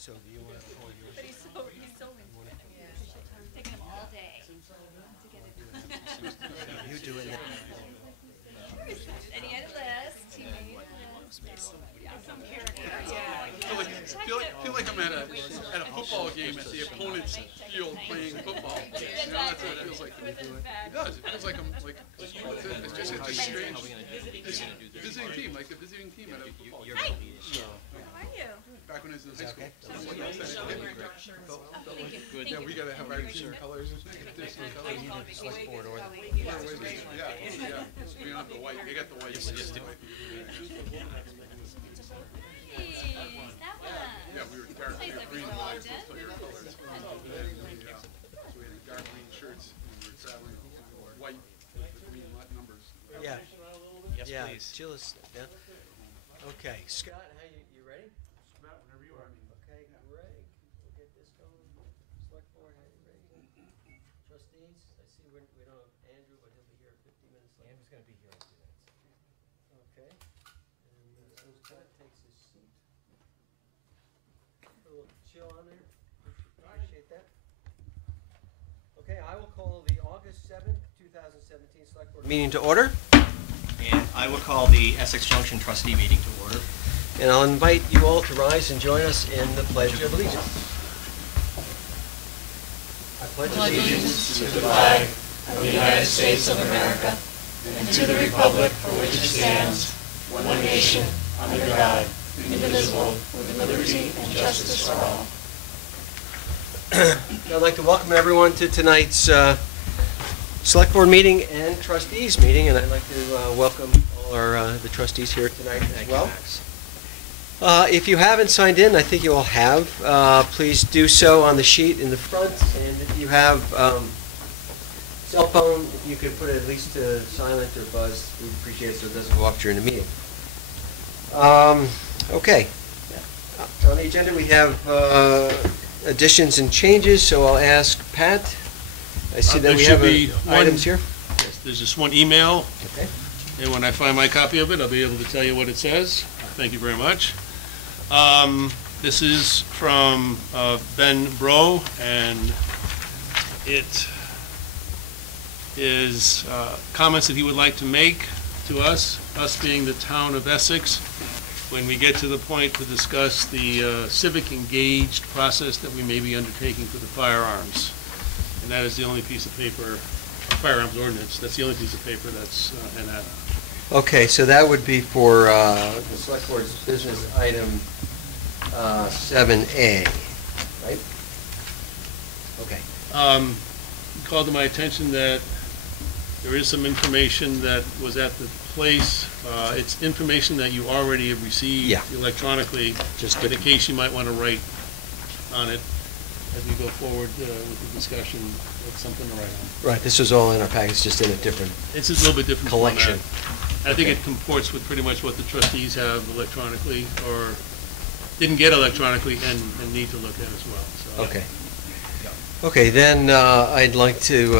So do you want to hold yours? But he's so taking him all day to get it. You do it now. And he had a list. He made a list. Yeah, some character. Yeah. Feel like I'm at a football game at the opponent's field playing football. You know, that's what it feels like. It does. It feels like I'm like it's just strange. Visiting team, like the visiting team at a football game. Hi. How are you? Back when I was in high school. Yeah, we gotta have our team colors. Additional colors. Select-board or Yeah, we don't have the white. They got the white. That one. Yeah, we were dark green and white. So your colors. So we had dark green shirts and we were traveling white with green numbers. Yeah. Yes, Yeah. please. Jill is, yeah. Okay, Scott, how you ready? Matt, whenever you are. Okay, Greg, we'll get this going. Select board, how you ready? Trustees, I see we don't have Andrew, but he'll be here 50 minutes later. Andrew's going to be here in 2 minutes. Okay. And so Scott takes his seat. A little chill on there. Appreciate that. Okay, I will call the August 7th, 2017 Select Board meeting to order. And I will call the Essex Junction trustee meeting to order. And I'll invite you all to rise and join us in the Pledge of Allegiance. I pledge allegiance to the flag of the United States of America and to the republic for which it stands, one nation, under God, indivisible, with liberty and justice for all. I'd like to welcome everyone to tonight's Select Board meeting and Trustees meeting, and I'd like to welcome all the trustees here tonight as well. If you haven't signed in, I think you all have. Please do so on the sheet in the front, and if you have cell phone, if you could put it at least to silent or buzz, we'd appreciate it so it doesn't go off during the meeting. Okay. On the agenda we have additions and changes, so I'll ask Pat. I see that we have items here. Yes, there's just one email, Okay. and when I find my copy of it, I'll be able to tell you what it says. Thank you very much. This is from Ben Bro, and it is comments that he would like to make to us being the town of Essex, when we get to the point to discuss the civic engaged process that we may be undertaking for the firearms. And that is the only piece of paper, firearms ordinance, that's the only piece of paper that's an add-on. Okay, so that would be for the Select Board's business item 7A, right? Okay. It called to my attention that there is some information that was at the place. It's information that you already have received electronically, just in case you might want to write on it as we go forward with the discussion. It's something to write on. Right, this was all in our package, just in a different It's a little bit different collection. format. I think it comports with pretty much what the trustees have electronically, or didn't get electronically and need to look at as well. So. Okay. Okay, then I'd like to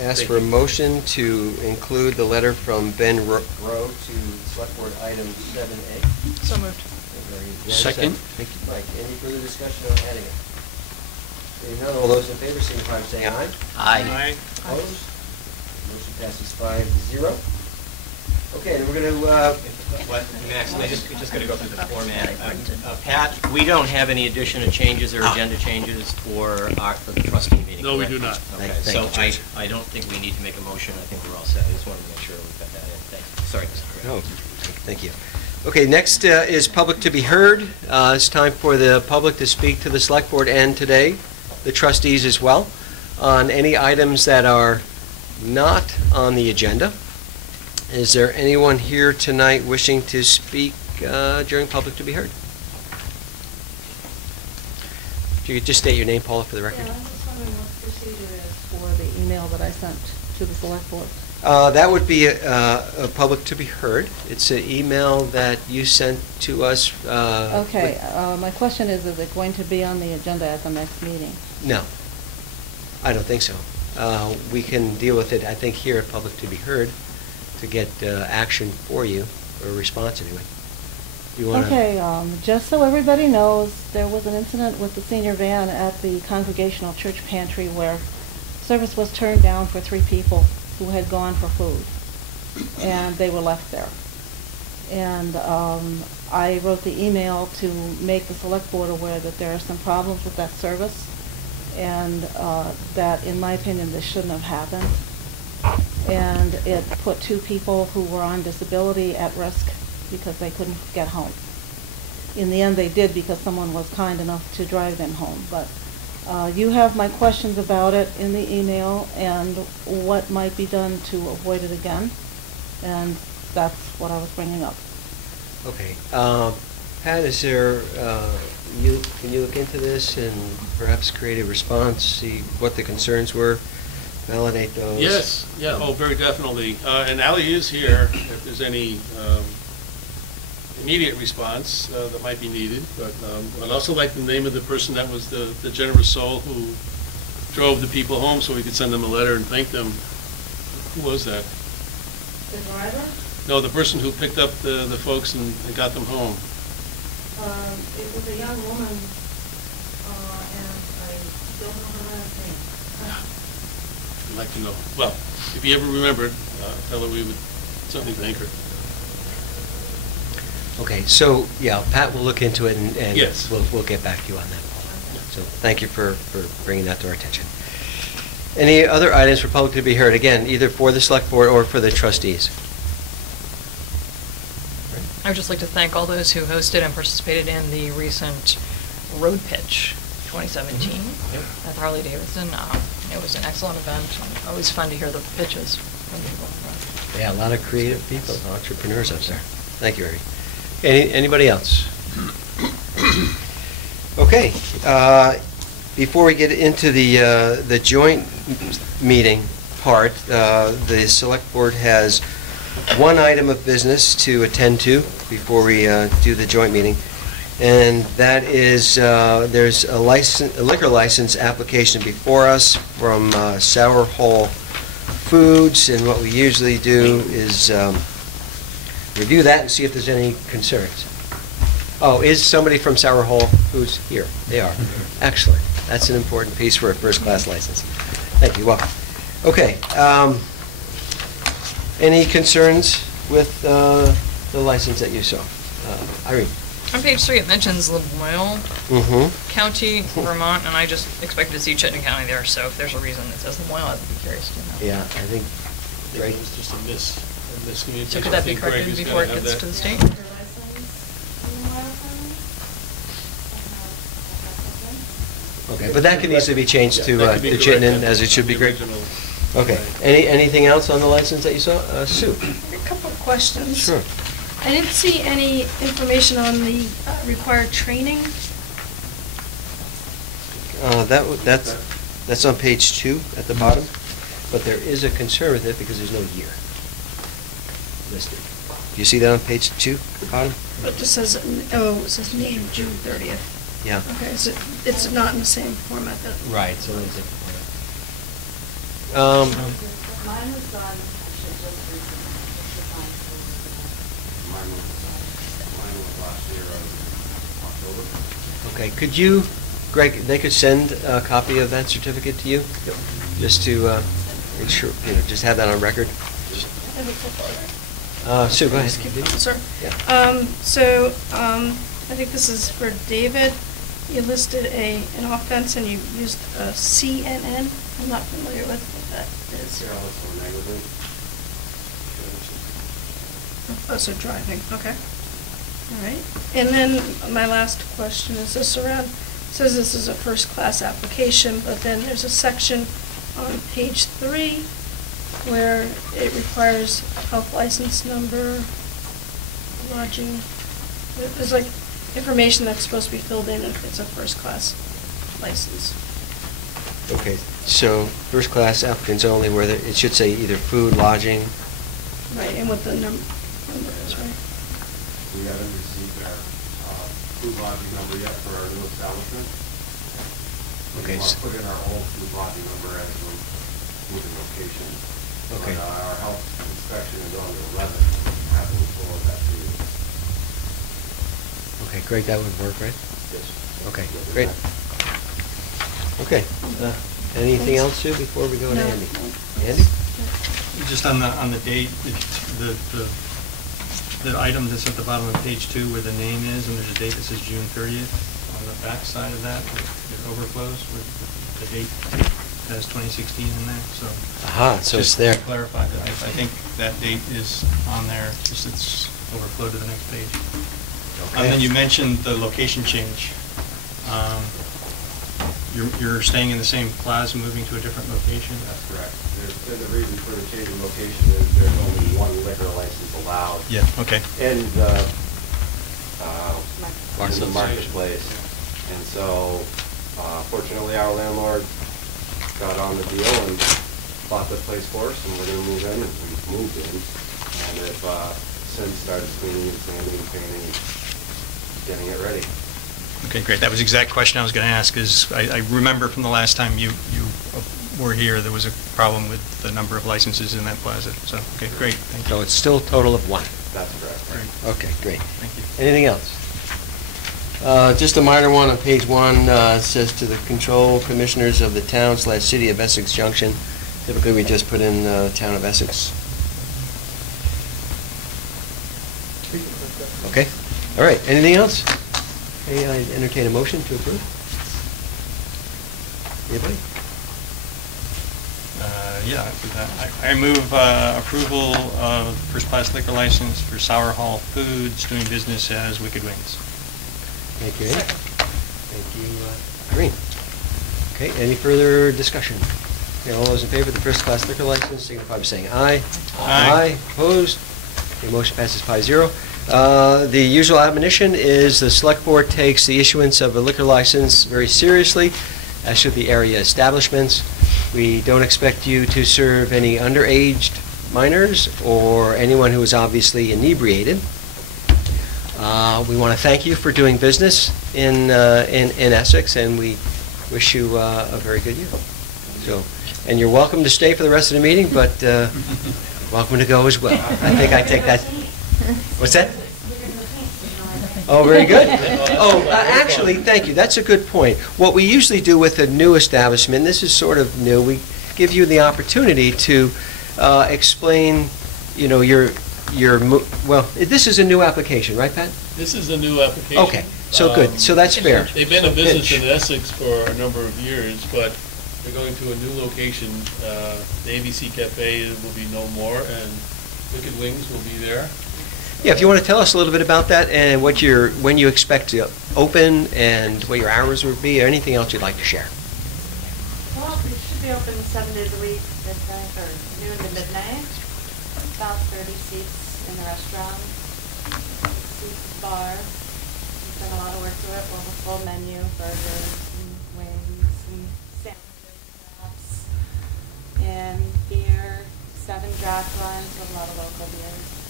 ask for a motion to include the letter from Ben Rowe to Select Board item 7A. So moved. Second. Thank you, Mike. Any further discussion on adding it? Seeing none, all those in favor signify by saying aye. Aye. Opposed? Motion passes 5-0. Okay, then we're going to... Max, I just got to go through the format. Pat, we don't have any addition or changes or agenda changes for the trustee meeting. No, we correct? do not. Okay, so I don't think we need to make a motion. I think we're all set. I just wanted to make sure we got that in. Thank you. Sorry, Mr. Chairman. Oh, thank you. Okay, next is public to be heard. It's time for the public to speak to the Select Board and today, the trustees as well, on any items that are not on the agenda. Is there anyone here tonight wishing to speak during public to be heard? If you could just state your name, Paula, for the record. Yeah, I'm just wondering what the procedure is for the email that I sent to the Select Board. That would be a public to be heard. It's an email that you sent to us. Okay, my question is it going to be on the agenda at the next meeting? No, I don't think so. We can deal with it, I think, here at public to be heard to get action for you, or a response anyway. You wanna? Okay, just so everybody knows, there was an incident with the senior van at the Congregational Church Pantry where service was turned down for 3 people who had gone for food, and they were left there. And I wrote the email to make the select board aware that there are some problems with that service, and that, in my opinion, this shouldn't have happened. And it put 2 people who were on disability at risk because they couldn't get home. In the end, they did because someone was kind enough to drive them home. But you have my questions about it in the email and what might be done to avoid it again. And that's what I was bringing up. Okay. Pat, is there, can you look into this and perhaps create a response, see what the concerns were, validate those? Yes, yeah, oh, very definitely. And Ally is here if there's any immediate response that might be needed. But I'd also like the name of the person that was the generous soul who drove the people home so we could send them a letter and thank them. Who was that? The driver? No, the person who picked up the folks and got them home. It was a young woman, and I don't know her last name. I'd like to know. Well, if you ever remembered, tell her we would certainly thank her. Okay, so, yeah, Pat will look into it and Yes. we'll get back to you on that. So thank you for bringing that to our attention. Any other items for public to be heard? Again, either for the select board or for the trustees. I would just like to thank all those who hosted and participated in the recent Road Pitch 2017 at Harley Davidson. It was an excellent event. Always fun to hear the pitches from people. Yeah, a lot of creative people, entrepreneurs up there. Thank you, Ernie. Anybody else? Okay. Before we get into the joint meeting part, the select board has one item of business to attend to before we do the joint meeting, and that is there's a liquor license application before us from Sour Hole Foods, and what we usually do is review that and see if there's any concerns. Oh, is somebody from Sour Hole Foods here? They are. Excellent. That's an important piece for a first-class license. Thank you. Welcome. Okay. Any concerns with the license that you saw? Irene? On page 3, it mentions Lemoyle County, Vermont, and I just expected to see Chittenden County there, so if there's a reason that says Lemoyle, I'd be curious to know. Yeah, I think It was just a miscommunication. So could that be I think Greg corrected is before it gonna have gets that. to the state? Okay, but that can easily be changed to That could be Chittenden, corrected. as it should be The great. original. Okay. Anything else on the license that you saw? Sue? A couple of questions. Sure. I didn't see any information on the required training. That's on page 2 at the bottom, but there is a concern with it because there's no year listed. Do you see that on page 2 at the bottom? It just says, it says May of June 30th. Yeah. Okay, so it's not in the same format that. Right, so it's different. Mine was done, actually, just recently. Mine was last year, October. Okay, could you, Greg, they could send a copy of that certificate to you? Just to make sure, just have that on record? Sue, go ahead. Sorry. Yeah. I think this is for David. You listed an offense and you used a CNN. I'm not familiar with what that is. Careless or negligent. Oh, so driving, okay. All right. And then my last question is this says this is a first-class application, but then there's a section on page 3 where it requires health license number, lodging. There's like information that's supposed to be filled in if it's a first-class license. Okay, so first-class applicants only, where it should say either food, lodging. Right, and what the number is, right? We haven't received our food lodging number yet for our new establishment. Okay. We want to put in our old food lodging number as we move the location. Okay. But, our health inspection is on the 11th, having forward that to you. Okay, great, that would work, right? Yes. Okay, great. Okay, anything else, Sue, before we go to No. Andy? Andy? Just on the date, the item that's at the bottom of page 2 where the name is, and there's a date that says June 30th, on the back side of that, it overflows with the date has 2016 in there, so. Aha, so it's Just there. to clarify that, I think that date is on there, just it's overflowed to the next page. Okay. And then you mentioned the location change. You're staying in the same plaza, moving to a different location? That's correct. And the reason for the change in location is there's only one liquor license allowed. Yeah, okay. In the, in the Marketplace. marketplace. And so, fortunately, our landlord got on the deal and bought the place for us, and we're gonna move in, and we've moved in. And have since started cleaning and sanding and painting, getting it ready. Okay, great. That was the exact question I was going to ask, is I remember from the last time you were here, there was a problem with the number of licenses in that plaza. So, okay, great. Thank you. So it's still a total of 1. That's correct. Great. Okay, great. Thank you. Anything else? Just a minor one on page 1, says to the control commissioners of the town/city of Essex Junction. Typically, we just put in town of Essex. Okay, all right, anything else? Okay, I entertain a motion to approve. Anybody? Yeah, I move approval of first-class liquor license for Sour Hall Foods, doing business as Wicked Wings. Thank you, Amy. Thank you, Irene. Okay, any further discussion? Okay, all those in favor of the first-class liquor license, signify by saying aye. Aye. Opposed? Okay, motion passes 5-0. The usual admonition is the Select Board takes the issuance of a liquor license very seriously, as should the area establishments. We don't expect you to serve any underaged minors or anyone who is obviously inebriated. We want to thank you for doing business in Essex, and we wish you a very good year. So, and you're welcome to stay for the rest of the meeting, but welcome to go as well. I think I take that. What's that? Oh, very good. Oh, actually, thank you. That's a good point. What we usually do with a new establishment, this is sort of new, we give you the opportunity to explain, you know, well, this is a new application, right, Pat? This is a new application. Okay, so good. So that's fair. They've been So in business pitch. in Essex for a number of years, but they're going to a new location. The ABC Cafe will be no more, and Wicked Wings will be there. Yeah, if you want to tell us a little bit about that and when you expect to open and what your hours would be, or anything else you'd like to share. Well, we should be open 7 days a week, midnight, or noon to midnight. About 30 seats in the restaurant, 6 seats at the bar. We've done a lot of work to it. We'll have a full menu, burgers and wings and sandwiches and wraps. And beer, 7 draft lines, with a lot of local beers.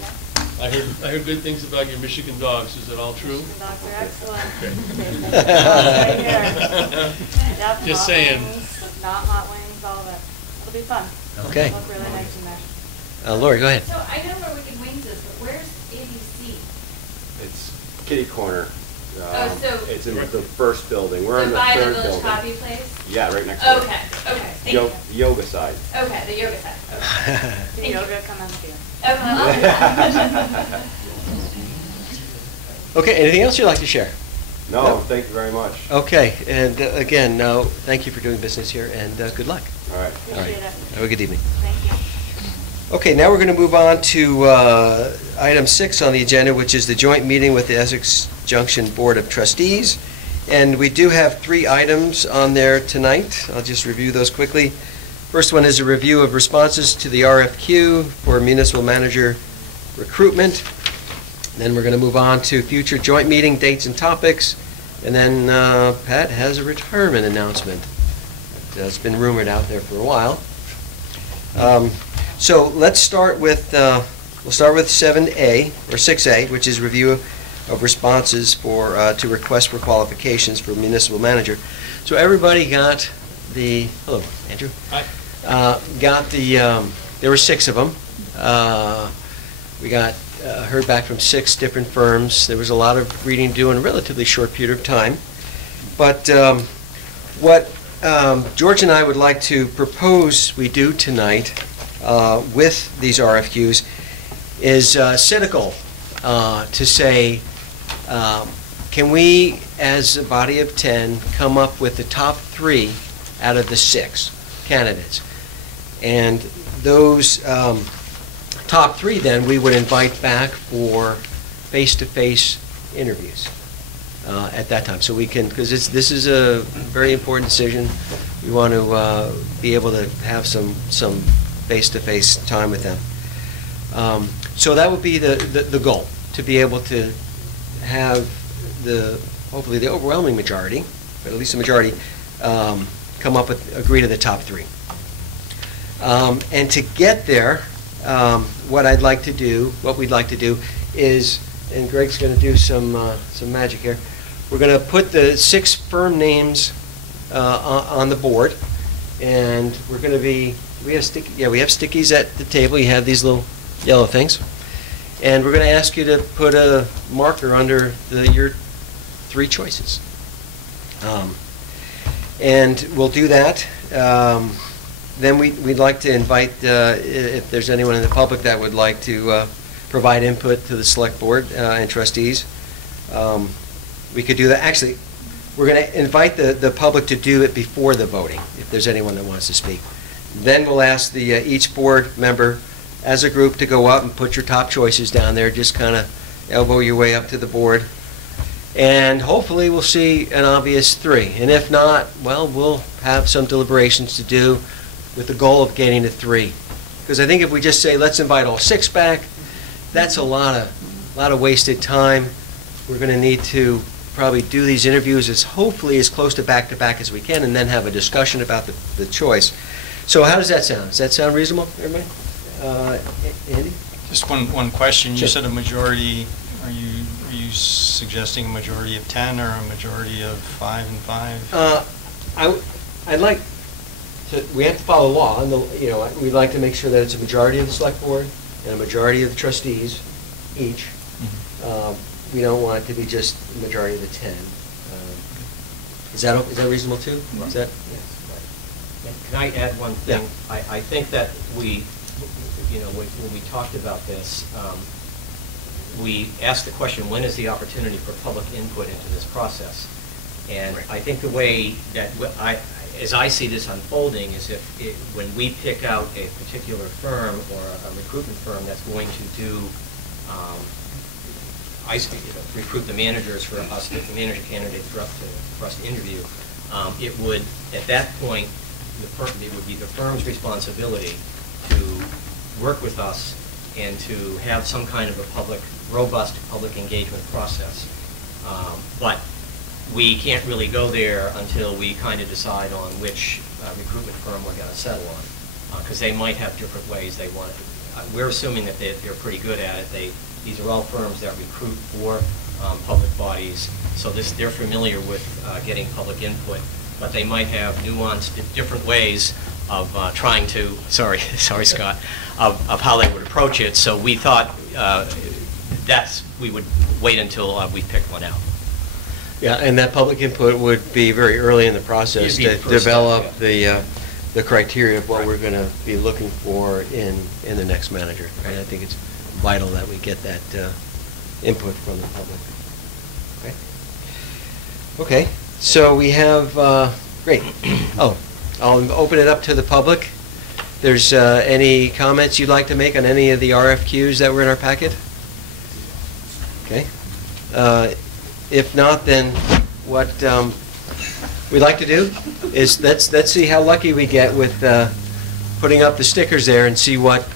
Yeah. I heard good things about your Michigan dogs. Is that all true? The dogs are excellent. Okay. Right here. Yep, Just hot saying. wings, not hot wings, all of it. It'll be fun. Okay. It'll look really nice in there. Lori, go ahead. So I know where Wicked Wings is, but where's ABC? It's kitty corner. Oh, so- It's in the first building. We're in So the by the third Village building. Coffee Place? Yeah, right next door. Okay, thank you. The yoga side. Okay, the yoga side, okay. The Thank you. yoga come on here. Okay, I'll do that. Okay, anything else you'd like to share? No, thank you very much. Okay, and again, thank you for doing business here, and good luck. All right. All right. Appreciate it. Have a good evening. Thank you. Okay, now we're going to move on to item 6 on the agenda, which is the joint meeting with the Essex Junction Board of Trustees. And we do have 3 items on there tonight. I'll just review those quickly. First one is a review of responses to the RFQ for municipal manager recruitment. Then we're going to move on to future joint meeting dates and topics. And then Pat has a retirement announcement. It's been rumored out there for a while. So let's start with, we'll start with 7A, or 6A, which is review of responses to requests for qualifications for municipal manager. So everybody got the, hello, Andrew. Hi. Got the, there were 6 of them. We got heard back from 6 different firms. There was a lot of reading to do in a relatively short period of time. But what George and I would like to propose we do tonight with these RFQs is set a goal to say, can we, as a body of 10, come up with the top 3 out of the 6 candidates? And those top 3, then, we would invite back for face-to-face interviews at that time. So we can, because this is a very important decision. We want to be able to have some face-to-face time with them. So that would be the goal, to be able to have hopefully the overwhelming majority, but at least the majority, come up with, agree to the top 3. And to get there, what we'd like to do is, and Greg's going to do some magic here, we're going to put the 6 firm names on the board, and we're going to be, we have stickies at the table. You have these little yellow things. And we're going to ask you to put a marker under your 3 choices. And we'll do that. Then we'd like to invite, if there's anyone in the public that would like to provide input to the select board and trustees, we could do that. Actually, we're going to invite the public to do it before the voting, if there's anyone that wants to speak. Then we'll ask each board member as a group to go up and put your top choices down there. Just kind of elbow your way up to the board. And hopefully we'll see an obvious 3. And if not, well, we'll have some deliberations to do with the goal of getting to 3. Because I think if we just say, let's invite all 6 back, that's a lot of wasted time. We're going to need to probably do these interviews hopefully as close to back-to-back as we can, and then have a discussion about the choice. So how does that sound? Does that sound reasonable, everybody? Andy? Just one question. Sure. You said a majority. Are you suggesting a majority of 10 or a majority of 5 and 5? I'd like to. We have to follow law, and we'd like to make sure that it's a majority of the select board and a majority of the trustees each. Mm-hmm. We don't want it to be just the majority of the 10. Is that reasonable too? Right. Is that? Yes. Right. Can I add one thing? Yeah. I think that when we talked about this, we asked the question, when is the opportunity for public input into this process? And right. I think the way that, as I see this unfolding, is when we pick out a particular firm or a recruitment firm that's going to do, recruit the managers for us, the manager candidates for us to interview, it would, at that point, it would be the firm's responsibility to work with us and to have some kind of a robust public engagement process. But we can't really go there until we kind of decide on which recruitment firm we're going to settle on, because they might have different ways they want it. We're assuming that they're pretty good at it. These are all firms that recruit for public bodies, so they're familiar with getting public input, but they might have nuanced different ways of trying to, sorry Scott, of how they would approach it. So we thought we would wait until we picked one out. Yeah, and that public input would be very early in the process to develop the criteria of what right. we're going to be looking for in the next manager. Right? I think it's vital that we get that input from the public. Okay. So we have great. Oh, I'll open it up to the public. There's any comments you'd like to make on any of the RFQs that were in our packet? Okay. If not, then what we'd like to do is let's see how lucky we get with putting up the stickers there and see what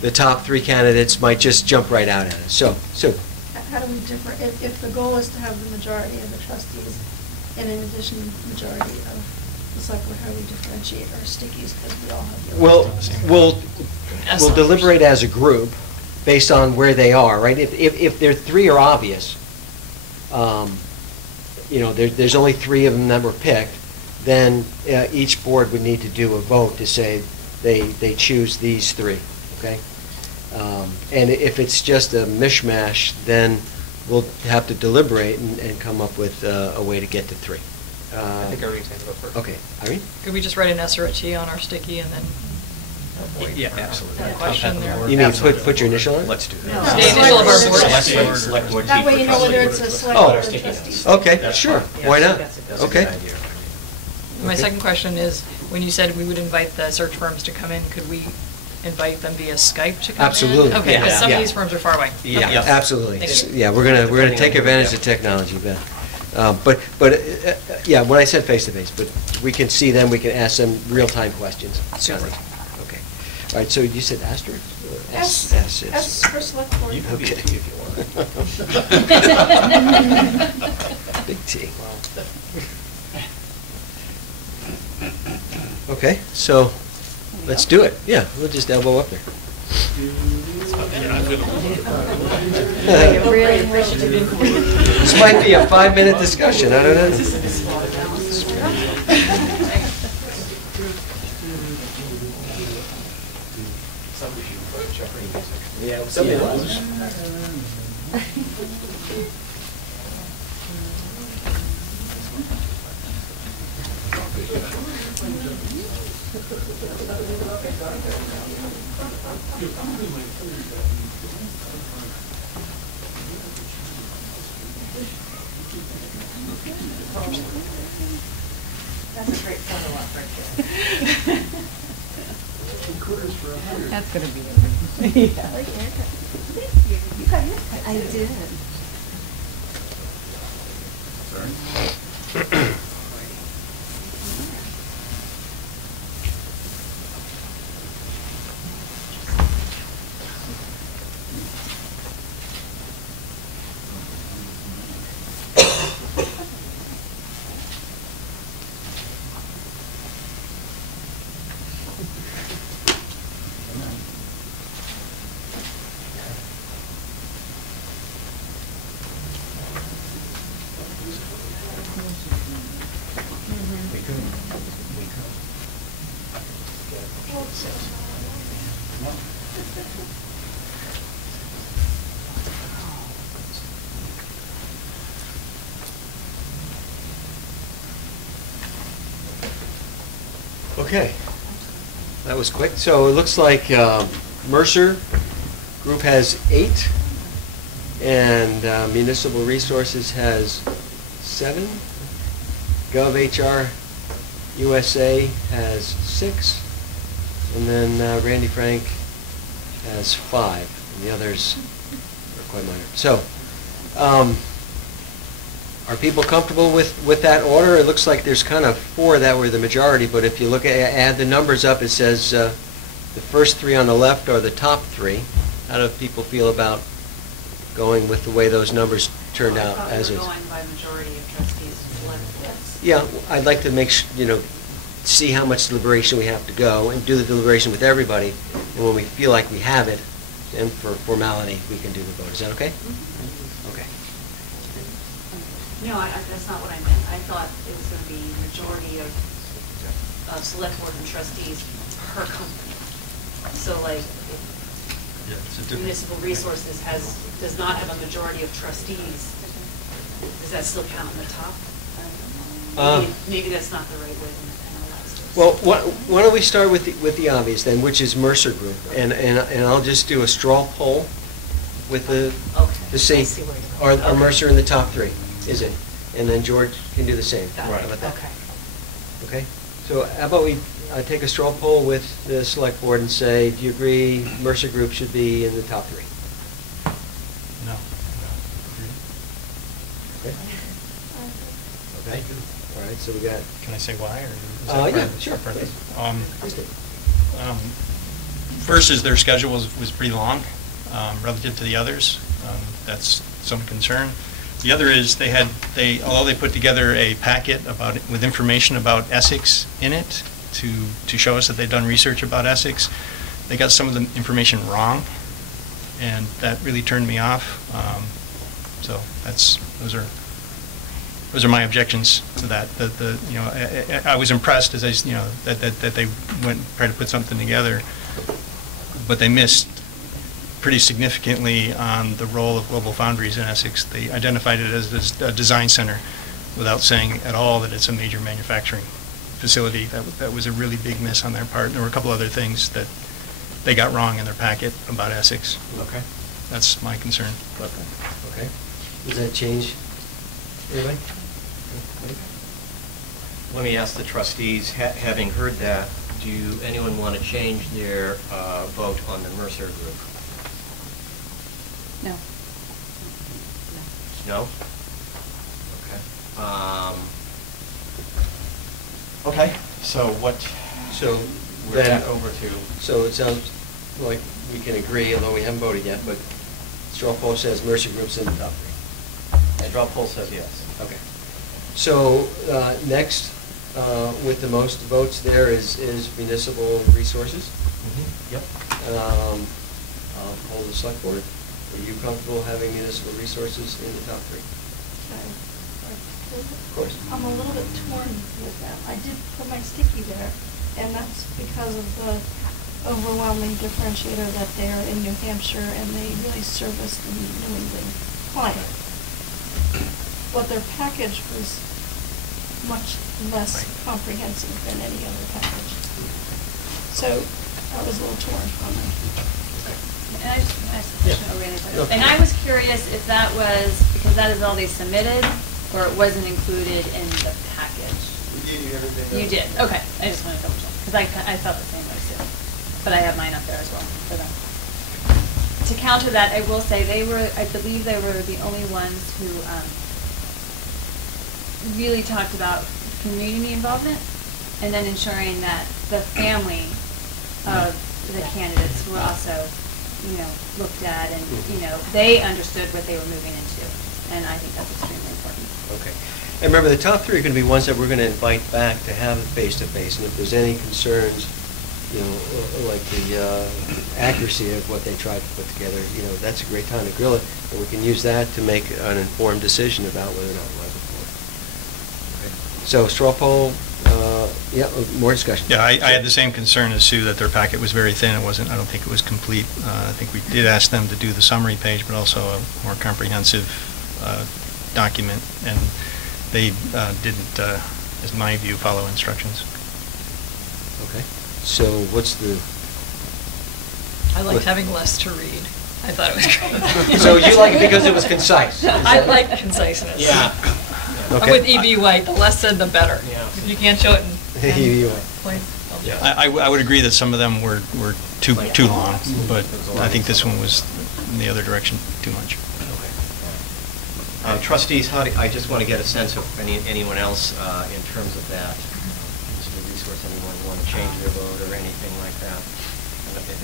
the top 3 candidates might just jump right out at us. So, Sue. How do we differ, if the goal is to have the majority of the trustees, and in addition, majority of the select board, how do we differentiate our stickies, because we all have the we'll deliberate as a group based on where they are, right? If there 3 are obvious, there's only 3 of them that were picked, then each board would need to do a vote to say they choose these 3, okay? And if it's just a mishmash, then we'll have to deliberate and come up with a way to get to 3. I think Irene's going to go first. Okay, Irene? Could we just write an S or a T on our sticky and then? Yeah, absolutely. That question there. You mean put your initial on it? Let's do that. No. The initial of our board. Select board. That way you know whether it's a select Oh. board or trustees. Okay, sure, why not? That's a good Okay. idea. My Okay. second question is, when you said we would invite the search firms to come in, could we invite them via Skype to come in? Absolutely. Okay, because some of Yeah. these firms are far away. Yeah, Okay. absolutely. Thank you. Yeah, we're gonna take advantage of technology, Beth. Yeah, when I said face-to-face, but we can see them, we can ask them real-time questions. Super. Okay. All right, so you said asterisk? S yes. for select board. You can be a Okay. T if you want. Big T. Okay, so let's do it. Yeah, we'll just elbow up there. This might be a 5-minute discussion, I don't know. Yeah, somebody was. That's a great photo op right there. That's going to be it. I like your haircut. You got your haircut. I did. Okay, that was quick. So it looks like Mercer Group has 8, and Municipal Resources has 7. GovHR USA has 6, and then Randy Frank has 5, and the others are quite minor. So, are people comfortable with that order? It looks like there's kind of 4 that were the majority, but if you look at, add the numbers up, it says the first 3 on the left are the top 3. How do people feel about going with the way those numbers turned out as is? I thought we were going by majority of trustees select boards. Yeah, I'd like to make, see how much deliberation we have to go and do the deliberation with everybody. And when we feel like we have it, then for formality, we can do the vote. Is that okay? Okay. No, that's not what I meant. I thought it was going to be majority of select board and trustees per company. So like, if Municipal Resources does not have a majority of trustees, does that still count in the top? Maybe that's not the right way to analyze this. Well, why don't we start with the obvious then, which is Mercer Group, and I'll just do a straw poll with the Okay, to see I see where you're going. are Mercer in the top 3? Is it? And then George can do the same. Got How it. about that? Okay. Okay. So how about we take a straw poll with the select board and say, do you agree Mercer Group should be in the top 3? No. Okay. Okay. All right. So we got. Can I say why, or? is that Yeah, part of- sure. part of this? Please do. First is their schedule was pretty long relative to the others. That's some concern. The other is although they put together a packet with information about Essex in it to show us that they've done research about Essex, they got some of the information wrong, and that really turned me off. So those are my objections to that. I was impressed as that they went and tried to put something together, but they missed pretty significantly on the role of Global Foundries in Essex. They identified it as a design center without saying at all that it's a major manufacturing facility. That was a really big miss on their part. And there were a couple other things that they got wrong in their packet about Essex. Okay. That's my concern. Okay. Does that change anybody? Let me ask the trustees, having heard that, do anyone want to change their vote on the Mercer group? No. No? Okay. Okay, so what, So we're then, back over to, so it sounds like we can agree, although we haven't voted yet, but straw poll says Mercer Group's in the top three. straw poll says yes. Okay. So, next, with the most votes there is municipal resources. Yep. I'll poll the select board. Are you comfortable having municipal resources in the top three? Of course. I'm a little bit torn with that. I did put my sticky there, and that's because of the overwhelming differentiator that they are in New Hampshire and they really service the New England client. But their package was much less comprehensive than any other package. So I was a little torn on that. And I just asked a question over there. And I was curious if that was, because that is all they submitted, or it wasn't included in the package? You did, okay. I just wanted to double check, because I felt the same way too. But I have mine up there as well for them. To counter that, I will say I believe they were the only ones who really talked about community involvement and then ensuring that the family of the candidates were also, looked at and, they understood what they were moving into. And I think that's extremely important. Okay. And remember, the top three are going to be ones that we're going to invite back to have a face-to-face. And if there's any concerns, like the accuracy of what they tried to put together, that's a great time to grill it. And we can use that to make an informed decision about whether or not we like it for. Okay. So straw poll, more discussion. Yeah, I had the same concern as Sue, that their packet was very thin. I don't think it was complete. I think we did ask them to do the summary page, but also a more comprehensive document, and they didn't, as my view, follow instructions. Okay. So what's the... I liked having less to read. I thought it was great. So you like it because it was concise? I like conciseness. Yeah. Okay. I'm with E.B. White, the less said, the better. Yeah. If you can't show it in E.B. White. points. Yeah, I would agree that some of them were too long, but I think this one was in the other direction too much. Trustees, I just want to get a sense of anyone else in terms of that. Is there a resource anyone want to change their vote or anything like that? Okay.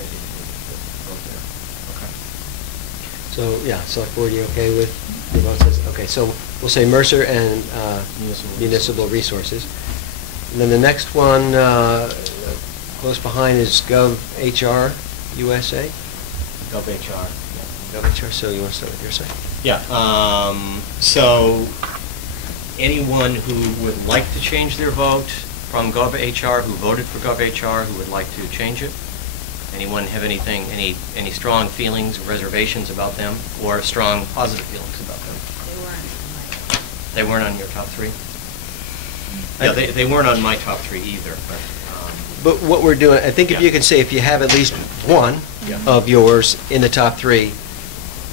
So, yeah, select board, you okay with your vote says, okay, so we'll say Mercer and municipal resources. And then the next one, close behind is GovHR USA. GovHR. GovHR, so you want to start with your side? Yeah, so anyone who would like to change their vote from GovHR, who voted for GovHR, who would like to change it? Anyone have any strong feelings, reservations about them, or strong positive feelings about them? They weren't on your top three? Yeah, they weren't on my top three either, But what we're doing, I think if you can say if you have at least one of yours in the top three,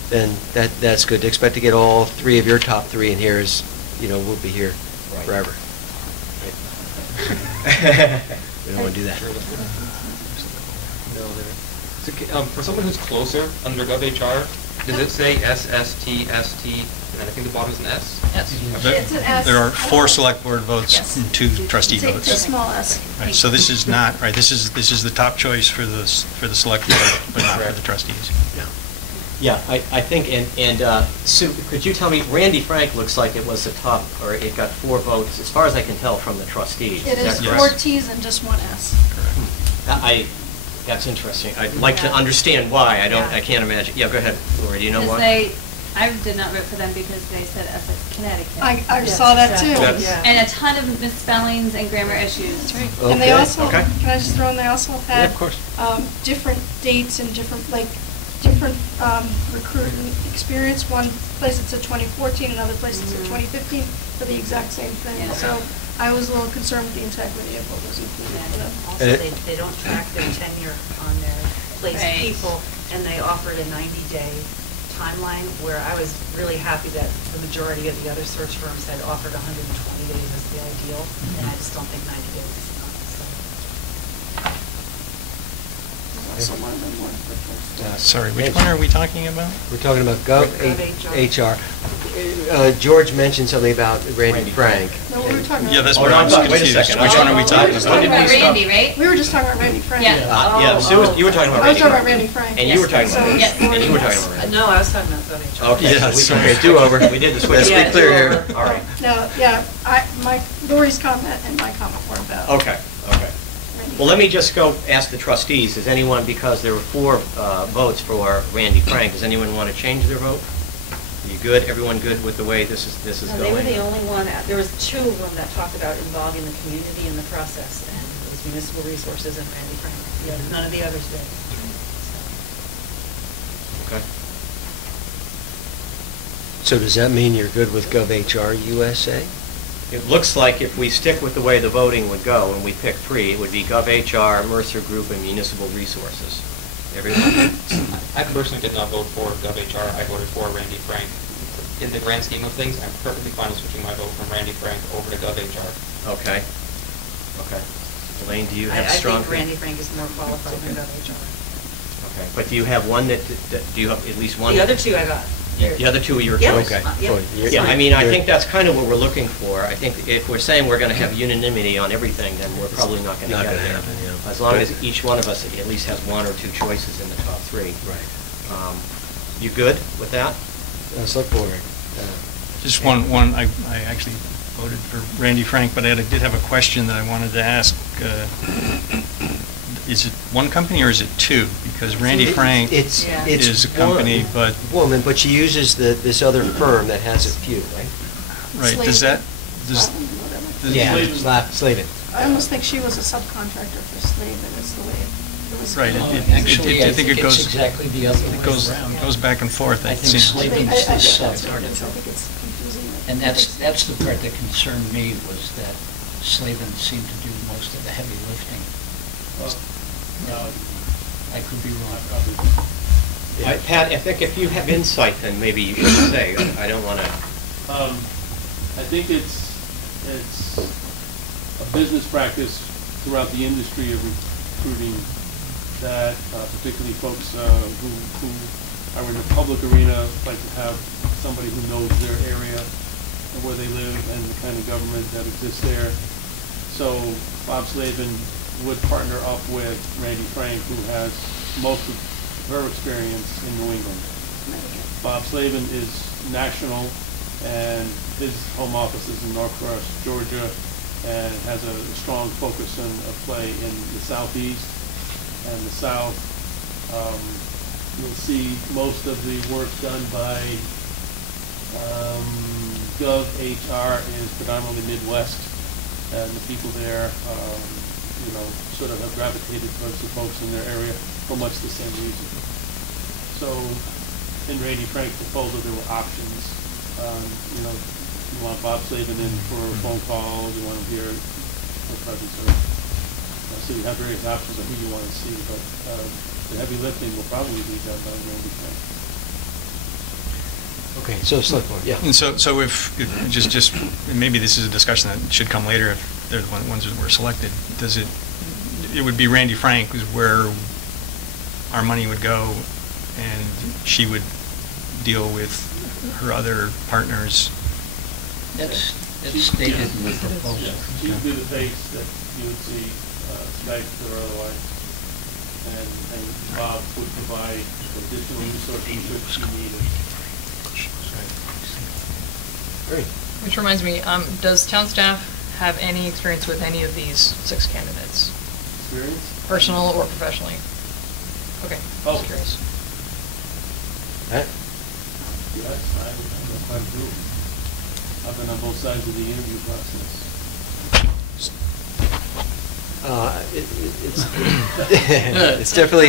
then that's good. To expect to get all three of your top three in here is, we'll be here forever. We don't want to do that. For someone who's closer, under GovHR, does it say SSTST, and I think the bottom is an S? Yes. It's an S. There are 4 select board votes Yes. and 2 trustee It's a votes. small S. Right, so this is not, right, this is the top choice for the select board, but not for the trustees. Yeah, I think, and Sue, could you tell me, Randy Frank looks like it was the top, or it got 4 votes, as far as I can tell from the trustees. It is that 4 correct? Ts and just 1 S. That's interesting. I'd like to understand why. I can't imagine. Yeah, go ahead, Lori, do you know Because why? I did not vote for them because they said Essex, Connecticut. I saw that too. And a ton of misspellings and grammar issues. Okay. And they also, Okay. can I just throw in, they also Yeah, had of course. different dates and different, like, different recruiting experience. One place it said 2014, another place it said 2015 for the exact same thing. Yeah. So I was a little concerned with the integrity of what was included for them. Also, they don't track their tenure on their place Right. people, and they offered a 90-day timeline, where I was really happy that the majority of the other search firms had offered 120 days as the ideal, and I just don't think 90 days is enough. Also one of them were proposed. Sorry, which one are we talking about? We're talking about GovHR. George mentioned something about Randy Frank. No, we were talking about. Yeah, that's Oh, what no, I was wait a confused. second. Which one are we talking We're about? talking about Randy, right? We were just talking about Randy Frank. Yeah. Yeah, Sue, you were talking about I was Randy talking about Frank. Randy Frank. And you were talking about, Yes. and you were talking about Randy. No, I was talking about GovHR. Okay, Yeah, so we sorry. can Do-over. We did the switch. Let's be Yeah, clear here. do-over. All right. No, yeah, Lori's comment and my comment were about. Okay, okay. Randy Well, let me Frank. just go ask the trustees, does anyone, because there were 4 votes for Randy Frank, does anyone want to change their vote? Are you good? Everyone good with the way this is No, they were the going? only one, there was 2 of them that talked about involving the community in the process, and it was Municipal Resources and Randy Frank. None of the others did. Okay. So does that mean you're good with GovHR USA? It looks like if we stick with the way the voting would go, and we pick 3, it would be GovHR, Mercer Group, and Municipal Resources. Everyone? I personally did not vote for GovHR. I voted for Randy Frank. In the grand scheme of things, I'm perfectly fine with switching my vote from Randy Frank over to GovHR. Okay. Okay. Elaine, do you I have strong? think Randy Frank is more qualified than GovHR. Okay, but do you have one do you have at least one? The other 2 I got. The other 2 are your Yep. choice? Okay. Yep. Well, you're- Yeah, I mean, I you're- think that's kind of what we're looking for. I think if we're saying we're going to have unanimity on everything, then we're probably not going to Not get gonna there. happen, yeah. As long as each one of us at least has 1 or 2 choices in the top 3. Right. You good with that? Select Board. Just one, I actually voted for Randy Frank, but I did have a question that I wanted to ask. Is it one company or is it 2? Because Randy Frank It's is a company, one but, woman, but she uses this other firm that has a few, right? right, does that, does, Whatever. Slavin. I almost think she was a subcontractor for Slavin, is the way it was. right, Actually, I think it goes, it's exactly the other way it goes, around. goes back and forth. I think seems- Slavin- I think that's sub. what it is. I think it's confusing. And that's the part that concerned me, was that Slavin seemed to do most of the heavy lifting. I could be wrong. Pat, I think if you have insight, then maybe you should say. I don't want to. I think it's a business practice throughout the industry of recruiting that particularly folks who are in the public arena like to have somebody who knows their area and where they live and the kind of government that exists there. So Bob Slavin would partner up with Randy Frank, who has most of her experience in New England. Bob Slavin is national, and his home office is in Northwest Georgia, and has a strong focus and a play in the southeast and the south. You'll see most of the work done by GovHR is predominantly Midwest, and the people there, sort of have gravitated towards the folks in their area for much the same reason. So, in Randy Frank's proposal, there were options. You want Bob Slavin in for a phone call, you want him here for presence. So you have various options of who you want to see, but the heavy lifting will probably be done by Randy Frank. Okay, so Select Board, yeah. And so if just, maybe this is a discussion that should come later if they're the ones that were selected. It would be Randy Frank is where our money would go, and she would deal with her other partners. That's stated in the proposal. She would do the face that you would see, Skype or otherwise, and Bob would provide additional resources if she needed. Great. Which reminds me, does town staff have any experience with any of these 6 candidates? Experience? Personal or professionally? Okay, Oh. just curious. Pat? Yes, I know quite a few. I've been on both sides of the interview process. It's definitely,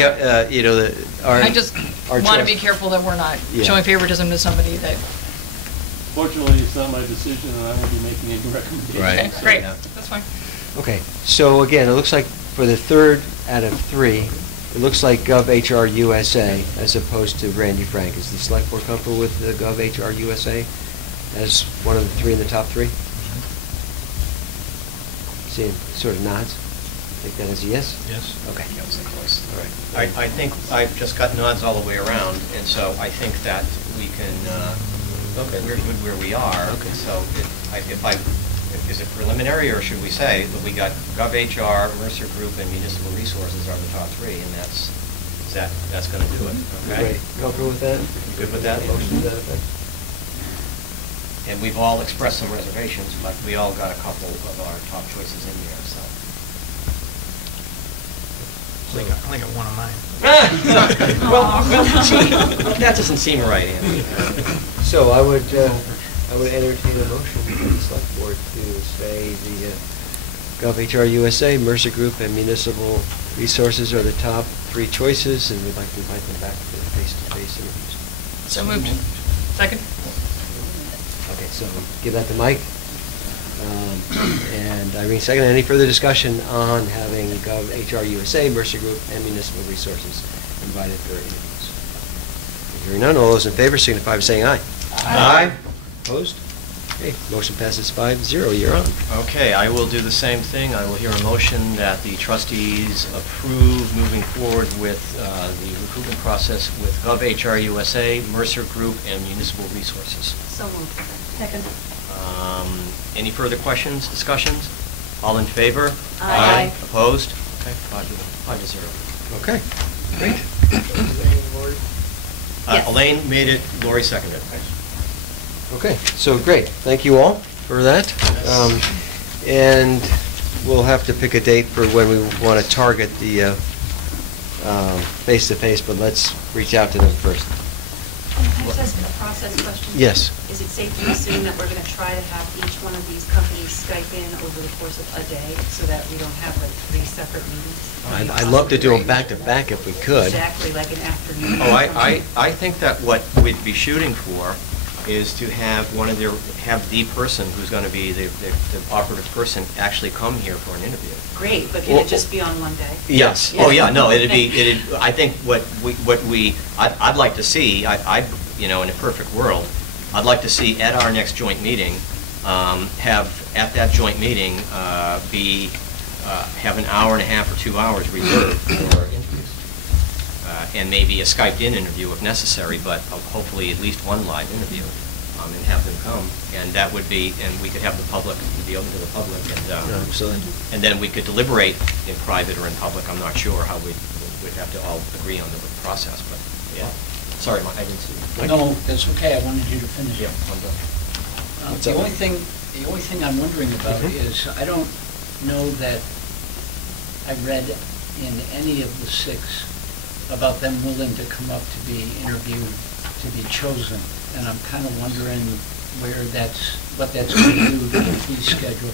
you know, our. I just our want to trust. be careful that we're not Yeah. showing favoritism to somebody that, Fortunately, it's not my decision, and I won't be making any recommendations. Right. okay, great, that's fine. Okay, so again, it looks like for the third out of three, it looks like GovHR USA as opposed to Randy Frank. Is the select board comfortable with the GovHR USA as one of the three in the top three? Seeing sort of nods. Take that as a yes? Yes. Okay. All right. I think I've just got nods all the way around, and so I think that we can, we're good where we are. Okay. So is it preliminary, or should we say that we got GovHR, Mercer Group, and Municipal Resources are the top three, and that's going to do it, okay? Great. Comfortable with that? Good with that? Motion to that effect? And we've all expressed some reservations, but we all got a couple of our top choices in there, so. I think I one of mine. Well, that doesn't seem right, Andy. So I would entertain a motion for the select board to say the GovHR USA, Mercer Group, and Municipal Resources are the top three choices, and we'd like to invite them back to face-to-face interviews. So moved. Second? Okay, so give that to Mike. And Irene, second. Any further discussion on having GovHR USA, Mercer Group, and Municipal Resources invited for interviews? Hearing none, all those in favor signify by saying aye. Aye. Opposed? Okay, motion passes 5-0. You're on. Okay, I will do the same thing. I will hear a motion that the trustees approve moving forward with the recruitment process with GovHR USA, Mercer Group, and Municipal Resources. So moved. Second. Any further questions, discussions? All in favor? Aye. Opposed? Okay, 5-0. Okay, great. Yes. Elaine made it, Lori seconded. Okay, so great. Thank you all for that. And we'll have to pick a date for when we want to target the face-to-face, but let's reach out to them first. Can I just ask a process question? Yes. Is it safe to assume that we're going to try to have each one of these companies Skype in over the course of a day so that we don't have like 3 separate meetings? I'd love to do them back-to-back if we could. Exactly, like an afternoon. Oh, I think that what we'd be shooting for is to have the person who's going to be the operative person actually come here for an interview. Great, but can it just be on one day? Yes. Oh, yeah, no, I think I'd like to see, in a perfect world, I'd like to see at our next joint meeting, have at that joint meeting, have an hour and a half or 2 hours reserved for interviews. And maybe a Skyped-in interview if necessary, but hopefully at least one live interview, and have them come. And that would be, and we could have the public, be open to the public, and then we could deliberate in private or in public. I'm not sure how we'd have to all agree on the process, but, yeah. Sorry, Mike, I didn't see you. No, that's okay, I wanted you to finish. Yeah, I'm done. The only thing I'm wondering about is, I don't know that I read in any of the 6 about them willing to come up to be interviewed, to be chosen. And I'm kind of wondering what that's going to do to the fee schedule.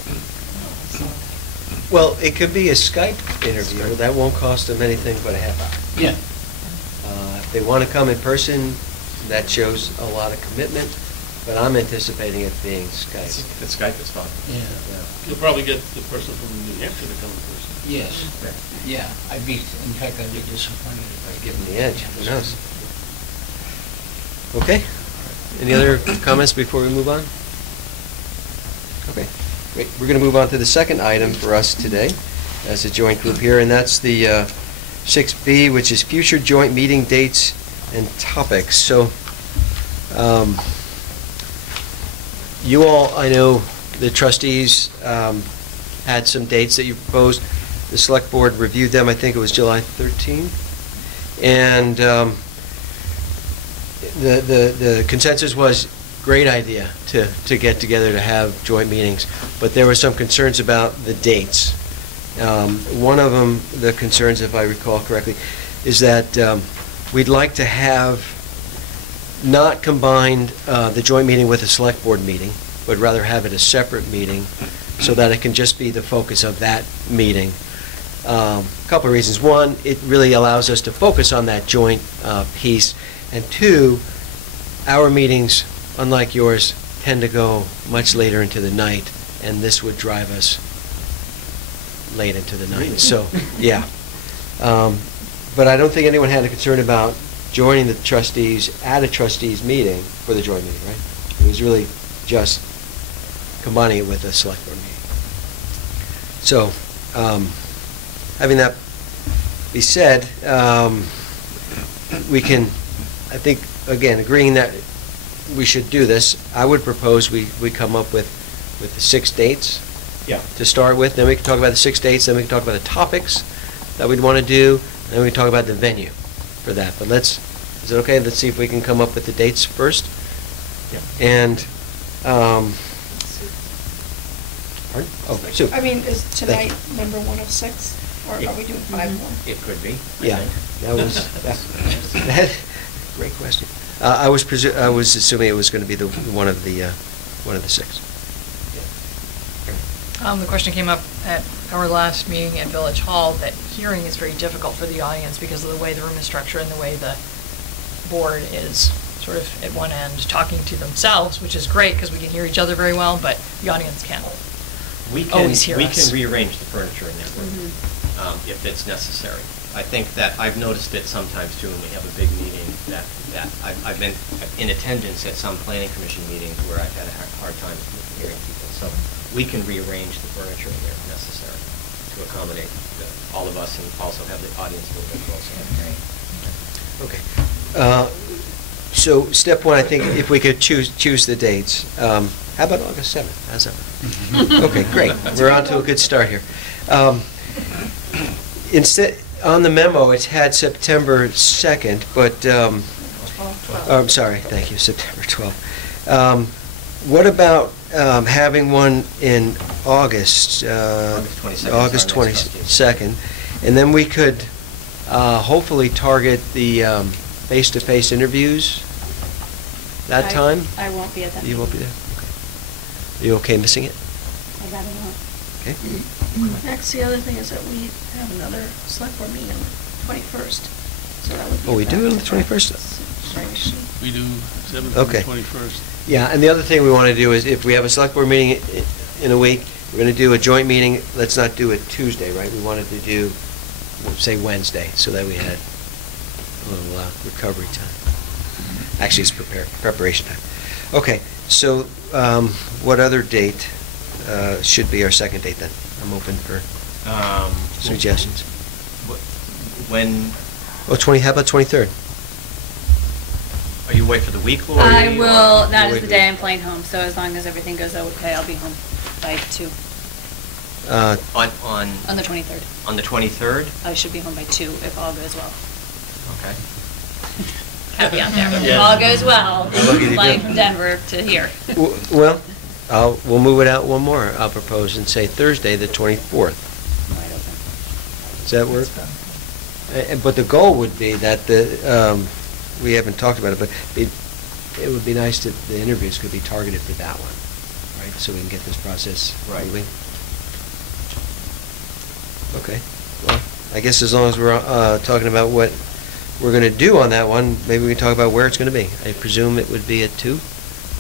Well, it could be a Skype interview. That won't cost them anything but a half hour. Yeah. If they want to come in person, that shows a lot of commitment, but I'm anticipating it being Skype. If it's Skype, it's fine. Yeah. You'll probably get the person from New Hampshire to come in person. Yes. Yeah, in fact, I'd be disappointed if I Give them the edge, who knows? Okay. Any other comments before we move on? Okay, great. We're going to move on to the second item for us today as a joint group here, and that's the 6B, which is future joint meeting dates and topics. So, you all, I know the trustees had some dates that you proposed. The select board reviewed them. I think it was July 13th. And the consensus was great idea to get together to have joint meetings, but there were some concerns about the dates. One of them, the concerns, if I recall correctly, is that we'd like to have not combined the joint meeting with a select board meeting, but rather have it a separate meeting so that it can just be the focus of that meeting. A couple of reasons. One, it really allows us to focus on that joint piece. And two, our meetings, unlike yours, tend to go much later into the night, and this would drive us late into the night. So, yeah. But I don't think anyone had a concern about joining the trustees at a trustees meeting for the joint meeting, right? It was really just combining it with a select board meeting. So, having that be said, we can, I think, again, agreeing that we should do this, I would propose we come up with the 6 dates to start with. Then we can talk about the 6 dates, then we can talk about the topics that we'd want to do, and then we can talk about the venue for that. But is it okay? Let's see if we can come up with the dates first. Yeah. And, pardon? Oh, Sue. I mean, is tonight number 1 of 6, or are we doing 5 more? It could be. Yeah, that was, great question. I was assuming it was going to be one of the 6. The question came up at our last meeting at Village Hall that hearing is very difficult for the audience because of the way the room is structured and the way the board is sort of at one end talking to themselves, which is great because we can hear each other very well, but the audience can't always hear us. We can rearrange the furniture in that room if it's necessary. I think that I've noticed it sometimes too when we have a big meeting that I've been in attendance at some planning commission meetings where I've had a hard time hearing people. So we can rearrange the furniture in there if necessary to accommodate all of us and also have the audience a little bit closer. Okay. So step 1, I think if we could choose the dates. How about August 7th? How's that? Okay, great. We're on to a good start here. Instead, on the memo, it's had September 2nd, but, I'm sorry, thank you, September 12th. What about having one in August? August 22nd. And then we could hopefully target the face-to-face interviews that time? I won't be at that. You won't be there? Okay. Are you okay missing it? I'd rather not. Okay. Next, the other thing is that we have another select board meeting on the 21st, so that would be. Oh, we do it on the 21st? We do 7th Okay. and 21st. Yeah, and the other thing we want to do is if we have a select board meeting in a week, we're going to do a joint meeting. Let's not do it Tuesday, right? We wanted to do, say, Wednesday, so that we had a little recovery time. Actually, it's preparation time. Okay, so what other date should be our second date then? I'm open for suggestions. When? Oh, how about 23rd? Are you away for the week, Lori? I will, or- that you is wait- the day I'm flying home, so as long as everything goes okay, I'll be home by 2. On On the 23rd. On the 23rd? I should be home by 2 if all goes well. Okay. Caveat there. If Yeah. all goes well, Lucky to flying do. from Denver to here. Well, we'll move it out one more. I'll propose and say Thursday, the 24th. Wide open. Does that work? But the goal would be that we haven't talked about it, but it would be nice if the interviews could be targeted for that one, right? So we can get this process moving. Okay. Well, I guess as long as we're talking about what we're going to do on that one, maybe we can talk about where it's going to be. I presume it would be at 2,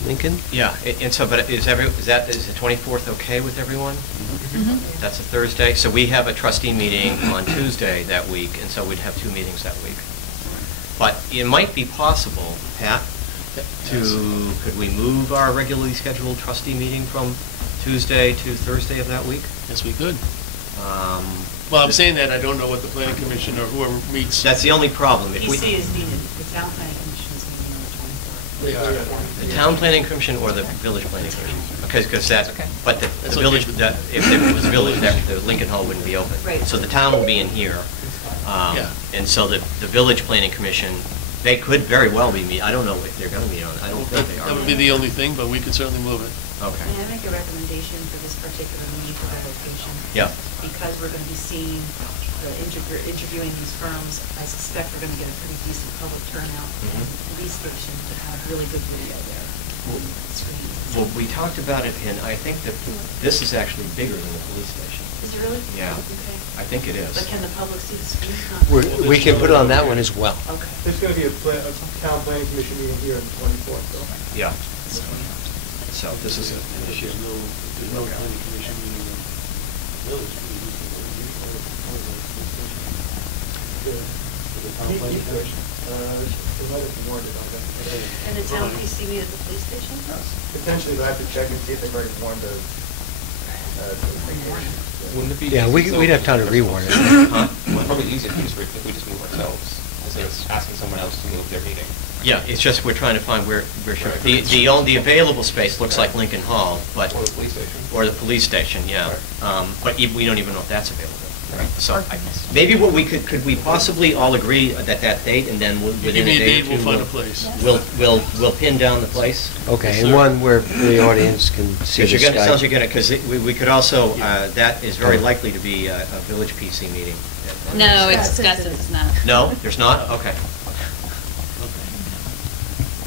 Lincoln? Yeah, and so, but is the 24th okay with everyone? Mm-hmm. That's a Thursday. So we have a trustee meeting on Tuesday that week, and so we'd have 2 meetings that week. But it might be possible, Pat, could we move our regularly scheduled trustee meeting from Tuesday to Thursday of that week? Yes, we could. Well, I'm saying that, I don't know what the planning commission or whoever meets. That's the only problem. If we- PC is needed, the town planning commission is meeting on the 24th. The town planning commission or the village planning commission? Because that, okay. but the That's village, okay. if it was village, the Lincoln Hall wouldn't be open. Right. So the town will be in here. Yeah. And so the village planning commission, they could very well be I don't know if they're going to be on, I don't think they are. That would be the only thing, but we could certainly move it. Okay. May I make a recommendation for this particular meeting for the location? Yeah. Because we're going to be seeing, interviewing these firms, I suspect we're going to get a pretty decent public turnout. Mhm. And police station to have really good video there, screens and Well, we talked about it, and I think that this is actually bigger than the police station. Is it really? Yeah. Okay. I think it is. But can the public see the screen? We can put it on that one as well. Okay. There's going to be a town planning commission meeting here on the 24th, though. Yeah. So this is an issue. There's no planning commission meeting in Village. The town planning commission. The letters were warned about that today. And the town PC meet at the police station? Potentially, they'll have to check and see if they've already warned the Wouldn't it be? Yeah, easy we'd have time to so- rewarn it. Huh? Well, probably easier if we just move ourselves, instead of asking someone else to move their meeting. Yeah, it's just we're trying to find where should, Right. the available space looks like Lincoln Hall, but. Or the police station. Or the police station, yeah. But we don't even know if that's available. Right. So maybe what we could we possibly all agree that date, and then within Give me a a day date, or we'll two, find a place. we'll pin down the place. Okay, Yes, and sir. one where the audience can see Because the it sounds sky. you're gonna, because we could also, that is very likely to be a village PC meeting. No, it's Gus's not. No, there's not? Okay.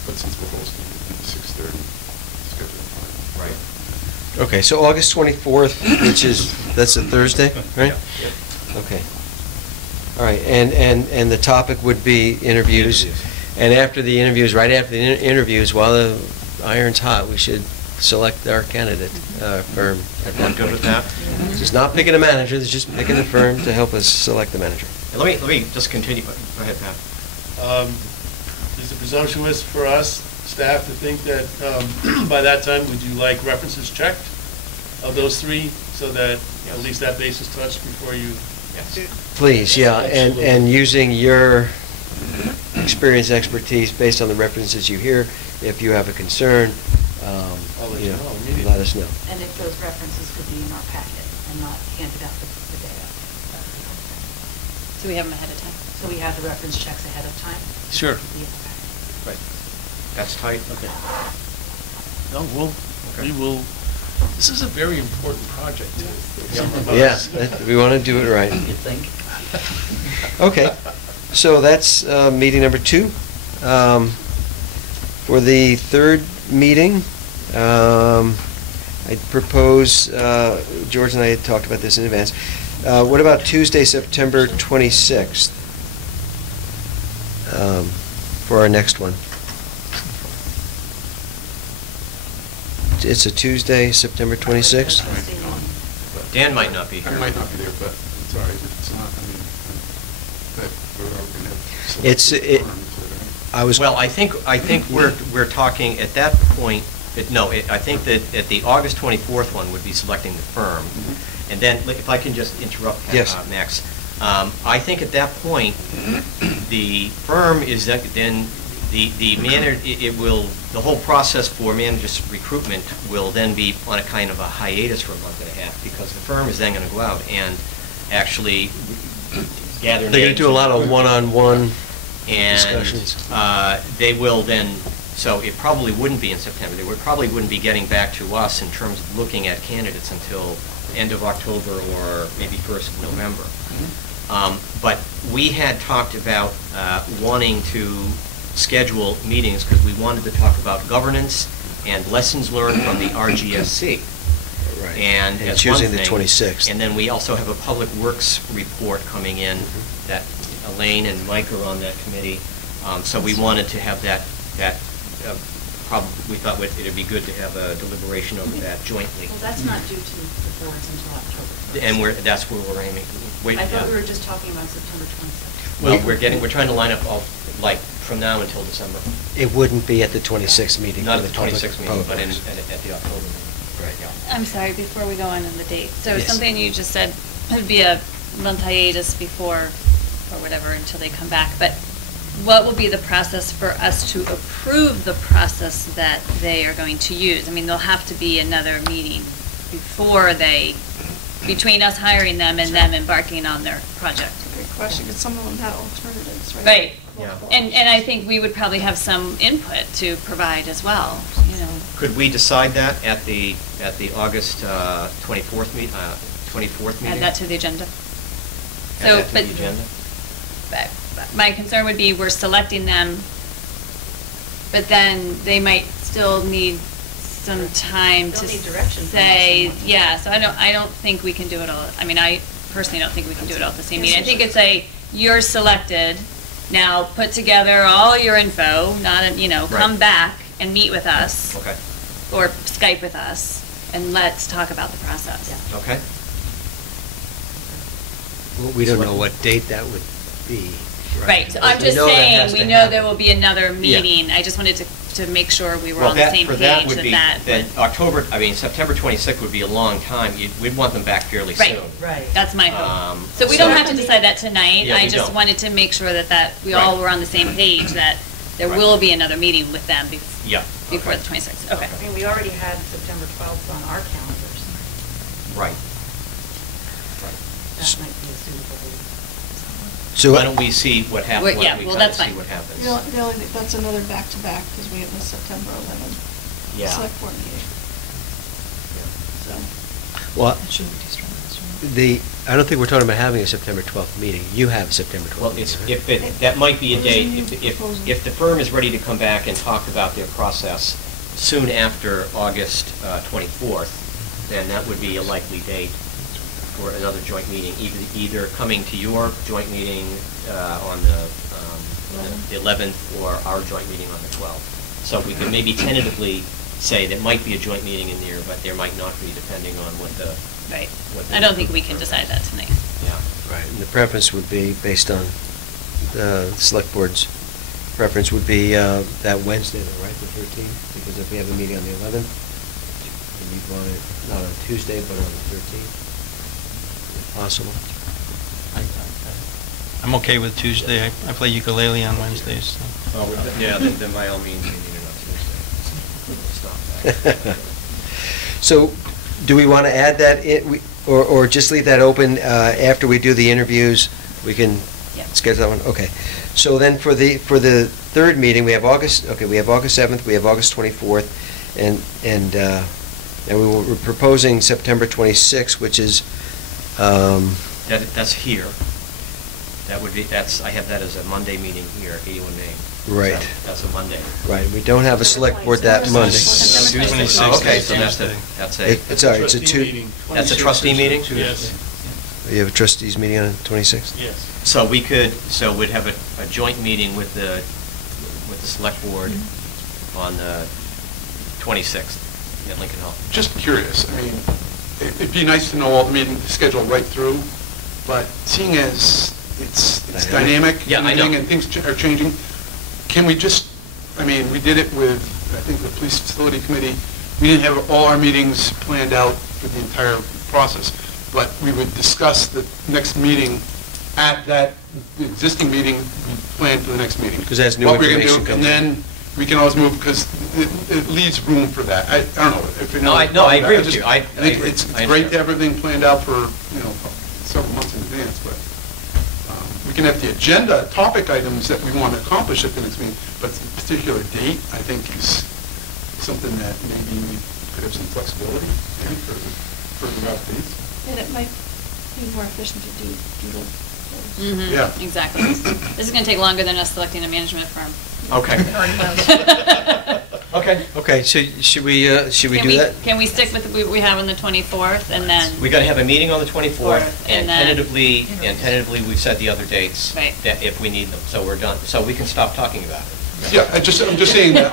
But since we're hosting it at 6:30, schedule Right. Okay, so August 24th, that's a Thursday, right? Okay. All right, and the topic would be interviews. And after the interviews, right after the interviews, while the iron's hot, we should select our candidate firm. Everyone good with that? Just not picking a manager, it's just picking a firm to help us select the manager. And let me just continue. Go ahead, Pat. Is it presumptuous for us, staff, to think that by that time, would you like references checked of those three, so that at least that base is touched before you? Yes. Please, yeah, and using your experience, expertise, based on the references you hear, if you have a concern, I'll let you you know, know immediately. let us know. And if those references could be in our packet and not handed out the day of. So we have them ahead of time. So we have the reference checks ahead of time? Sure. Be in the packet. Right. That's tight? Okay. No, we will, this is a very important project. Yeah, we want to do it right. You think? Okay, so that's meeting number 2. For the third meeting, I propose, George and I had talked about this in advance, what about Tuesday, September 26th for our next one? It's a Tuesday, September 26th? Dan might not be here. I might not be there, but it's all right. It's not, I mean, that we're going to have. It's- it- I was. Well, I think we're talking at that point, I think that at the August 24th one would be selecting the firm. And then, if I can just interrupt, Yes. Max, I think at that point, the firm is then, the manager, the whole process for manager's recruitment will then be on a kind of a hiatus for a month and a half, because the firm is then going to go out and actually gather names. They're going to do a lot of one-on-one And discussions. they will then, so it probably wouldn't be in September. They probably wouldn't be getting back to us in terms of looking at candidates until end of October or maybe 1st of November. But we had talked about wanting to schedule meetings because we wanted to talk about governance and lessons learned from the RGSC. Right. And And as it's one usually the thing. 26th. And then we also have a Public Works report coming in that Elaine and Mike are on that committee. So we wanted to have that we thought it'd be good to have a deliberation over that jointly. Well, that's not due to the boards until October 1st. And that's where we're aiming. Wait, I thought yeah. we were just talking about September 22nd. Well, we're trying to line up like from now until December. It wouldn't be at the 26th meeting. Not for at the public- 26th meeting, but public. at the October meeting. Right. Yeah. I'm sorry, before we go on the date. So Yes. something you just said, it would be a month hiatus before, or whatever, until they come back. But what will be the process for us to approve the process that they are going to use? I mean, there'll have to be another meeting before between us hiring them and them embarking on their project. Great question, because some of them had alternatives, right? Right. Yeah. And I think we would probably have some input to provide as well, you know. Could we decide that at the August 24th meeting? Add that to the agenda. Add that to the agenda? But my concern would be we're selecting them, but then they might still need some time They'll to need direction from say, someone. yeah, so I don't think we can do it all, I mean, I personally don't think we can do it all at the same Yes, meeting. I think yes. it's you're selected, now put together all your info, come Right. back and meet with us. Okay. Or Skype with us, and let's talk about the process. Okay. Well, we don't know what date that would be. Right, so I'm We just know that saying, has we to know happen. there will be another Yeah. meeting. I just wanted to make sure we were Well, on the same for that page would with be, that. then September 26th would be a long time. We'd want them back fairly Right. soon. Right. That's my Um, hope. So we so- don't have to decide that tonight. Yeah, I we just don't. wanted to make sure that we all Right. were on the same page, that there Right. will be another meeting with them Yeah. before okay. the 26th. Okay. I mean, we already had September 12th on our calendars. Right. That might be a suitable date. So Why don't we see what happens? Well, Why yeah, don't we well, kinda that's see fine. what happens? The only thing, that's another back-to-back, because we have the September 11th Yeah. select board meeting. So, Well, It shouldn't be too strong. I don't think we're talking about having a September 12th meeting. You have a September 12th Well, meeting. it's, right? that might be a What is date, the new if proposal? the firm is ready to come back and talk about their process soon after August 24th, then that would be a likely date for another joint meeting, either coming to your joint meeting on the 11th or our joint meeting on the 12th. So we can maybe tentatively say there might be a joint meeting in there, but there might not be, depending on what the... Right. what I don't think we can decide that tonight. Yeah. Right, and the preference would be, based on the select board's preference, would be that Wednesday, though, right, the 13th? Because if we have a meeting on the 11th, then you'd want it not on Tuesday, but on the 13th, if possible. I'm okay with Tuesday. I play ukulele on Wednesdays. so. Yeah, then by all means, we need it on Tuesday. Stop that. So, do we want to add that, or just leave that open after we do the interviews? We can Yeah. schedule that one, okay. So then for the third meeting, we have August 7th, we have August 24th, and we're proposing September 26th, which is, That's here. That would be, I have that as a Monday meeting here at 81 Main. Right. That's a Monday. right, we don't have a select board that Monday. September 26th. Oh, okay, so Tuesday. that's It's all right, it's a Trustee meeting. That's a trustee meeting? Yes, You have a trustees meeting on the 26th? yes. So we'd have a joint meeting with the select board on the 26th at Lincoln Hall. Just curious, I mean, it'd be nice to know all the meetings scheduled right through, but seeing as it's dynamic. Yeah, I know. And things are changing, can we just, I mean, we did it with, I think, the police facility committee. We didn't have all our meetings planned out for the entire process, but we would discuss the next meeting at that existing meeting, planned for the next meeting. 'Cause that's new What we're gonna information do, coming and in. then we can always move, because it leaves room for that. I don't know. if you know- No, I agree with just- you. I think agree. it's I great to understand. have everything planned out for, several months in advance, but we can have the agenda, topic items that we want to accomplish at the next meeting, but the particular date, I think, is something that maybe we could have some flexibility, maybe, for further out dates. and it might be more efficient to do doodle polls. Mhm, Yeah. Exactly. This is going to take longer than us selecting a management firm. Okay. Okay. Okay, so should we Can do that? Can we stick with what we have on the 24th, and then? We got to have a meeting on the 24th, And and then- tentatively, we've set the other dates. Right. That if we need them, so we're done, so we can stop talking about it. Yeah, I'm just saying that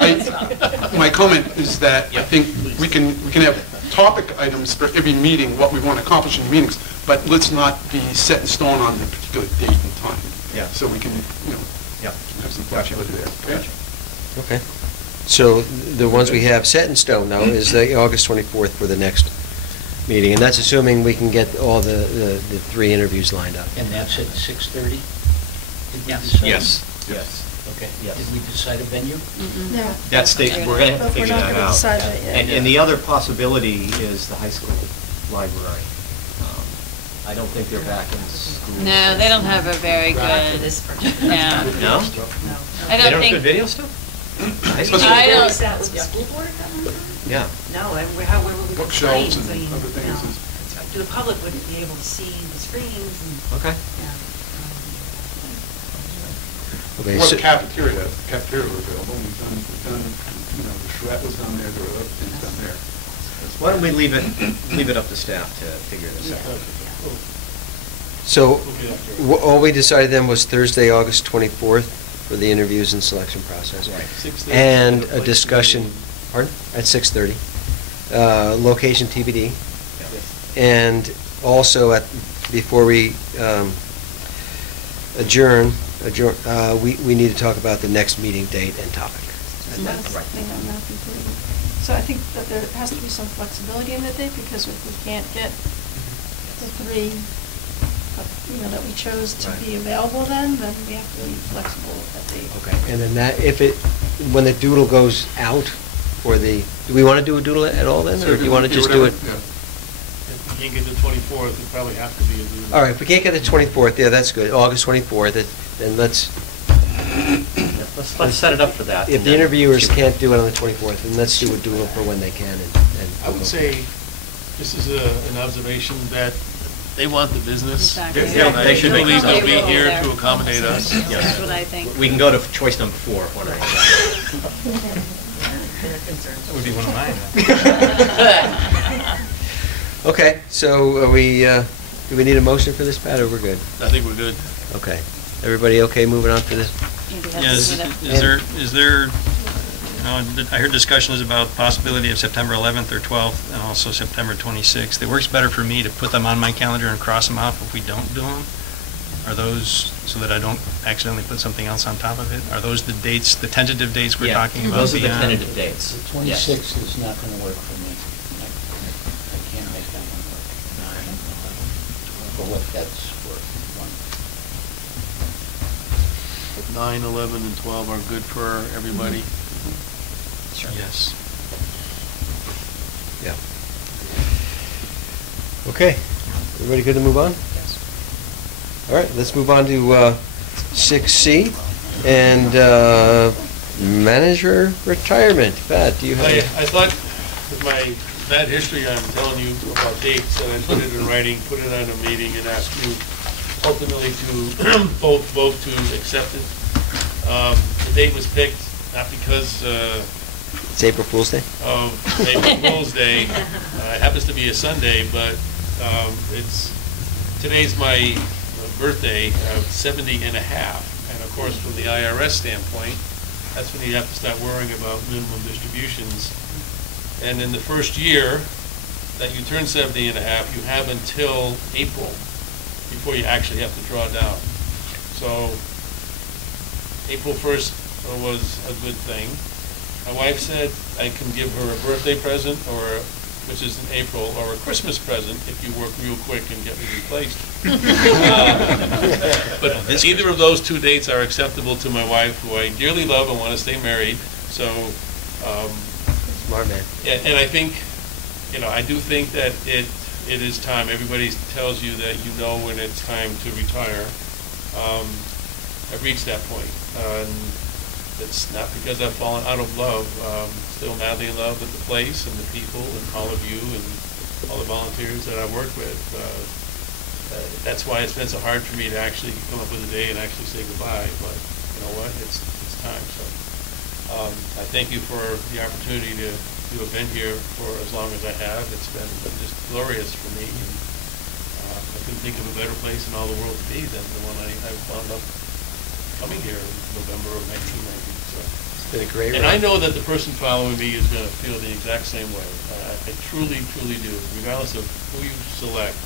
my comment is that I think we can have topic items for every meeting, what we want to accomplish in meetings, but let's not be set in stone on the particular date and time. Yeah. So we can, Yeah. have some flexibility there, okay? Okay. So the ones we have set in stone now is the August 24th for the next meeting, and that's assuming we can get all the three interviews lined up. And that's at 6:30? Yes, yes, okay, yes. Did we decide a venue? No. That's we're going to have to figure that But we're not going to out. decide that yet. And the other possibility is the high school library. I don't think they're back in school. No, they don't have a very Not for good, this particular. no. No? No. I They don't don't think. have good video stuff? High school? I don't- Was that with the school board at that one time? Yeah. No, and where will we put Bookshelves screens? and I mean, other things no. is- The public wouldn't be able to see the screens and, Okay. yeah. Okay, Or so- the cafeteria was available, we've done the charrette was down there, there were other things down there. Why don't we leave it up to staff to figure this out? So, all we decided then was Thursday, August 24th for the interviews and selection process. Right. 6:30 And at the a place discussion, meeting. pardon? At 6:30. Location TBD. Yes. And also before we adjourn, we need to talk about the next meeting date and topic. That's the thing I'm not completing. So I think that there has to be some flexibility in the date, because if we can't get the three, that we chose to be available then we have to be flexible with that date. Okay, and then when the doodle goes out for do we want to do a doodle at all then, or do you want to just do it? If we can't get the 24th, it probably have to be a doodle. All right, if we can't get the 24th, yeah, that's good, August 24th, then let's Let's set it up for that. If the interviewers can't do it on the 24th, then let's do a doodle for when they can. I would say, this is an observation that they want the business. Exactly. They should believe make they'll be here to accommodate us. That's what I think. We can go to choice number 4. That would be one of mine. Okay, so do we need a motion for this, Pat, or we're good? I think we're good. Okay. Everybody okay moving on to this? Is there, I heard discussions about possibility of September 11th or 12th, and also September 26th. It works better for me to put them on my calendar and cross them off if we don't do them. Are those, so that I don't accidentally put something else on top of it? Are those the dates, the tentative dates we're talking about? Those are the tentative dates. The 26th is not going to work for me. I can't make that one work. For what that's worth. 9, 11, and 12 are good for everybody. Sure. Yes. Yeah. Okay. Everybody good to move on? Yes. All right, let's move on to 6C, and manager retirement. Pat, do you have? I thought with my bad history, I'm telling you about dates, and I put it in writing, put it on a meeting, and asked you ultimately to vote to accept it. The date was picked not because it's April Fool's Day. Of April Fool's Day. It happens to be a Sunday, but today's my birthday of 70 and a half, and of course from the IRS standpoint, that's when you have to start worrying about minimum distributions. And in the first year that you turn 70 and a half, you have until April before you actually have to draw down. So April 1st was a good thing. My wife said I can give her a birthday present, which is in April, or a Christmas present if you work real quick and get me replaced. But either of those two dates are acceptable to my wife, who I dearly love and want to stay married. So, smart man. Yeah, and I think, I do think that it is time. Everybody tells you that when it's time to retire. I've reached that point. It's not because I've fallen out of love. Still madly in love with the place and the people and all of you and all the volunteers that I work with. That's why it's been so hard for me to actually come up with a day and actually say goodbye. But you know what? It's time. So I thank you for the opportunity to have been here for as long as I have. It's been just glorious for me. And, I couldn't think of a better place in all the world to be than the one I wound up coming here in November of 1990. So. It's been a great And ride. I know that the person following me is going to feel the exact same way. I truly, truly do. Regardless of who you select,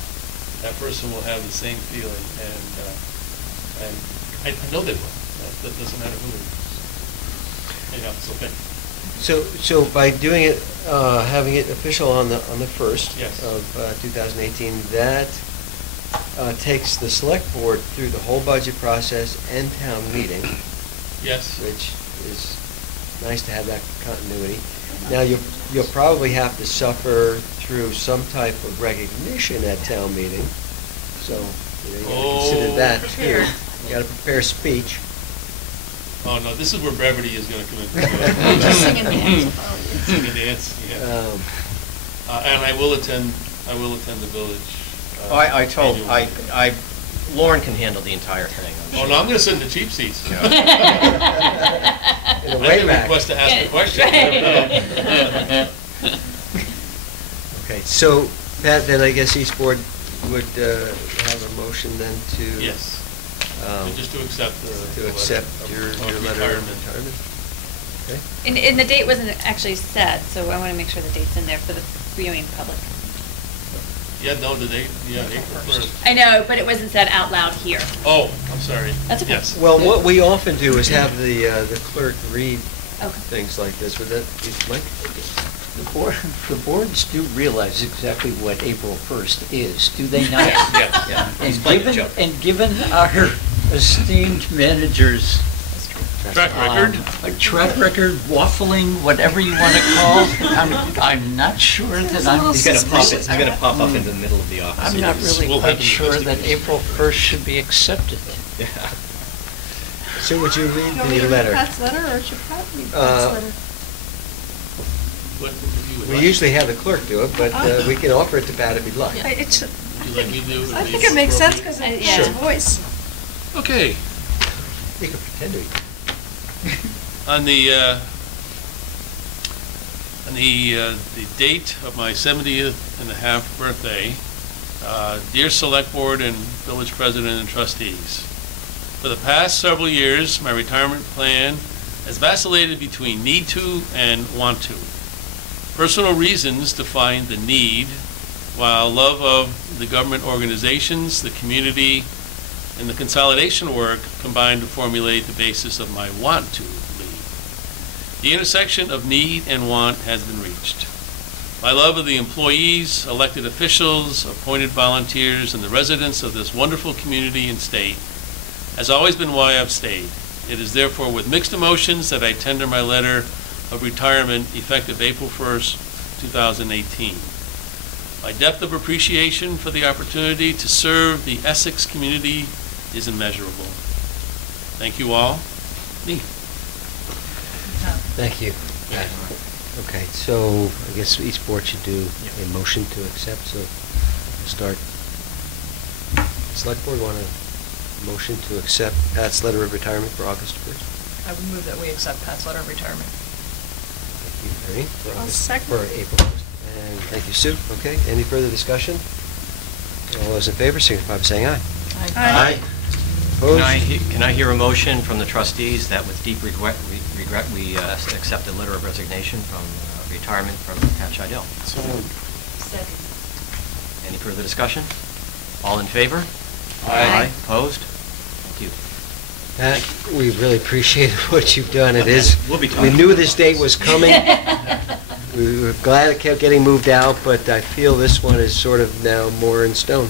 that person will have the same feeling, and I know they will. That doesn't matter who they are. Anyhow, it's okay. So by doing it, having it official on the 1st Yes. of 2018, that takes the select board through the whole budget process and town meeting. Yes. Which is nice to have that continuity. Now you'll probably have to suffer through some type of recognition at town meeting. So you gotta consider that too. You gotta prepare a speech. Oh no, this is where brevity is going to come into Just sing and dance. Sing and dance, yeah. And I will attend the village. I told, annually. I Lauren can handle the entire thing. Oh, no, I'm going to sit in the cheap seats. In the I way can back. request to ask a question. Okay, so, Pat, then I guess each board would have a motion then to... Yes. Just to accept the... To accept your letter of retirement. Okay. And the date wasn't actually set, so I want to make sure the date's in there for the viewing public. Yeah, no, the date, yeah, April 1st. I know, but it wasn't said out loud here. Oh, I'm sorry. That's okay. Yes. Well, what we often do is have the clerk read Okay. things like this. Would that be, Mike? The boards do realize exactly what April 1st is, do they not? Yeah. And given our esteemed managers' Track record. track record, waffling, whatever you want to call, I'm not sure that I'm... He's going to pop up in the middle of the office. I'm not really We'll have quite him sure that investigate. April 1st should be accepted. Yeah. So would you read You want me to the read letter? Pat's letter, or should Pat read Uh, Pat's letter? What would you We like? usually have the clerk do it, but we can offer it to Pat if you'd like. It's, Would you like me to do it? I think it makes sense because of Yeah. Pat's Sure. voice. Okay. You can pretend to be. On the date of my 70th and a half birthday, dear Select Board and Village President and Trustees, for the past several years, my retirement plan has vacillated between need to and want to. Personal reasons define the need, while love of the government organizations, the community, and the consolidation work combine to formulate the basis of my want to lead. The intersection of need and want has been reached. My love of the employees, elected officials, appointed volunteers, and the residents of this wonderful community and state has always been why I've stayed. It is therefore with mixed emotions that I tender my letter of retirement effective April 1st, 2018. My depth of appreciation for the opportunity to serve the Essex community is immeasurable. Thank you all. Me. Thank you. Okay, so I guess each board should do a motion to accept, so we'll start. Select Board want a motion to accept Pat's letter of retirement for August 1st? I would move that we accept Pat's letter of retirement. Thank you, Mary. For I'll August- second. For April 1st. And thank you, Sue. Okay, any further discussion? All those in favor, signify by saying aye. Aye. Opposed? Can I hear a motion from the trustees that with deep regret we accept a letter of resignation from retirement from Pat Scheidel? So moved. Second. Any further discussion? All in favor? Aye. Opposed? Thank you. Pat, we really appreciate what you've done. It is, We'll be we talking knew about this date was coming. We were glad it kept getting moved out, but I feel this one is sort of now more in stone.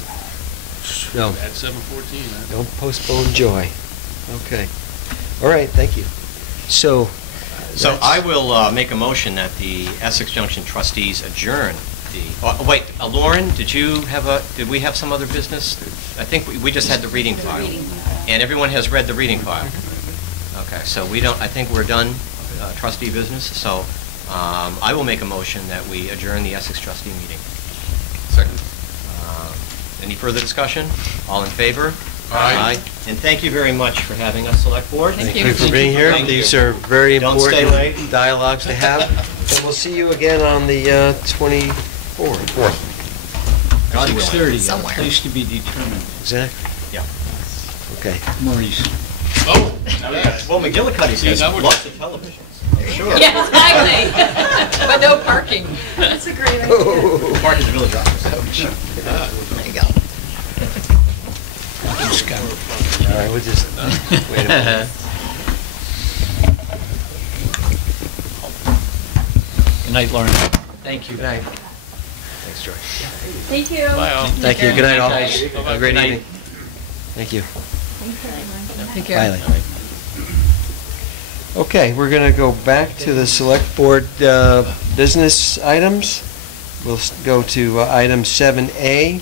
No, At 7:14, huh? don't postpone joy. Okay. All right, thank you. So. So that's- I will make a motion that the Essex Junction trustees adjourn the, wait, Lauren, did we have some other business? I think we just had the reading file. And everyone has read the reading file? Okay, so I think we're done trustee business, so I will make a motion that we adjourn the Essex trustee meeting. Second. Any further discussion? All in favor? Aye. And thank you very much for having us, Select Board. Thank Thank you for being here. Thank These you. are very Don't stay important late. dialogues to have. And we'll see you again on the 24th. God willing. 6:30, Somewhere. place to be determined. Exactly. Yeah. Okay. Maurice. Oh, Well, McGillicuddy's has See, now we're- lots of televisions, I'm sure. Yeah, exactly. But no parking. That's a great idea. Park at the village office. There you go. All right, we'll just wait a minute. Good night, Lauren. Thank you. Good night. Thanks, Joy. Thank you. Bye, all. Thank you. Good night, all. Thanks. Have a great evening. Thank you. Take care. Bye, Lee. Okay, we're going to go back to the Select Board business items. We'll go to item 7A,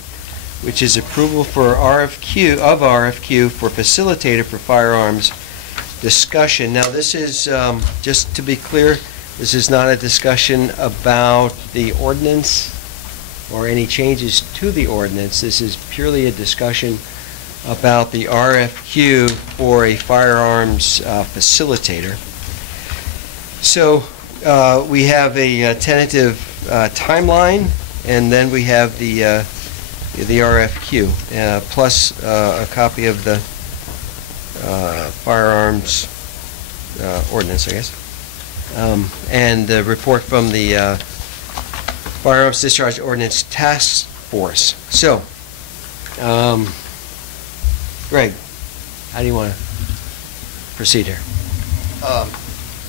which is approval for RFQ for facilitator for firearms discussion. Now, this is, just to be clear, this is not a discussion about the ordinance or any changes to the ordinance. This is purely a discussion about the RFQ for a firearms facilitator. So we have a tentative timeline, and then we have the RFQ, plus a copy of the firearms ordinance, I guess, and the report from the Firearms Discharge Ordinance Task Force. So, Greg, how do you want to proceed here?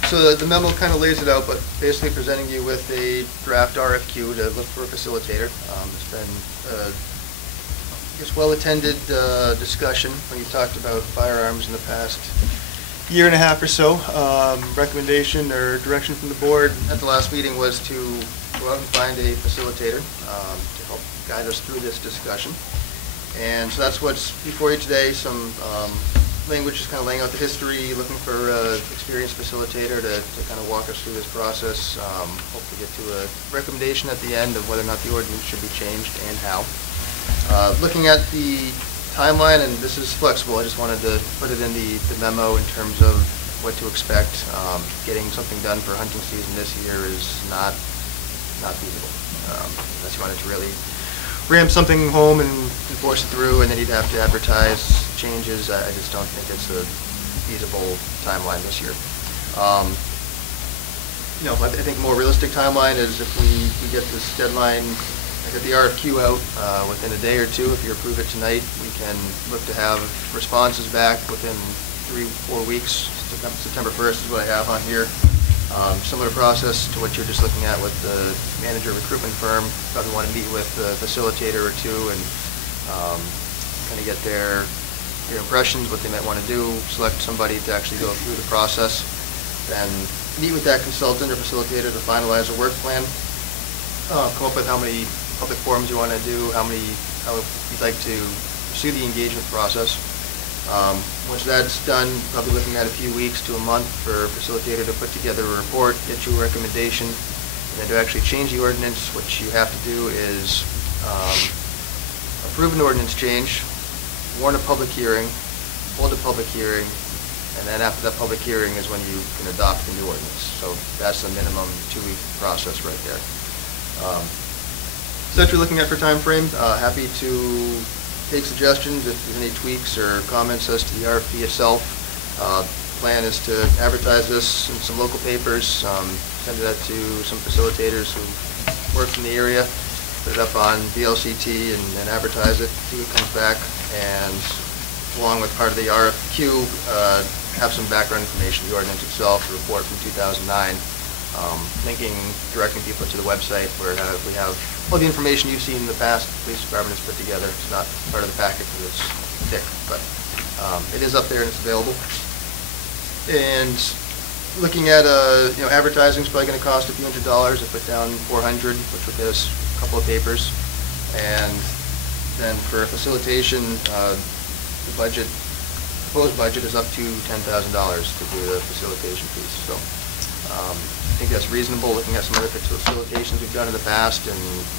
So the memo kind of lays it out, but basically presenting you with a draft RFQ to look for a facilitator. It's been, I guess, well-attended discussion when you talked about firearms in the past year and a half or so. Recommendation or direction from the board at the last meeting was to go out and find a facilitator to help guide us through this discussion. And so that's what's before you today, some language is kind of laying out the history, looking for an experienced facilitator to kind of walk us through this process. Hopefully get to a recommendation at the end of whether or not the ordinance should be changed and how. Looking at the timeline, and this is flexible, I just wanted to put it in the memo in terms of what to expect. Getting something done for hunting season this year is not feasible. Unless you wanted to really ram something home and enforce it through, and then you'd have to advertise changes. I just don't think it's a feasible timeline this year. I think a more realistic timeline is if we get this deadline, get the RFQ out within a day or two. If you approve it tonight, we can look to have responses back within 3-4 weeks. September 1st is what I have on here. Similar process to what you're just looking at with the manager recruitment firm. Probably want to meet with the facilitator or two and kind of get their impressions, what they might want to do, select somebody to actually go through the process, then meet with that consultant or facilitator to finalize a work plan, come up with how many public forums you want to do, how you'd like to pursue the engagement process. Once that's done, probably looking at a few weeks to a month for a facilitator to put together a report, get you a recommendation, and then to actually change the ordinance. What you have to do is approve an ordinance change, warn a public hearing, hold a public hearing, and then after that public hearing is when you can adopt the new ordinance. So that's the minimum 2-week process right there. So that's what you're looking at for time frame. Happy to take suggestions if there's any tweaks or comments as to the RFP itself. Plan is to advertise this in some local papers, send that to some facilitators who work in the area, put it up on VLCT and advertise it, see what comes back, and along with part of the RFQ, have some background information, the ordinance itself, the report from 2009, directing people to the website where we have all the information you've seen in the past, the police department has put together. It's not part of the packet because it's thick, but it is up there and it's available. And looking at advertising is probably going to cost a few $100s. I put down $400, which will get us a couple of papers. And then for facilitation, the proposed budget is up to $10,000 to do the facilitation piece. So I think that's reasonable, looking at some other facilitations we've done in the past, and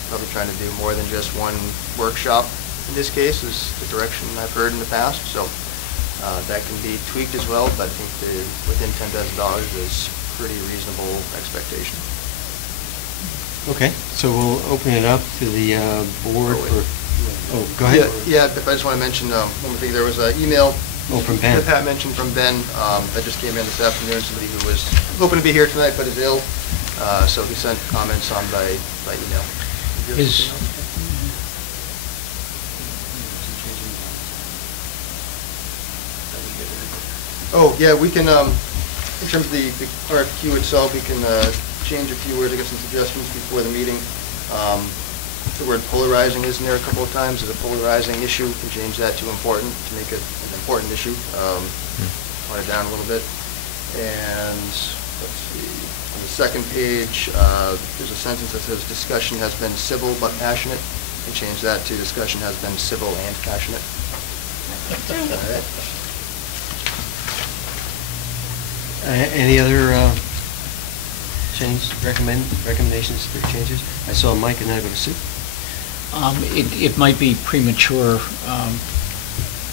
probably trying to do more than just one workshop. In this case, is the direction I've heard in the past. So that can be tweaked as well, but I think within $10,000 is pretty reasonable expectation. Okay, so we'll open it up to the board for. Oh, go ahead. Yeah. If I just want to mention one more thing, there was an email. From Ben. That Pat mentioned from Ben, that just came in this afternoon, somebody who was hoping to be here tonight but is ill, so he sent comments on by email. Oh, yeah, we can, in terms of the RFQ itself, we can change a few words, I get some suggestions before the meeting. The word polarizing is in there a couple of times. As a polarizing issue, we can change that to important to make it an important issue. Tone it down a little bit. And let's see, on the second page, there's a sentence that says discussion has been civil but passionate. We can change that to discussion has been civil and passionate. All right. Any other recommendations for changes? I saw Mike and I go to Sue. It might be premature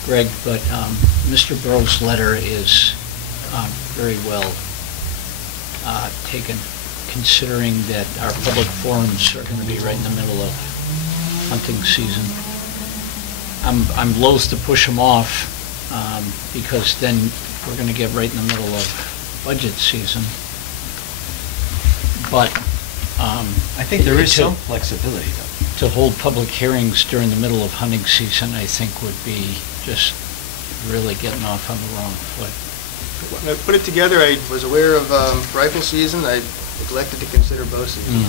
Greg, but Mr. Burrow's letter is very well taken, considering that our public forums are going to be right in the middle of hunting season. I'm loath to push them off because then we're going to get right in the middle of budget season. But I think there is some flexibility, though. To hold public hearings during the middle of hunting season, I think would be just really getting off on the wrong foot. When I put it together, I was aware of rifle season. I neglected to consider bow season.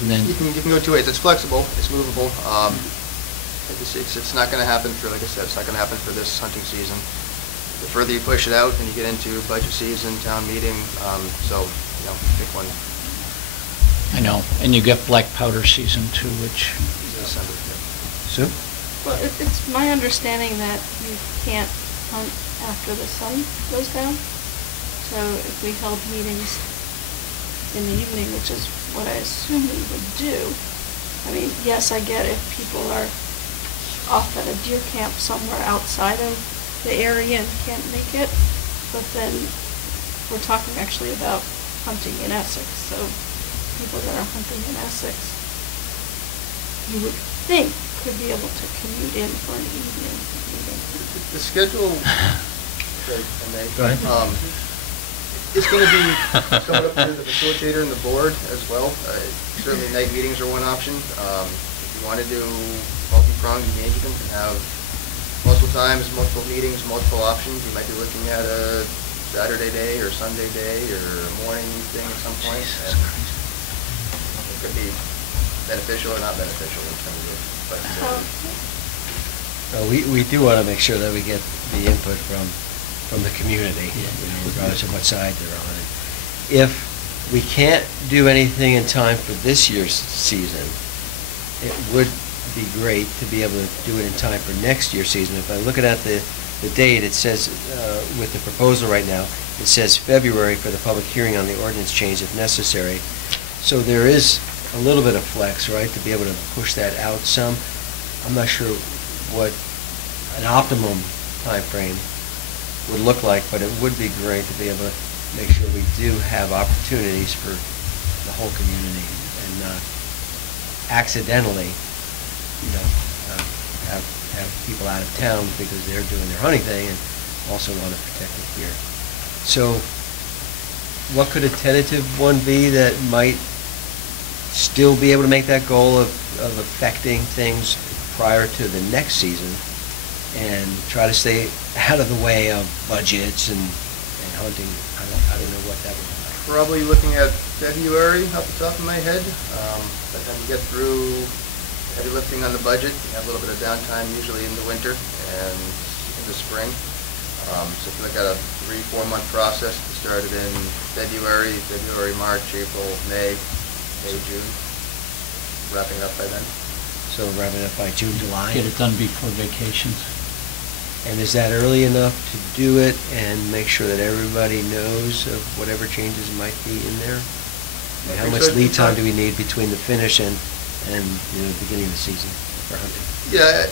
And then You can go two ways. It's flexible, it's movable. It's not going to happen for, like I said, it's not going to happen for this hunting season. The further you push it out, and you get into budget season, town meeting, so, pick one. I know, and you get black powder season too, which... December. Sue? Well, it's my understanding that you can't hunt after the sun goes down. So if we held meetings in the evening, which is what I assume we would do, I mean, yes, I get if people are off at a deer camp somewhere outside of the area and can't make it, but then we're talking actually about hunting in Essex, so people that are hunting in Essex, you would think could be able to commute in for an evening meeting. The schedule, if I may, Go ahead. it's going to be somewhat up to the facilitator and the board as well. Certainly night meetings are one option. If you want to do multi-pronged engagement and have multiple times, multiple meetings, multiple options, you might be looking at a Saturday day or Sunday day or a morning thing at some point. And it could be beneficial or not beneficial in terms of flexibility. We do want to make sure that we get the input from the community, regardless of what side they're on. If we can't do anything in time for this year's season, it would be great to be able to do it in time for next year's season. If I look at the date, it says, with the proposal right now, it says February for the public hearing on the ordinance change if necessary. So there is a little bit of flex, right, to be able to push that out some. I'm not sure what an optimum time frame would look like, but it would be great to be able to make sure we do have opportunities for the whole community and not accidentally, have people out of town because they're doing their hunting thing and also want to protect the deer. So what could a tentative one be that might still be able to make that goal of affecting things prior to the next season and try to stay out of the way of budgets and hunting? I don't know what that would be like. Probably looking at February off the top of my head. By the time you get through heavy lifting on the budget, you have a little bit of downtime usually in the winter and in the spring. So if you look at a 3-4 month process, it started in February, March, April, May, June, wrapping up by then. So wrapping up by June, July? Get it done before vacations. And is that early enough to do it and make sure that everybody knows of whatever changes might be in there? And how much lead time do we need between the finish and the beginning of the season for hunting? Yeah,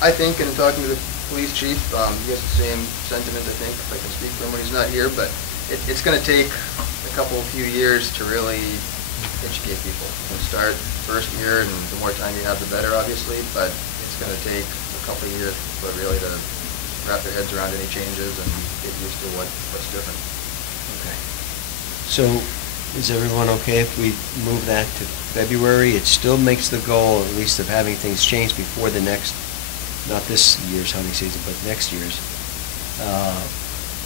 I think, and talking to the police chief, he has the same sentiment, I think, if I can speak for him when he's not here, but it's going to take a few years to really educate people. We'll start first year, and the more time you have, the better, obviously, but it's going to take a couple of years for really to wrap their heads around any changes and get used to what's different. Okay. So is everyone okay if we move that to February? It still makes the goal, at least, of having things changed before the next, not this year's hunting season, but next year's.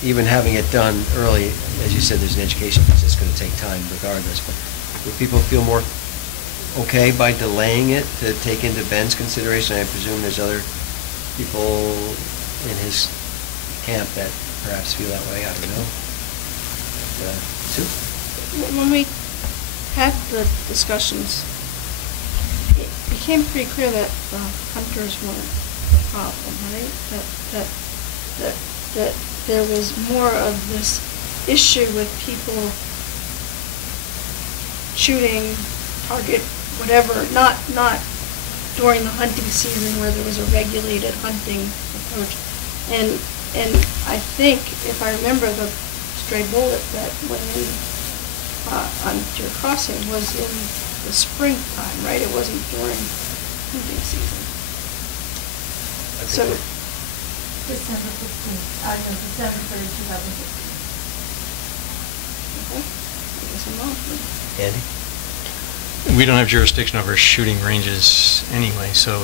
Even having it done early, as you said, there's an education piece that's going to take time regardless, but would people feel more okay by delaying it to take into Ben's consideration? I presume there's other people in his camp that perhaps feel that way. I don't know. Sue? When we had the discussions, it became pretty clear that hunters weren't the problem, right? That there was more of this issue with people shooting, target, whatever, not during the hunting season where there was a regulated hunting approach. And I think, if I remember, the stray bullet that went in on Deer Crossing was in the springtime, right? It wasn't during hunting season. So, December 15th, no, December 3rd, 2015. okay, I guess I'm wrong. Andy? We don't have jurisdiction over shooting ranges anyway, so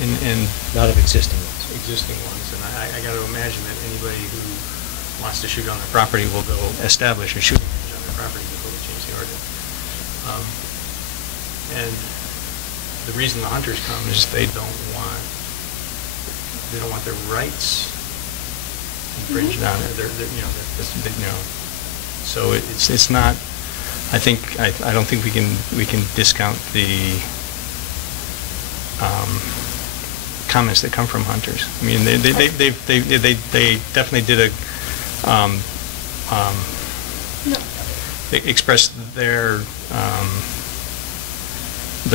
and Not of existing ones. existing ones, and I got to imagine that anybody who wants to shoot on their property will go establish a shooting range on their property before we change the ordinance. And the reason the hunters come is they don't want their rights infringed on it. So it's not. I don't think we can discount the comments that come from hunters. I mean, they definitely did they expressed their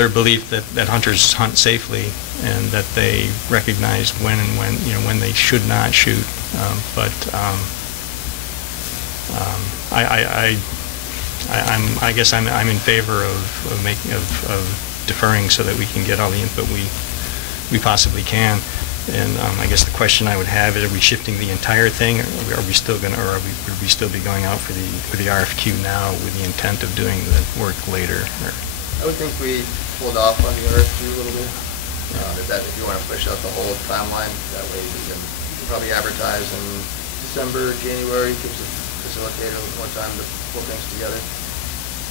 belief that hunters hunt safely and that they recognize when they should not shoot. I guess I'm in favor of deferring so that we can get all the input we possibly can. And I guess the question I would have is: are we shifting the entire thing, or are we still going to, or would we still be going out for the RFQ now with the intent of doing the work later? Or? I would think we hold off on the RFQ a little bit. If you want to push out the whole timeline, that way you can probably advertise in December, January, gives the facilitator a little more time to pull things together.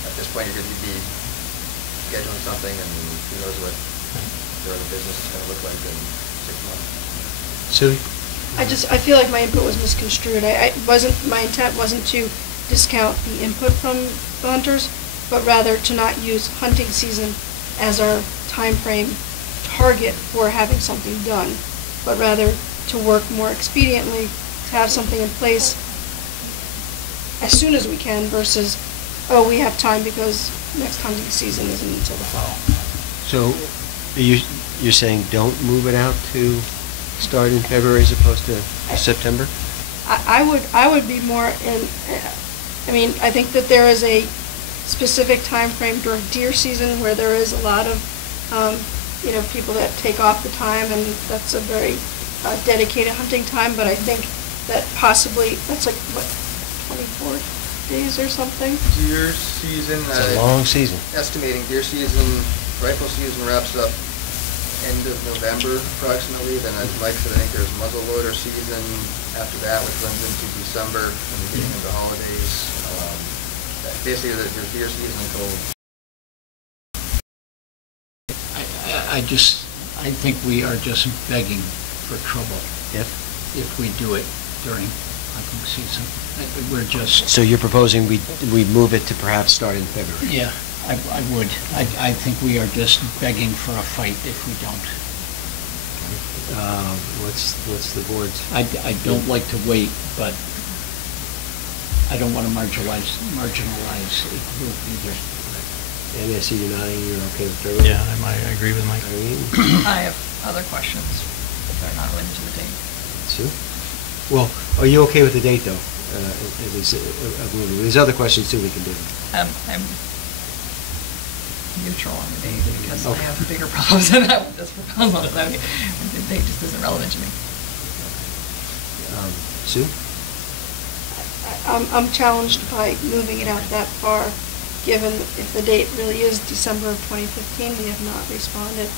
At this point, you're going to be scheduling something, and who knows what the business is going to look like in 6 months. Sue? I feel like my input was misconstrued. My intent wasn't to discount the input from the hunters, but rather to not use hunting season as our time frame target for having something done, but rather to work more expediently, to have something in place as soon as we can versus, oh, we have time because next hunting season isn't until the fall. So you're saying don't move it out to start in February as opposed to September? I would be more in, I think that there is a specific time frame during deer season where there is a lot of, people that take off the time, and that's a very dedicated hunting time, but I think that possibly, that's like, what, 24 days or something? Deer season. It's a long season. Estimating deer season, rifle season wraps up end of November approximately. Then, as Mike said, I think there's muzzleloader season after that, which runs into December and the beginning of the holidays. Basically, there's deer season until. I think we are just begging for trouble. If we do it during hunting season. We're just... So you're proposing we move it to perhaps start in February? Yeah, I would. I think we are just begging for a fight if we don't. What's the board's... I don't like to wait, but I don't want to marginalize a group either. Andy, I see you nodding, you're okay with February? Yeah, I agree with Mike. I have other questions, if they're not related to the date. Sue? Well, are you okay with the date, though? At least, there's other questions, too, we can do. I'm neutral on the date because I have bigger problems than that with this proposal, so the date just isn't relevant to me. Sue? I'm challenged by moving it out that far, given if the date really is December of 2015, we have not responded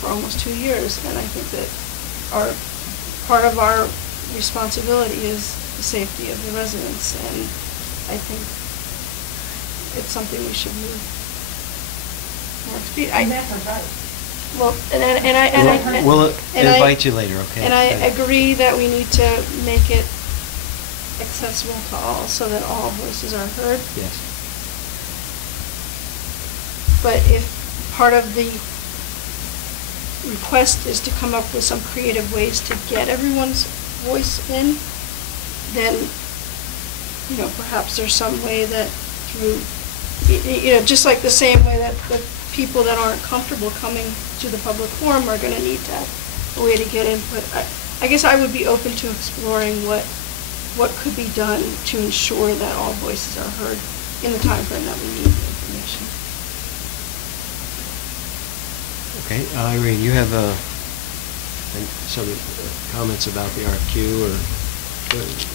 for almost 2 years, and I think that part of our responsibility is the safety of the residents, and I think it's something we should move more expediently. Well, We'll invite you later, okay? And I agree that we need to make it accessible to all so that all voices are heard. Yes. But if part of the request is to come up with some creative ways to get everyone's voice in, then, perhaps there's some way that through, just like the same way that the people that aren't comfortable coming to the public forum are gonna need to have a way to get input. I guess I would be open to exploring what could be done to ensure that all voices are heard in the time frame that we need the information. Okay, Irene, you have some comments about the RFQ, or?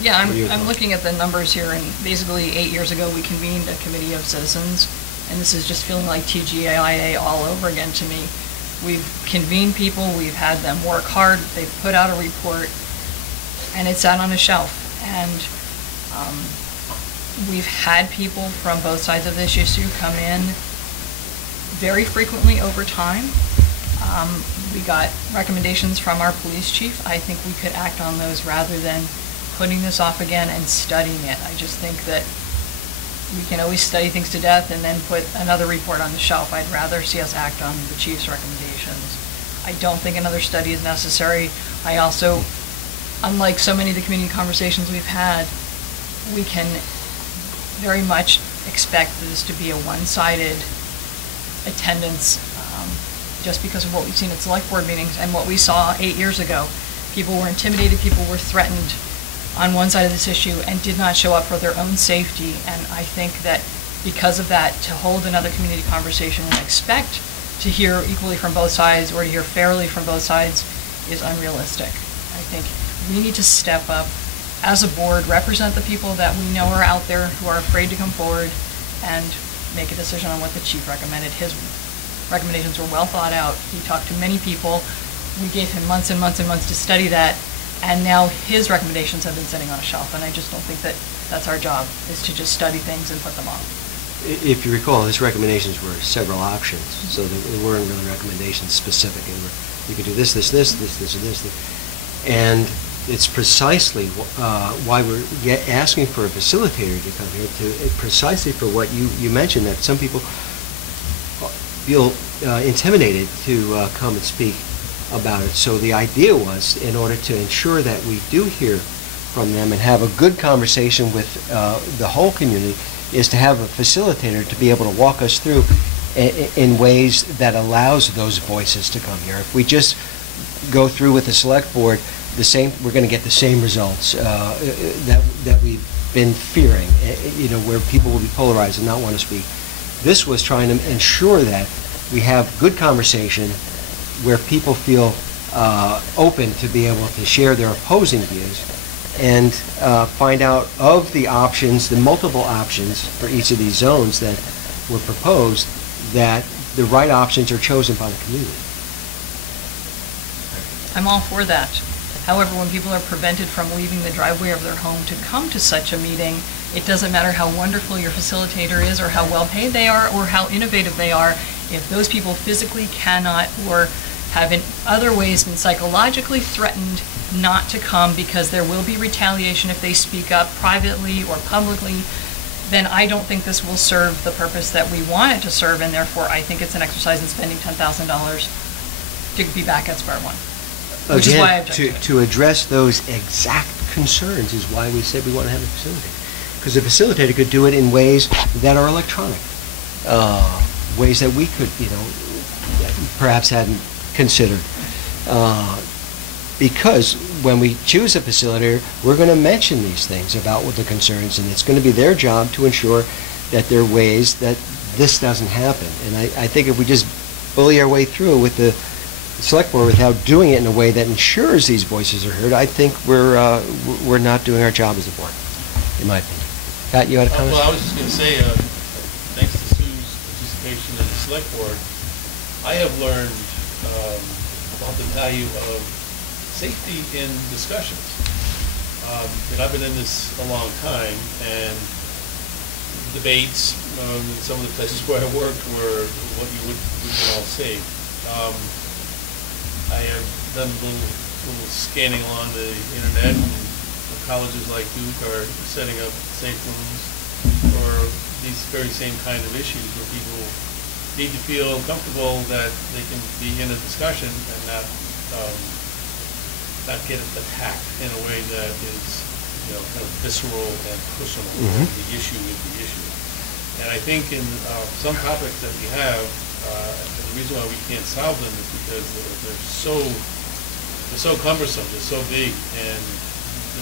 Yeah, what are your I'm thoughts? looking at the numbers here, and basically 8 years ago, we convened a committee of citizens, and this is just feeling like TGIA all over again to me. We've convened people, we've had them work hard, they've put out a report, and it's sat on a shelf. And we've had people from both sides of this issue come in very frequently over time. We got recommendations from our police chief. I think we could act on those rather than putting this off again and studying it. I just think that we can always study things to death and then put another report on the shelf. I'd rather see us act on the chief's recommendations. I don't think another study is necessary. I also, unlike so many of the community conversations we've had, we can very much expect this to be a one-sided attendance just because of what we've seen at select board meetings and what we saw 8 years ago. People were intimidated, people were threatened on one side of this issue and did not show up for their own safety. And I think that because of that, to hold another community conversation and expect to hear equally from both sides or to hear fairly from both sides is unrealistic. I think we need to step up as a board, represent the people that we know are out there who are afraid to come forward, and make a decision on what the chief recommended. His recommendations were well thought out. He talked to many people. We gave him months and months and months to study that, and now his recommendations have been sitting on a shelf, and I just don't think that that's our job, is to just study things and put them off. If you recall, his recommendations were several options, so they weren't really recommendations specific. They were, you could do this, this, this, this, this, and this. And it's precisely why we're asking for a facilitator to come here, precisely for what you mentioned, that some people feel intimidated to come and speak about it. So the idea was, in order to ensure that we do hear from them and have a good conversation with the whole community, is to have a facilitator to be able to walk us through in ways that allows those voices to come here. If we just go through with the select board, we're going to get the same results that we've been fearing, where people will be polarized and not want to speak. This was trying to ensure that we have good conversation where people feel open to be able to share their opposing views and find out of the options, the multiple options for each of these zones that were proposed, that the right options are chosen by the community. I'm all for that. However, when people are prevented from leaving the driveway of their home to come to such a meeting, it doesn't matter how wonderful your facilitator is or how well paid they are or how innovative they are. If those people physically cannot or have in other ways been psychologically threatened not to come because there will be retaliation if they speak up privately or publicly, then I don't think this will serve the purpose that we want it to serve, and therefore I think it's an exercise in spending $10,000 to be back at square one. Which is why I object to address those exact concerns is why we said we want to have a facilitator. Because the facilitator could do it in ways that are electronic, ways that we could, perhaps hadn't considered. Because when we choose a facilitator, we're going to mention these things about what the concerns, and it's going to be their job to ensure that there are ways that this doesn't happen. And I think if we just bully our way through with the select board without doing it in a way that ensures these voices are heard, I think we're not doing our job as a board, in my opinion. Pat, you had a comment? Well, I was just going to say, thanks to Sue's participation in the select board, I have learned about the value of safety in discussions. And I've been in this a long time, and debates in some of the places where I worked were what you would call safe. I have done a little scanning along the internet, and colleges like Duke are setting up safe rooms for these very same kind of issues where people need to feel comfortable that they can be in a discussion and not get attacked in a way that is kind of visceral and personal. Mm-hmm. The issue is the issue. And I think in some topics that we have, And the reason why we can't solve them is because they're so cumbersome, they're so big, and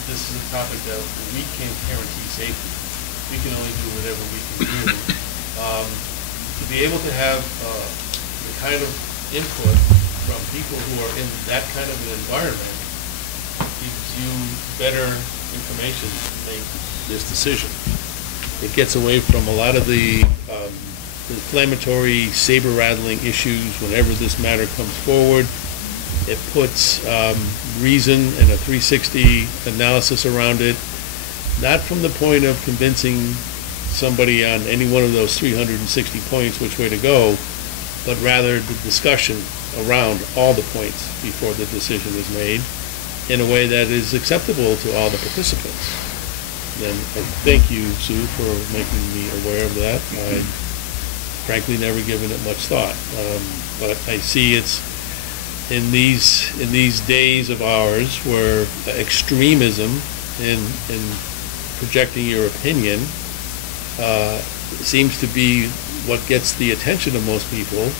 this is a topic that we can't guarantee safety. We can only do whatever we can do. To be able to have the kind of input from people who are in that kind of an environment gives you better information to make this decision. It gets away from a lot of the inflammatory, saber-rattling issues whenever this matter comes forward. It puts reason and a 360 analysis around it, not from the point of convincing somebody on any one of those 360 points which way to go, but rather the discussion around all the points before the decision is made in a way that is acceptable to all the participants. And thank you, Sue, for making me aware of that. I frankly never given it much thought, but I see it's in these days of ours where extremism in projecting your opinion seems to be what gets the attention of most people.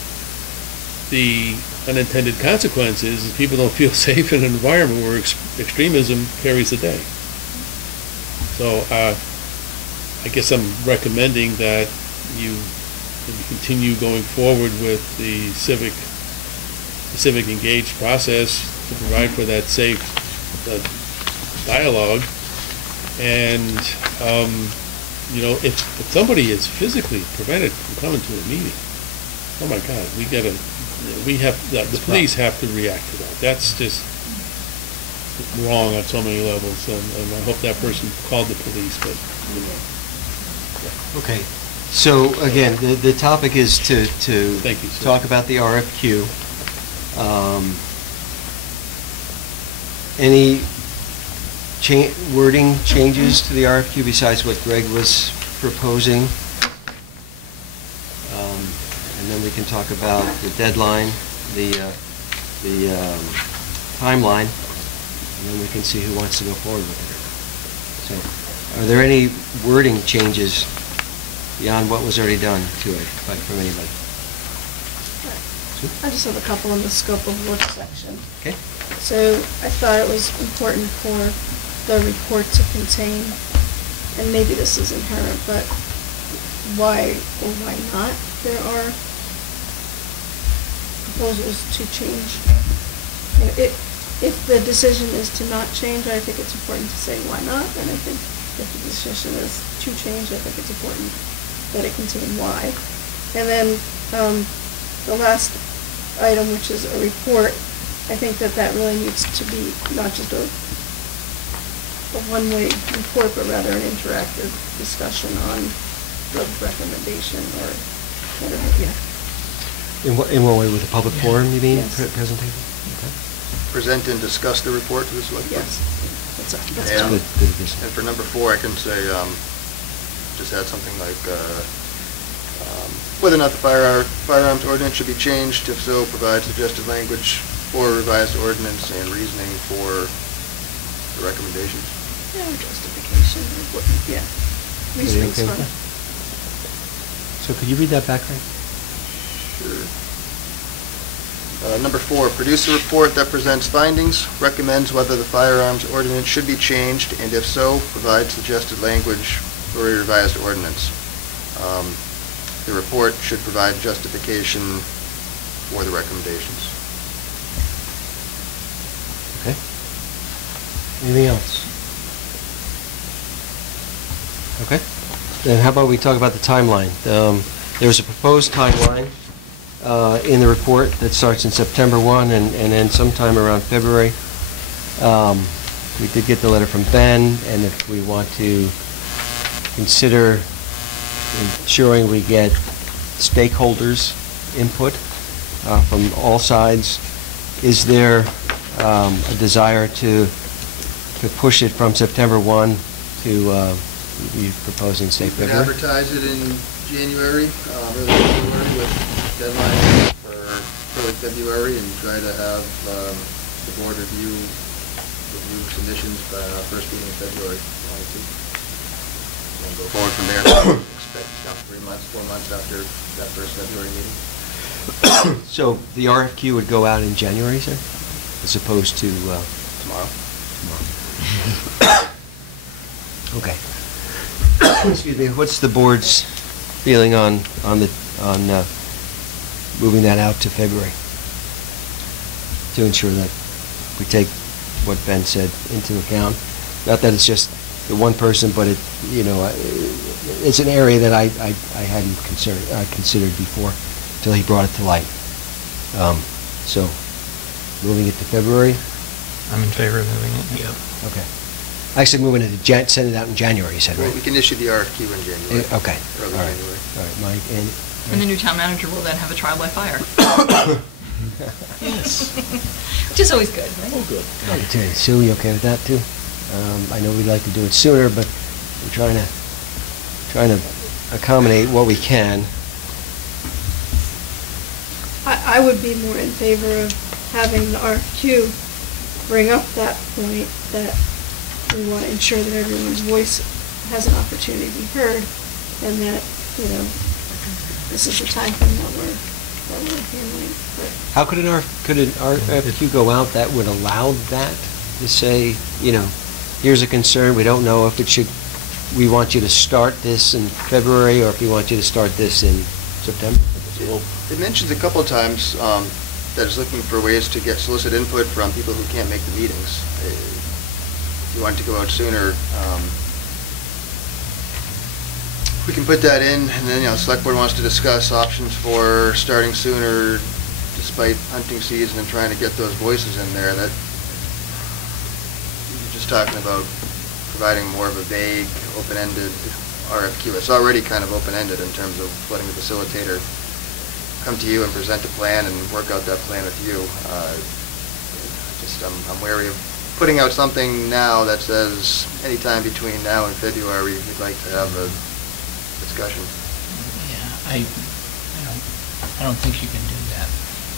The unintended consequence is people don't feel safe in an environment where extremism carries the day. So I guess I'm recommending that you continue going forward with the civic engaged process to provide for that safe dialogue. And if somebody is physically prevented from coming to a meeting, oh my God, the police have to react to that. That's just wrong on so many levels, and I hope that person called the police, but. Okay, so again, the topic is to Thank you, sir. Talk about the RFQ. Any wording changes to the RFQ besides what Greg was proposing? And then we can talk about the deadline, the timeline, and then we can see who wants to go forward with it. So, are there any wording changes beyond what was already done to it from anybody? I just have a couple in the scope of work section. Okay. So I thought it was important for the report to contain, and maybe this is inherent, but why or why not there are proposals to change. If the decision is to not change, I think it's important to say why not, and I think if the decision is to change, I think it's important that it contain why. And then the last item, which is a report, I think that really needs to be not just a one-way report, but rather an interactive discussion on the recommendation or whatever, yeah. In what way, with a public forum, you mean, Yes. presentation? Okay. Present and discuss the report to the select board? Yes, that's And good addition. and for number 4, I can say, just add something like, whether or not the firearms ordinance should be changed, if so, provide suggested language for revised ordinance and reasoning for the recommendations. Yeah, justification, or what, yeah. Reasoning's okay with fine. that? So could you read that back, Greg? Sure. Number 4, produce a report that presents findings, recommends whether the firearms ordinance should be changed, and if so, provide suggested language for a revised ordinance. The report should provide justification for the recommendations. Okay. Anything else? Okay. Then how about we talk about the timeline? There's a proposed timeline in the report that starts in September 1 and ends sometime around February. We did get the letter from Ben, and if we want to consider ensuring we get stakeholders' input from all sides, is there a desire to push it from September 1 to be proposing, say, We could February? advertise it in January, early February, with deadline for early February, and try to have the board review submissions by first meeting in February. And go forward from there. Expect about 3 months, 4 months after that first February meeting. So the RFQ would go out in January, sir, as opposed to Tomorrow. Okay. Excuse me. What's the board's feeling on moving that out to February to ensure that we take what Ben said into account? Not that it's just the one person, but it's an area that I hadn't considered before till he brought it to light. So, moving it to February. I'm in favor of moving it. Yeah. Okay. Actually, moving it to send it out in January. You said, right? Well, we can issue the RFQ in January. Okay. Early All right. January. All right, Mike and. And the new town manager will then have a trial by fire. Yes. Which is always good, right? Oh, good. Opportunity. Sue, you okay with that too? I know we'd like to do it sooner, but we're trying to accommodate what we can. I would be more in favor of having the RFQ bring up that point that we want to ensure that everyone's voice has an opportunity to be heard, and that, this is the time frame that we're handling. But How could an RFQ go out that would allow that to say, here's a concern, we don't know if we want you to start this in February or if we want you to start this in September? It mentions a couple of times that it's looking for ways to solicit input from people who can't make the meetings. If you want it to go out sooner, we can put that in, and then, Select Board wants to discuss options for starting sooner despite hunting season and trying to get those voices in there. That you're just talking about providing more of a vague, open-ended RFQ. It's already kind of open-ended in terms of letting the facilitator come to you and present a plan and work out that plan with you. I'm wary of putting out something now that says anytime between now and February we'd like to have a discussion. Yeah, I don't think you can do that.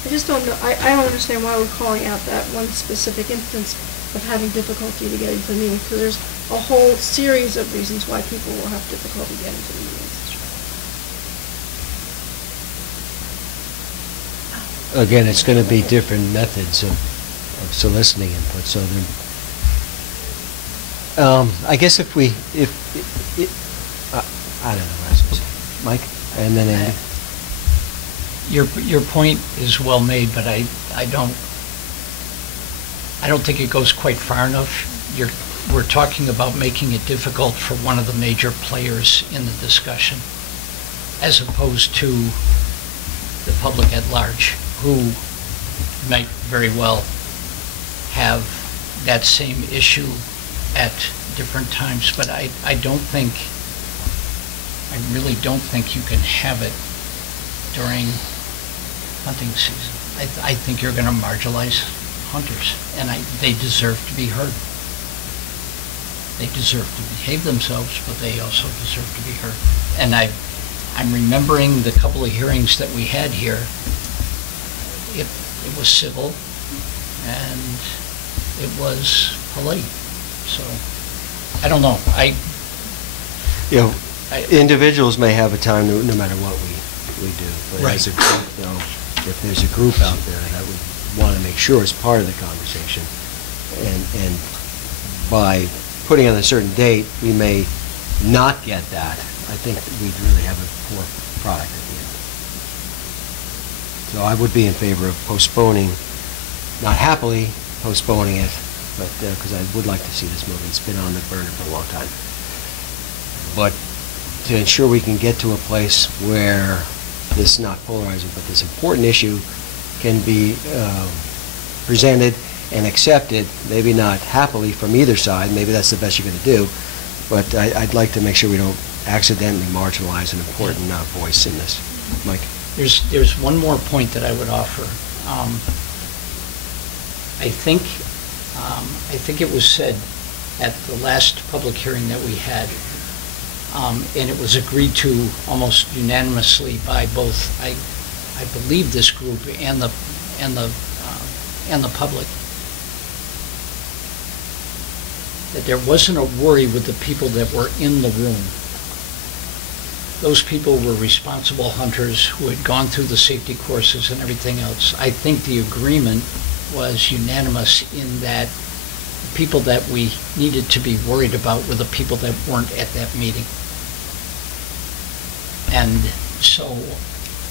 I just don't know, I don't understand why we're calling out that one specific instance of having difficulty to get into the meeting, because there's a whole series of reasons why people will have difficulty getting to the meetings. Again, it's going to be different methods of soliciting input, so I guess if I don't know what I was going to say. Mike, and then Andy. Your point is well made, but I don't think it goes quite far enough. We're talking about making it difficult for one of the major players in the discussion, as opposed to the public at large, who might very well have that same issue at different times. But I really don't think you can have it during hunting season. I think you're going to marginalize hunters, and they deserve to be heard. They deserve to behave themselves, but they also deserve to be heard. And I'm remembering the couple of hearings that we had here. It was civil, and it was polite. So, I don't know. Individuals may have a time no matter what we do, but right. As a group, though, if there's a group out there that would want to make sure it's part of the conversation, and by putting on a certain date, we may not get that, I think we'd really have a poor product at the end. So I would be in favor of postponing, not happily postponing it, but because I would like to see this movie. It's been on the burner for a long time. But to ensure we can get to a place where this not polarizing, but this important issue can be presented and accepted, maybe not happily from either side, maybe that's the best you're going to do, but I'd like to make sure we don't accidentally marginalize an important voice in this. Mike? There's one more point that I would offer. I think it was said at the last public hearing that we had, and it was agreed to almost unanimously by both, I believe, this group and the public, that there wasn't a worry with the people that were in the room those people were responsible hunters who had gone through the safety courses and everything else. I think the agreement was unanimous in that people that we needed to be worried about were the people that weren't at that meeting. And so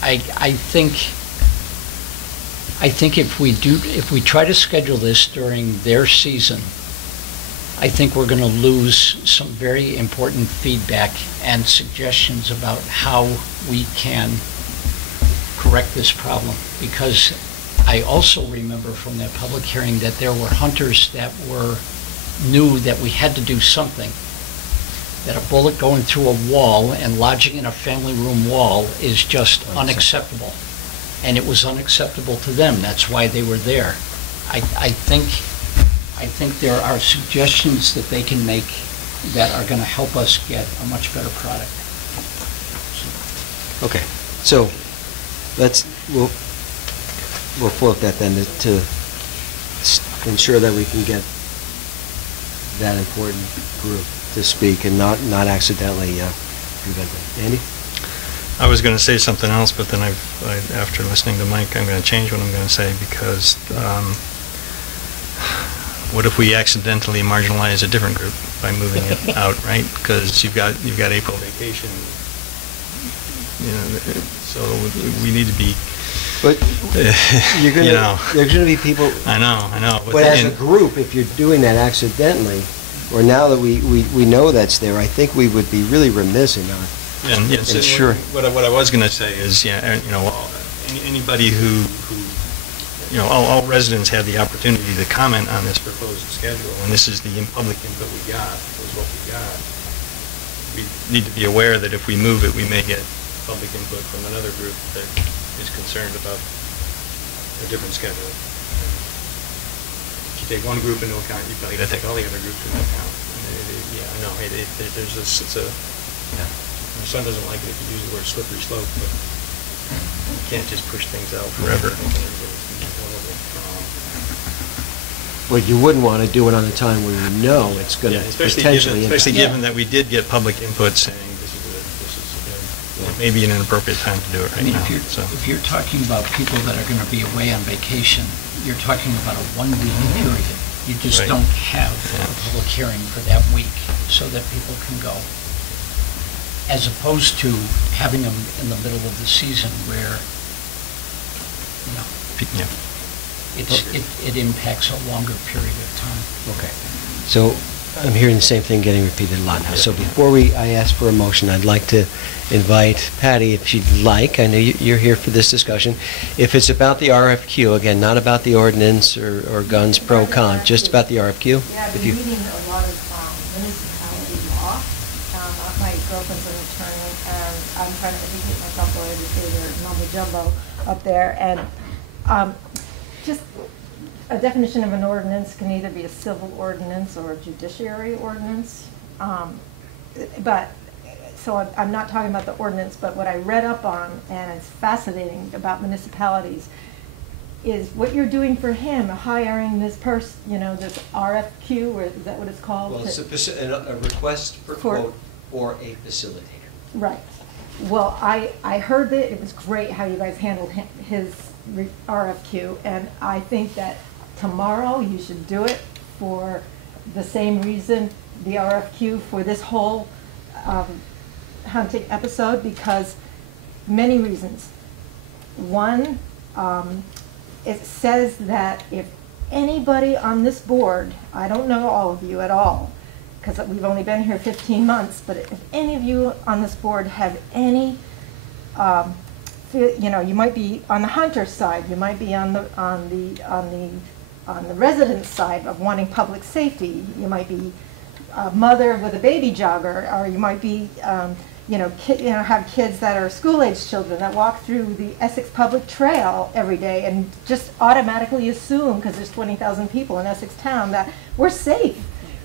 I think if we try to schedule this during their season, I think we're going to lose some very important feedback and suggestions about how we can correct this problem. Because I also remember from that public hearing that there were hunters that knew that we had to do something. That a bullet going through a wall and lodging in a family room wall is just unacceptable. And it was unacceptable to them. That's why they were there. I think there are suggestions that they can make that are going to help us get a much better product. Okay, so we'll float that then to ensure that we can get that important group to speak and not accidentally prevent them. Andy? I was going to say something else, but then after listening to Mike, I'm going to change what I'm going to say because what if we accidentally marginalize a different group by moving it out, right? Because you've got April vacation, so we need to be. But you're gonna, there's going to be people. I know. But as a group, if you're doing that accidentally, or now that we know that's there, I think we would be really remiss in not. So sure. What I was going to say is, anybody who all residents have the opportunity to comment on this proposed schedule, and this is the public input we got, was what we got. We need to be aware that if we move it, we may get public input from another group that is concerned about a different schedule. If you take one group into account, you probably got to take all the other groups into account. I know. There's this. It's a. My son doesn't like it if you use the word slippery slope, but you can't just push things out forever. But you wouldn't want to do it on a time where you know it's going to potentially impact. Especially given that we did get public input saying this is maybe an inappropriate time to do it right now. If you're talking about people that are going to be away on vacation, you're talking about a 1-week period. You just don't have a public hearing for that week so that people can go. As opposed to having them in the middle of the season where, it impacts a longer period of time. Okay. So I'm hearing the same thing getting repeated a lot now. So before I ask for a motion, I'd like to invite Patty, if she'd like. I know you're here for this discussion. If it's about the RFQ, again, not about the ordinance or guns pro con, just about the RFQ. Yeah, I've been reading a lot of municipality law. My girlfriend's an attorney, and I'm trying to educate myself so I understand their mumbo jumbo up there. And just a definition of an ordinance can either be a civil ordinance or a judiciary ordinance. So I'm not talking about the ordinance, but what I read up on, and it's fascinating about municipalities, is what you're doing for him, hiring this person, this RFQ, or is that what it's called? Well, it's a request for quote or a facilitator. Right. Well, I heard that it was great how you guys handled his RFQ, and I think that tomorrow you should do it for the same reason, the RFQ for this whole hunting episode, because many reasons. One, it says that if anybody on this board, I don't know all of you at all, because we've only been here 15 months, but if any of you on this board have any, you might be on the hunter's side, you might be on the resident's side of wanting public safety, you might be a mother with a baby jogger, or you might be, have kids that are school-age children that walk through the Essex Public Trail every day and just automatically assume, because there's 20,000 people in Essex town, that we're safe.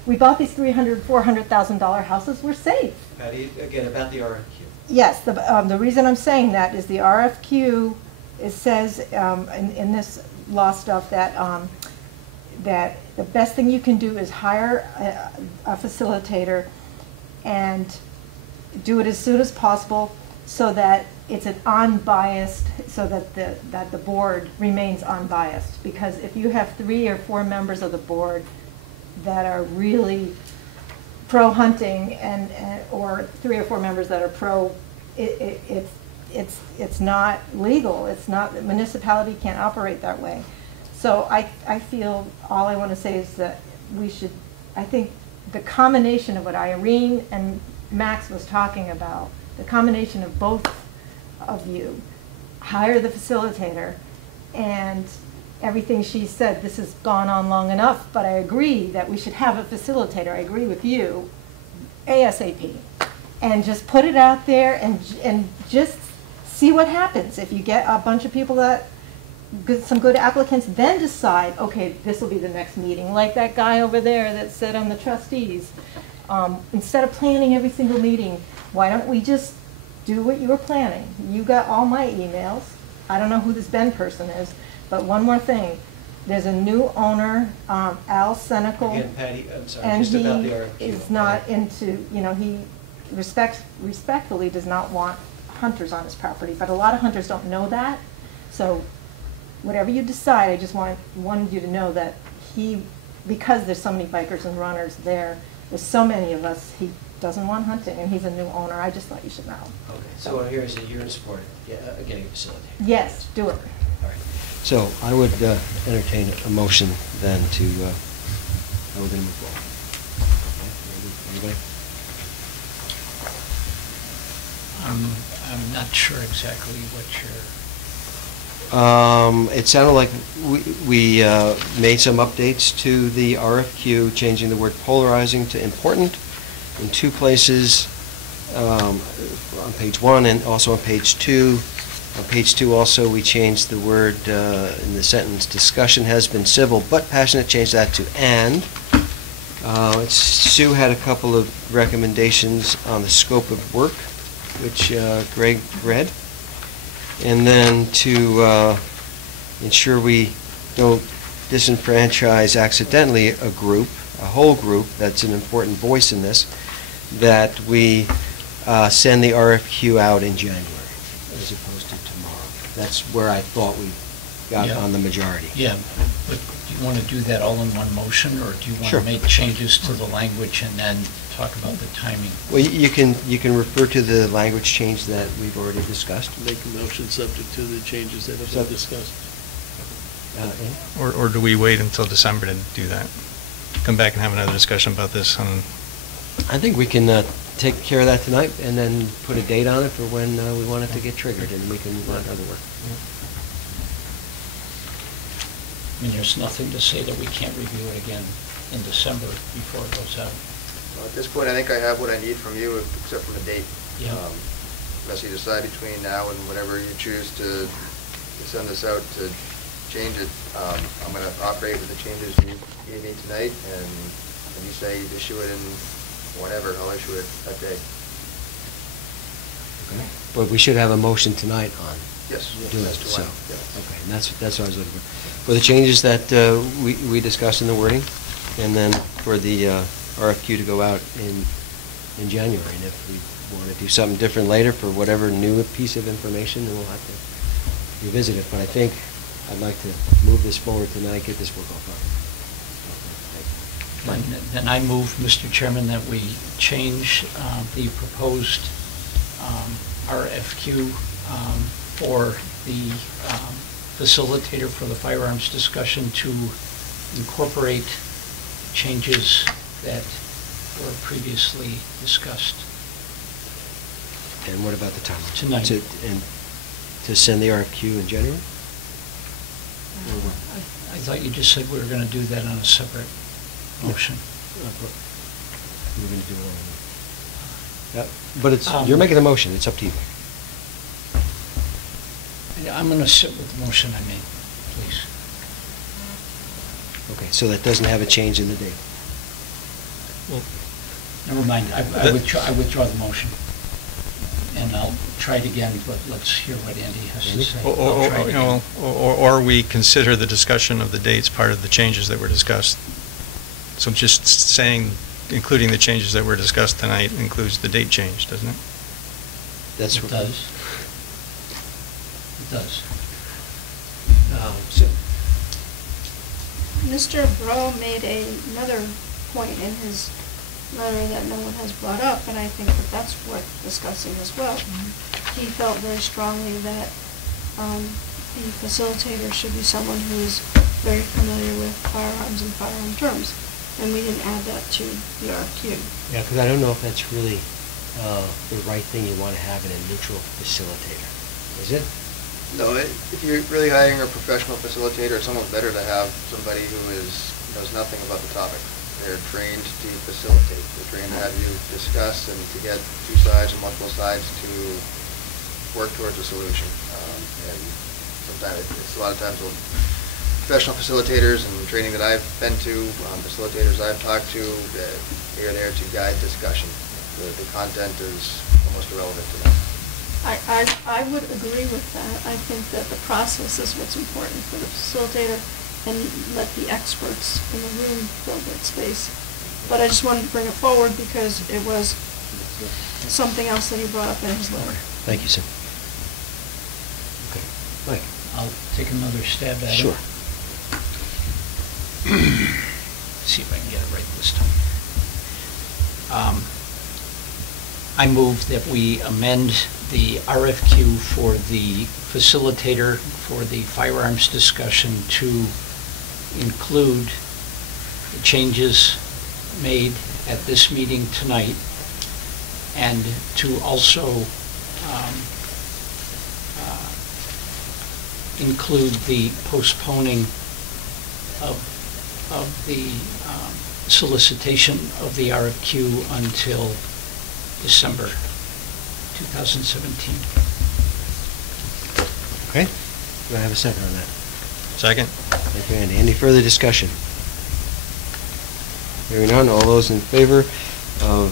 We bought these $300,000, $400,000 houses, we're safe. Patty, again, about the RFQ. Yes, the reason I'm saying that is the RFQ, it says in this law stuff that that the best thing you can do is hire a facilitator, and do it as soon as possible so that it's an unbiased, so that the board remains unbiased. Because if you have 3 or 4 members of the board that are really pro-hunting or 3 or 4 members that are pro, it's not legal. It's not, the municipality can't operate that way. So I feel, all I want to say is that we should, I think the combination of what Irene and Max was talking about, the combination of both of you, hire the facilitator, and everything she said, this has gone on long enough, but I agree that we should have a facilitator. I agree with you, ASAP. And just put it out there and just see what happens. If you get a bunch of people that, some good applicants, then decide, okay, this will be the next meeting. Like that guy over there that said on the trustees, instead of planning every single meeting, why don't we just do what you were planning? You got all my emails. I don't know who this Ben person is, but one more thing. There's a new owner, Al Senecal. Again, Patty, I'm sorry, and just about the he RFQ. is not into, he respectfully does not want hunters on his property, but a lot of hunters don't know that. So whatever you decide, I just wanted you to know that because there's so many bikers and runners there's so many of us, he doesn't want hunting, and he's a new owner. I just thought you should know. Okay, so what I hear is that you're in support of getting a facilitator. Yes, do it. All right. So I would entertain a motion then to, how we're going to move forward. Okay, anybody? I'm not sure exactly what you're... It sounded like we made some updates to the RFQ, changing the word polarizing to important in 2 places, on page 1 and also on page 2. On page 2 also, we changed the word in the sentence, discussion has been civil but passionate, changed that to and. Sue had a couple of recommendations on the scope of work, which Greg read. And then to ensure we don't disenfranchise accidentally a whole group that's an important voice in this, that we send the RFQ out in January as opposed to tomorrow. That's where I thought we got on the majority. Yeah, but do you want to do that all in one motion, or do you want Sure. to make changes to the language and then talk about the timing? Well, you can refer to the language change that we've already discussed. Make a motion subject to the changes that have been discussed. Or do we wait until December to do that? Come back and have another discussion about this on... I think we can take care of that tonight and then put a date on it for when we want it to get triggered, and we can run other work. I mean, there's nothing to say that we can't review it again in December before it goes out. At this point, I think I have what I need from you, except for the date. Yeah. Unless you decide between now and whenever you choose to send this out to change it, I'm going to operate with the changes you gave me tonight, and when you say issue it in whatever, I'll issue it that day. Okay. But we should have a motion tonight on Yes. doing it. As to So, when, yes. okay, and that's what I was looking for. For the changes that we discussed in the wording, and then for the RFQ to go out in January. And if we want to do something different later for whatever new piece of information, then we'll have to revisit it. But I think I'd like to move this forward tonight, get this work off. Then I move, Mr. Chairman, that we change the proposed RFQ for the facilitator for the firearms discussion to incorporate changes that were previously discussed. And what about the timeline? Tonight. To send the RFQ in January? I thought you just said we were going to do that on a separate motion. We're going to do it on... But it's, you're making the motion, it's up to you. I'm going to sit with the motion I made, please. Okay, so that doesn't have a change in the date? Never mind, I withdraw the motion. And I'll try it again, but let's hear what Andy has to say. I'll try it again. Or we consider the discussion of the dates part of the changes that were discussed. So just saying including the changes that were discussed tonight, includes the date change, doesn't it? That's It does. It does. Sue? Mr. Bro made another point in his letter that no one has brought up, and I think that that's worth discussing as well. He felt very strongly that the facilitator should be someone who is very familiar with firearms and firearm terms, and we didn't add that to the RFQ. Yeah, because I don't know if that's really the right thing you want to have in a neutral facilitator. Is it? No, if you're really hiring a professional facilitator, it's almost better to have somebody who knows nothing about the topic. They're trained to facilitate. They're trained to have you discuss and to get two sides or multiple sides to work towards a solution. And sometimes, it's a lot of times, professional facilitators and training that I've been to, facilitators I've talked to, they are there to guide discussion. The content is almost irrelevant to them. I would agree with that. I think that the process is what's important for the facilitator, and let the experts in the room fill that space. But I just wanted to bring it forward because it was something else that he brought up in his letter. Thank you, Sue. Okay, Mike? I'll take another stab at it. Sure. See if I can get it right this time. I move that we amend the RFQ for the facilitator for the firearms discussion to include the changes made at this meeting tonight, and to also include the postponing of the solicitation of the RFQ until December 2017. Okay. Do I have a second on that? Second. Thank you, Andy. Any further discussion? Hearing none, all those in favor of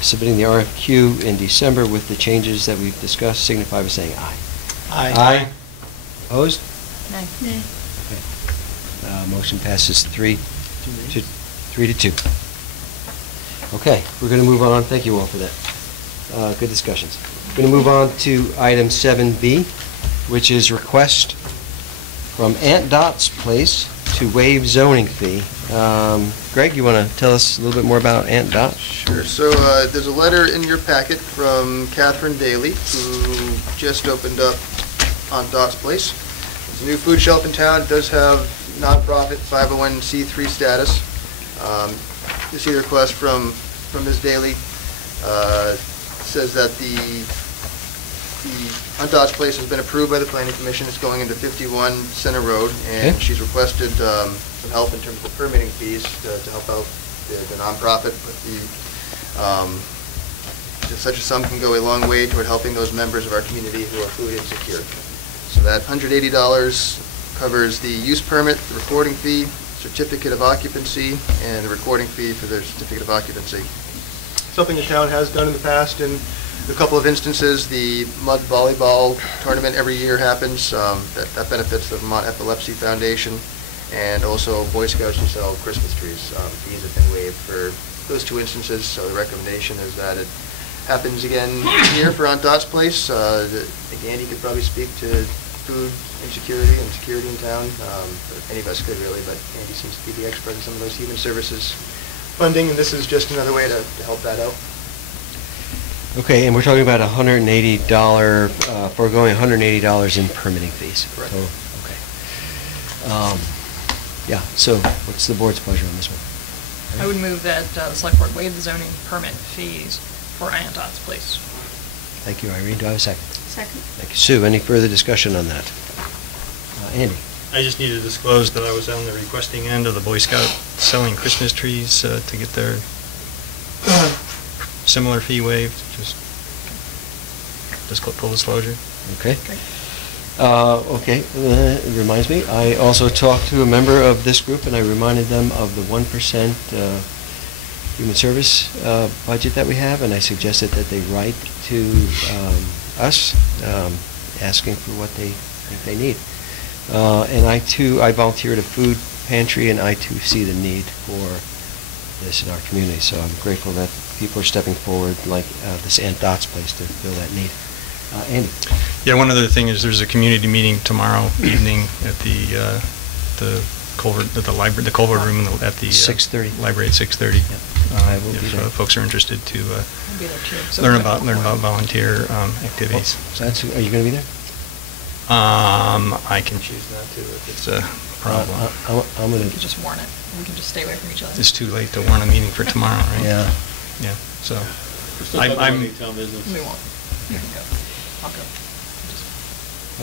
submitting the RFQ in December with the changes that we've discussed signify by saying aye. Aye. Aye. Opposed? Nay. Nay. Okay. Motion passes 3 to 2. Okay, we're going to move on. Thank you all for that. Good discussions. We're going to move on to item 7B, which is request from Aunt Dot's Place to waive zoning fee. Greg, you want to tell us a little bit more about Aunt Dot? Sure. So there's a letter in your packet from Catherine Daly, who just opened up Aunt Dot's Place. It's a new food shelf in town. It does have nonprofit 501c3 status. You see the request from Ms. Daly. Says that the Aunt Dot's Place has been approved by the Planning Commission. It's going into 51 Center Road, and she's requested some help in terms of the permitting fees to help out the nonprofit. But such a sum can go a long way toward helping those members of our community who are food insecure. So that $180 covers the use permit, the recording fee, certificate of occupancy, and the recording fee for their certificate of occupancy. Something the town has done in the past in a couple of instances. The mud volleyball tournament every year happens. That benefits the Vermont Epilepsy Foundation, and also Boy Scouts who sell Christmas trees. Fees have been waived for those two instances, so the recommendation is that it happens again here for Aunt Dot's Place. Andy could probably speak to food insecurity and security in town. Any of us could really, but Andy seems to be the expert in some of those human services funding, and this is just another way to help that out. Okay, and we're talking about $180, foregoing $180 in permitting fees. Correct. Okay. Yeah, so what's the board's pleasure on this one? I would move that the select board waive the zoning permit fees for Aunt Dot's Place. Thank you, Irene. Do I have a second? Second. Thank you, Sue. Any further discussion on that? Andy? I just need to disclose that I was on the requesting end of the Boy Scout selling Christmas trees to get their similar fee waived, just full disclosure. Okay. Okay, it reminds me, I also talked to a member of this group, and I reminded them of the 1% human service budget that we have, and I suggested that they write to us asking for what they think they need. And I volunteered a food pantry, and I too see the need for this in our community. So I'm grateful that people are stepping forward, like this Aunt Dot's place, to fill that need. Andy? Yeah, one other thing is there's a community meeting tomorrow evening at the Culver, at the library, the Culver room at the 6:30. Library at 6:30. I will be there. If folks are interested to I'll be there too. So learn we'll about go. volunteer activities. So that's, are you going to be there? I can choose not to if it's a problem. I'm going We to. can just warn it. We can just stay away from each other. It's too late to warn a meeting for tomorrow, right? Yeah. Yeah, so. We're still talking about any town business. We won't. You can go. I'll go.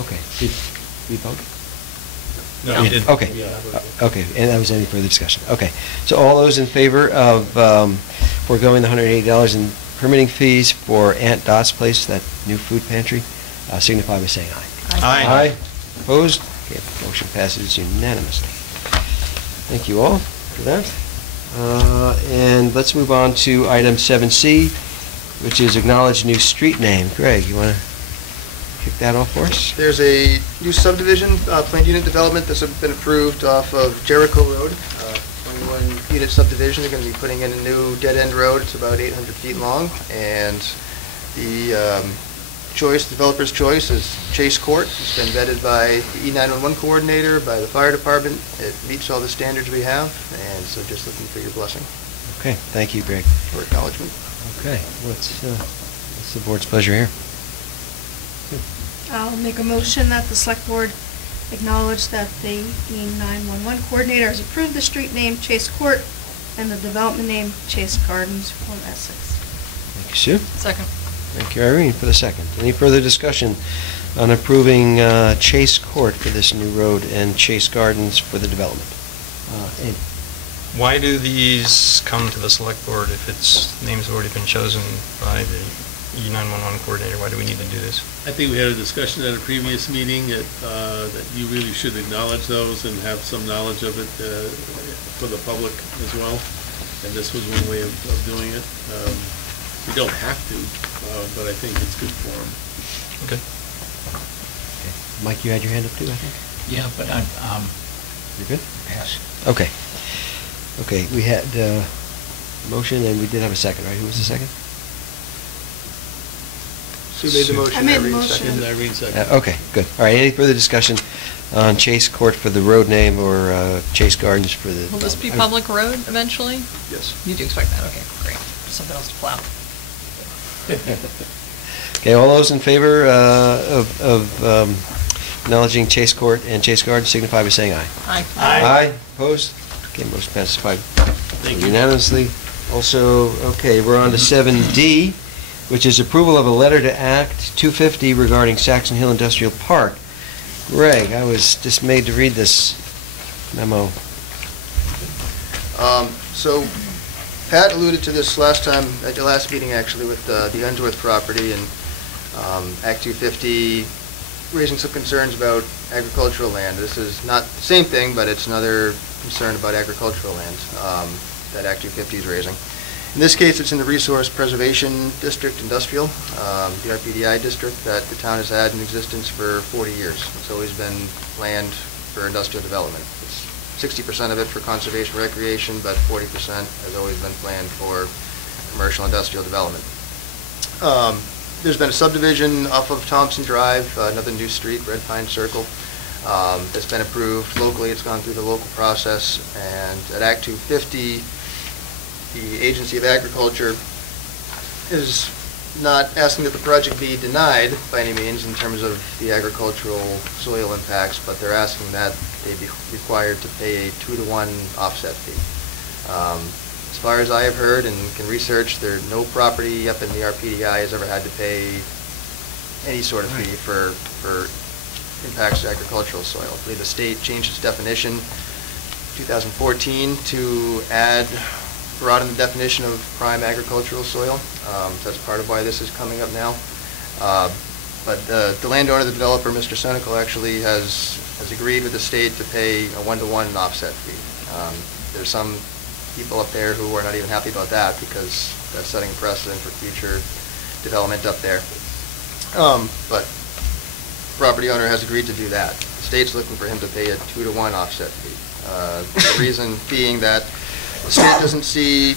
Okay. Did we vote? No, you didn't. Okay. Okay, and that was any further discussion. Okay. So all those in favor of foregoing the $180 in permitting fees for Aunt Dot's place, that new food pantry, signify by saying aye. Aye. Aye. Opposed? Okay, motion passes unanimously. Thank you all for that. And let's move on to item 7C, which is acknowledge new street name. Greg, you want to kick that off for us? There's a new subdivision, planned unit development that's been approved off of Jericho Road. 21-unit subdivision. They're going to be putting in a new dead-end road. It's about 800 feet long, and the developer's choice is Chase Court. It's been vetted by the E911 coordinator, by the fire department. It meets all the standards we have, and so just looking for your blessing. Okay, thank you, Greg. For acknowledgement. Okay, what's the board's pleasure here? I'll make a motion that the select board acknowledge that the E911 coordinator has approved the street name Chase Court and the development name Chase Gardens for Essex. Thank you, Sue. Second. Thank you, Irene, for the second. Any further discussion on approving Chase Court for this new road and Chase Gardens for the development? Ed? Why do these come to the select board if its name's already been chosen by the E911 coordinator? Why do we need to do this? I think we had a discussion at a previous meeting that you really should acknowledge those and have some knowledge of it for the public as well. And this was one way of doing it. We don't have to, but I think it's good form. Okay. Mike, you had your hand up too, I think? Yeah, but I'm, You're good? pass. Okay. Okay, we had motion and we did have a second, right? Who was the second? Sue made the motion. I made the Irene motion. seconded. Irene second. Okay, good. All right, any further discussion on Chase Court for the road name or Chase Gardens for the... Will this be public road eventually? Yes. You do expect that? Okay, great. Something else to plow. Okay, all those in favor of acknowledging Chase Court and Chase Gardens signify by saying aye. Aye. Aye. Opposed? Okay, motion passes unanimously. Also, okay, we're on to 7D, which is approval of a letter to Act 250 regarding Saxon Hill Industrial Park. Greg, I was dismayed to read this memo. So Pat alluded to this last time, at your last meeting actually, with the Unsworth property and Act 250 raising some concerns about agricultural land. This is not the same thing, but it's another concern about agricultural land that Act 250 is raising. In this case, it's in the Resource Preservation District Industrial, the RPDI district that the town has had in existence for 40 years. It's always been land for industrial development. It's 60% of it for conservation recreation, but 40% has always been planned for commercial industrial development. There's been a subdivision off of Thompson Drive, another new street, Red Pine Circle, that's been approved locally. It's gone through the local process, and at Act 250, the Agency of Agriculture is not asking that the project be denied by any means in terms of the agricultural soil impacts, but they're asking that they be required to pay a 2-to-1 offset fee. As far as I have heard and can research, there's no property up in the RPDI has ever had to pay any sort of fee for impacts to agricultural soil. I believe the state changed its definition 2014 to broaden the definition of prime agricultural soil. That's part of why this is coming up now. But the landowner, the developer, Mr. Senical, actually has agreed with the state to pay a 1-to-1 offset fee. There's some people up there who are not even happy about that because that's setting a precedent for future development up there. But the property owner has agreed to do that. The state's looking for him to pay a 2-to-1 offset fee. The reason being that The state doesn't see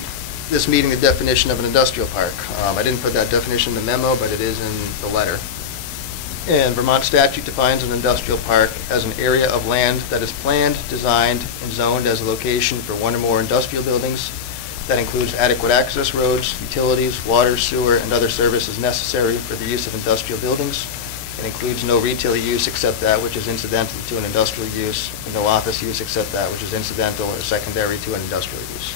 this meeting the definition of an industrial park. I didn't put that definition in the memo, but it is in the letter. And Vermont statute defines an industrial park as an area of land that is planned, designed, and zoned as a location for one or more industrial buildings that includes adequate access roads, utilities, water, sewer, and other services necessary for the use of industrial buildings. It includes no retail use except that which is incidental to an industrial use, and no office use except that which is incidental or secondary to an industrial use.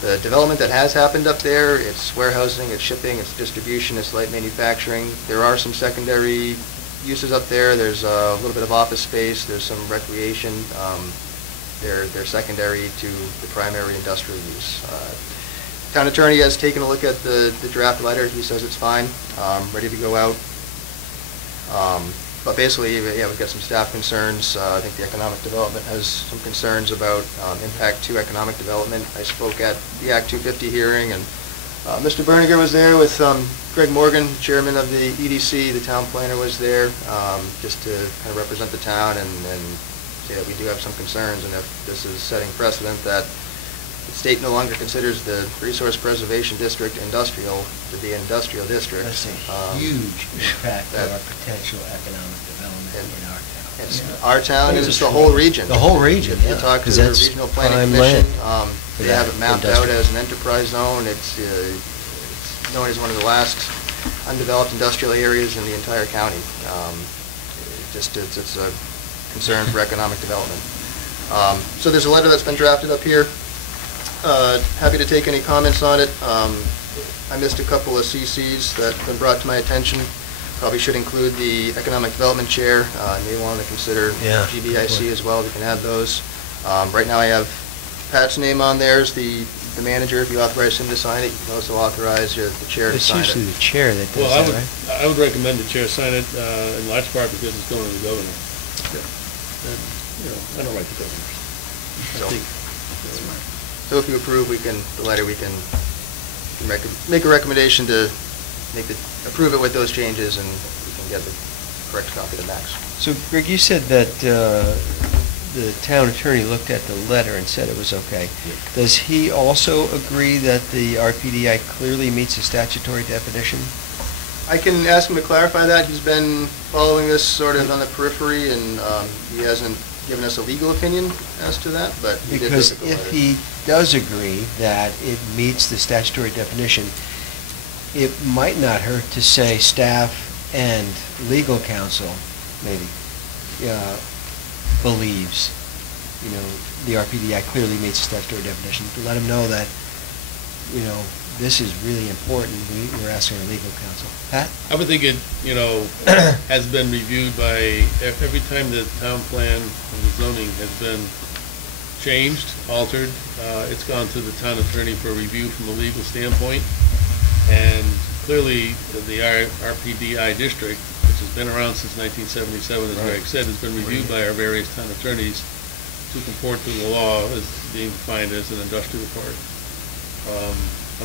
The development that has happened up there, it's warehousing, it's shipping, it's distribution, it's light manufacturing. There are some secondary uses up there. There's a little bit of office space, there's some recreation. They're secondary to the primary industrial use. Town attorney has taken a look at the draft letter. He says it's fine, ready to go out. But basically, yeah, we've got some staff concerns. I think the economic development has some concerns about impact to economic development. I spoke at the Act 250 hearing, and Mr. Berniger was there with Greg Morgan, chairman of the EDC. The town planner was there just to kind of represent the town and say that we do have some concerns, and if this is setting precedent that the state no longer considers the Resource Preservation District industrial to be an industrial district. That's a huge impact on our potential economic development in our town. It's our town, and it's the whole region. The whole region, If you talk to the Regional Planning Commission, they have it mapped out as an enterprise zone. It's known as one of the last undeveloped industrial areas in the entire county. It's a concern for economic development. So there's a letter that's been drafted up here. Happy to take any comments on it. I missed a couple of CCs that have been brought to my attention. Probably should include the Economic Development Chair. I may want to consider GBIC as well. We can add those. Right now I have Pat's name on there as the manager. If you authorize him to sign it, you can also authorize the chair to sign it. It's usually the chair that does Well, that, right? I would recommend the chair sign it in large part because it's going to the governor. And, I don't like the governors. I think, So if you approve, the letter, we can make a recommendation to approve it with those changes, and we can get the correct copy to Max. So, Greg, you said that the town attorney looked at the letter and said it was okay. Does he also agree that the RPDI clearly meets the statutory definition? I can ask him to clarify that. He's been following this sort of on the periphery, and he hasn't given us a legal opinion as to that, but he did look at the letter. If he does agree that it meets the statutory definition, it might not hurt to say staff and legal counsel, maybe, believes, the RPDI clearly meets the statutory definition, to let him know that, this is really important. We're asking our legal counsel. Pat? I would think it, has been reviewed by, every time the town plan and the zoning has been changed, altered, it's gone to the town attorney for review from a legal standpoint. And clearly, the RPDI district, which has been around since 1977, as Greg said, has been reviewed by our various town attorneys to comport to the law as being defined as an industrial park.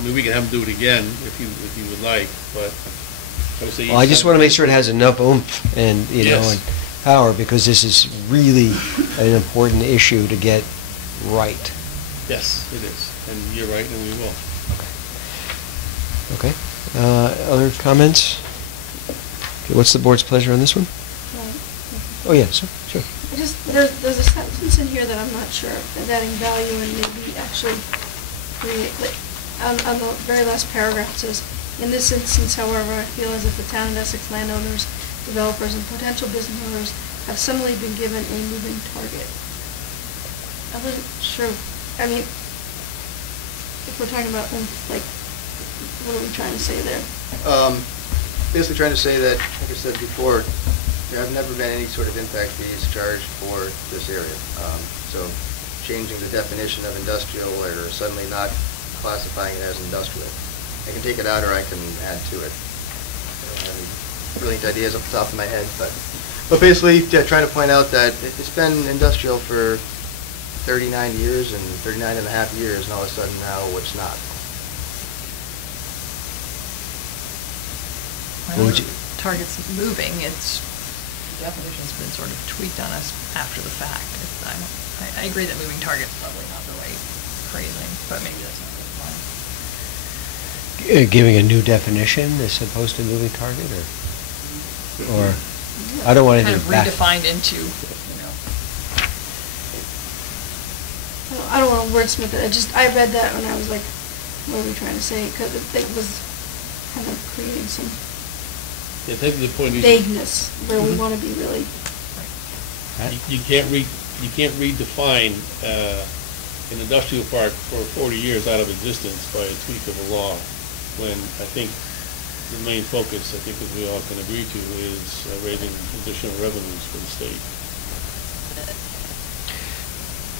We can have them do it again if you would like, but I would say. Well, I just want to make sure it has enough oomph and, and power, because this is really an important issue to get right. Yes, it is, and you're right, and we will. Okay. Other comments? Okay, what's the board's pleasure on this one? Oh, yeah, sure. There's a sentence in here that I'm not sure of, adding value and maybe actually create, on the very last paragraph it says, in this instance, however, I feel as if the town of Essex landowners, developers, and potential business owners have similarly been given a moving target. I wasn't sure, if we're talking about, what are we trying to say there? Basically trying to say that, like I said before, there have never been any sort of impact fees charged for this area. So changing the definition of industrial or suddenly not classifying it as industrial. I can take it out or I can add to it. I don't have any brilliant ideas off the top of my head, but basically trying to point out that it's been industrial for 39 years and 39 and a half years, and all of a sudden now it's not. Target's moving, the definition's been sort of tweaked on us after the fact. I agree that moving target's probably not the right crazy, but maybe that's not the plan. Giving a new definition as opposed to moving target, or I don't want Kind anything of back. redefined into, you know. I don't want to wordsmith it, I read that when I was like, what are we trying to say? Because it was kind of creating some Yeah, I think the point is. vagueness where we want to be really. You can't redefine an industrial park for 40 years out of existence by a tweak of a law, when I think the main focus, I think as we all can agree to, is raising additional revenues for the state.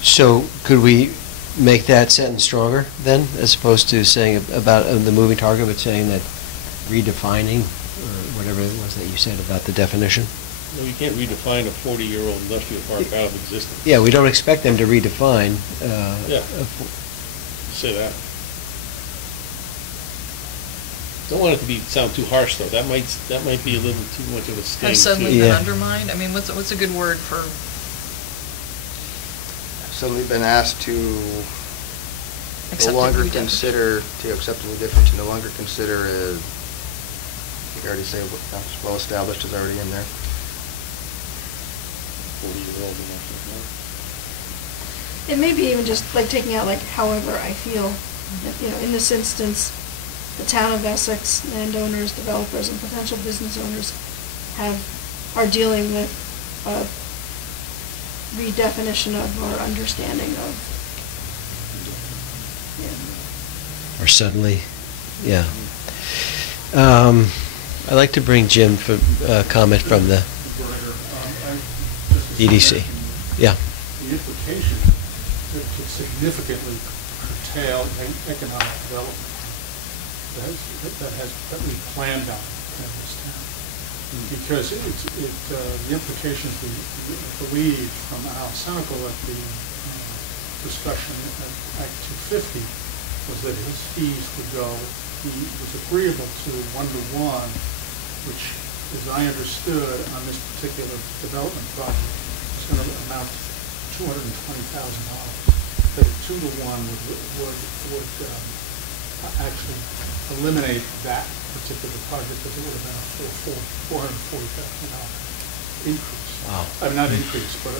So could we make that sentence stronger then, as opposed to saying about the moving target, but saying that redefining, or whatever it was that you said about the definition? No, you can't redefine a 40-year-old industrial park out of existence. Yeah, we don't expect them to redefine. Yeah. Say that. Don't want it to sound too harsh, though. That might be a little too much of a sting. Have suddenly been undermined? I mean, what's a good word for? Suddenly been asked to Accept no a longer new consider, to accept a new difference, to no longer consider a, you can already say what's well established is already in there. 40-year-old industrial park. It may be even just like taking out like however I feel, that, you know, in this instance, the town of Essex, landowners, developers, and potential business owners are dealing with a redefinition of or understanding of. Or suddenly, yeah. I'd like to bring Jim for comment from the EDC. Yeah. The implication that could significantly curtail economic development that we planned on in this town. Because the implications we believe from Al Senecal at the discussion at Act 250 was that his fees would go, he was agreeable to 1-to-1, which, as I understood on this particular development project, is going to amount to $220,000. That a 2-to-1 would actually eliminate that particular project, because it would have been a $440,000 increase. Wow. I mean, not increase, but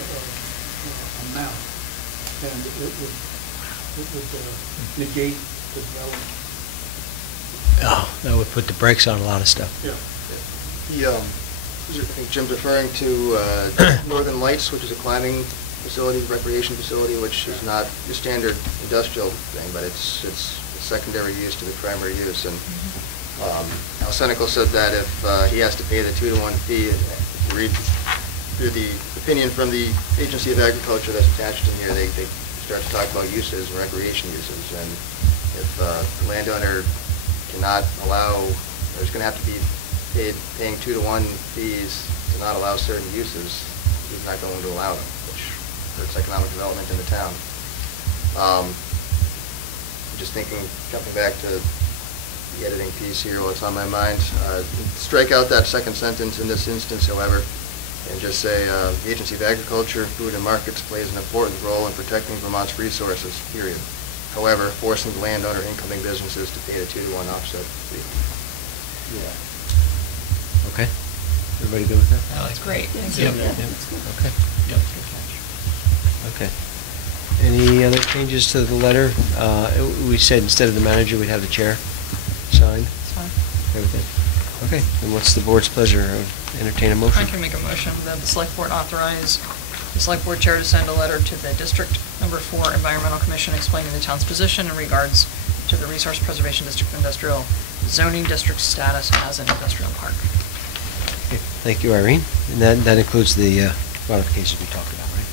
amount. And it would negate the development. Oh, that would put the brakes on a lot of stuff. Yeah. I think Jim's referring to Northern Lights, which is a climbing facility, recreation facility, which is not your standard industrial thing, but it's secondary use to the primary use. And Al Senecal said that if he has to pay the 2-to-1 fee, read through the opinion from the Agency of Agriculture that's attached in here, they start to talk about uses and recreation uses. And if the landowner cannot allow, or is going to have to be paying 2-to-1 fees to not allow certain uses, he's not going to allow them, which hurts economic development in the town. Just thinking, jumping back to the editing piece here, what's on my mind, strike out that second sentence in this instance, however, and just say, the Agency of Agriculture, Food and Markets plays an important role in protecting Vermont's resources, period. However, forcing the landowner incoming businesses to pay the 2-to-1 offset fee. Yeah. Okay. Everybody good with that? Oh, that's great. Thank Yep. you. Yep. Okay. Yep. Okay. Any other changes to the letter? We said instead of the manager, we'd have the chair sign. That's fine. Okay with that? Okay. And what's the board's pleasure? Entertain a motion? I can make a motion that the select board authorize the select board chair to send a letter to the District Number 4 Environmental Commission explaining the town's position in regards to the Resource Preservation District Industrial Zoning District status as an industrial park. Okay. Thank you, Irene. And that includes the modifications we talked about, right?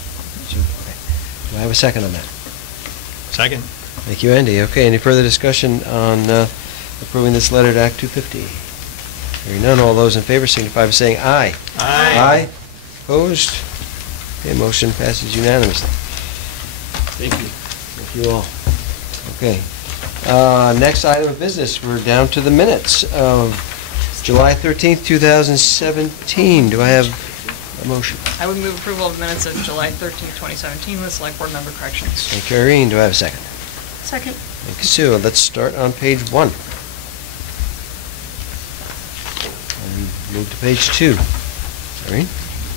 So, okay. Do I have a second on that? Second. Thank you, Andy. Okay, any further discussion on approving this letter to Act 250? Hearing none, all those in favor signify by saying aye. Aye. Aye. Opposed? Okay, motion passes unanimously. Thank you. Thank you all. Okay. Next item of business, we're down to the minutes of July 13th, 2017. Do I have a motion? I would move approval of the minutes of July 13th, 2017 with select board member corrections. Thank you, Irene. Do I have a second? Second. Thank you, Sue. Let's start on page 1. And move to page 2. Irene?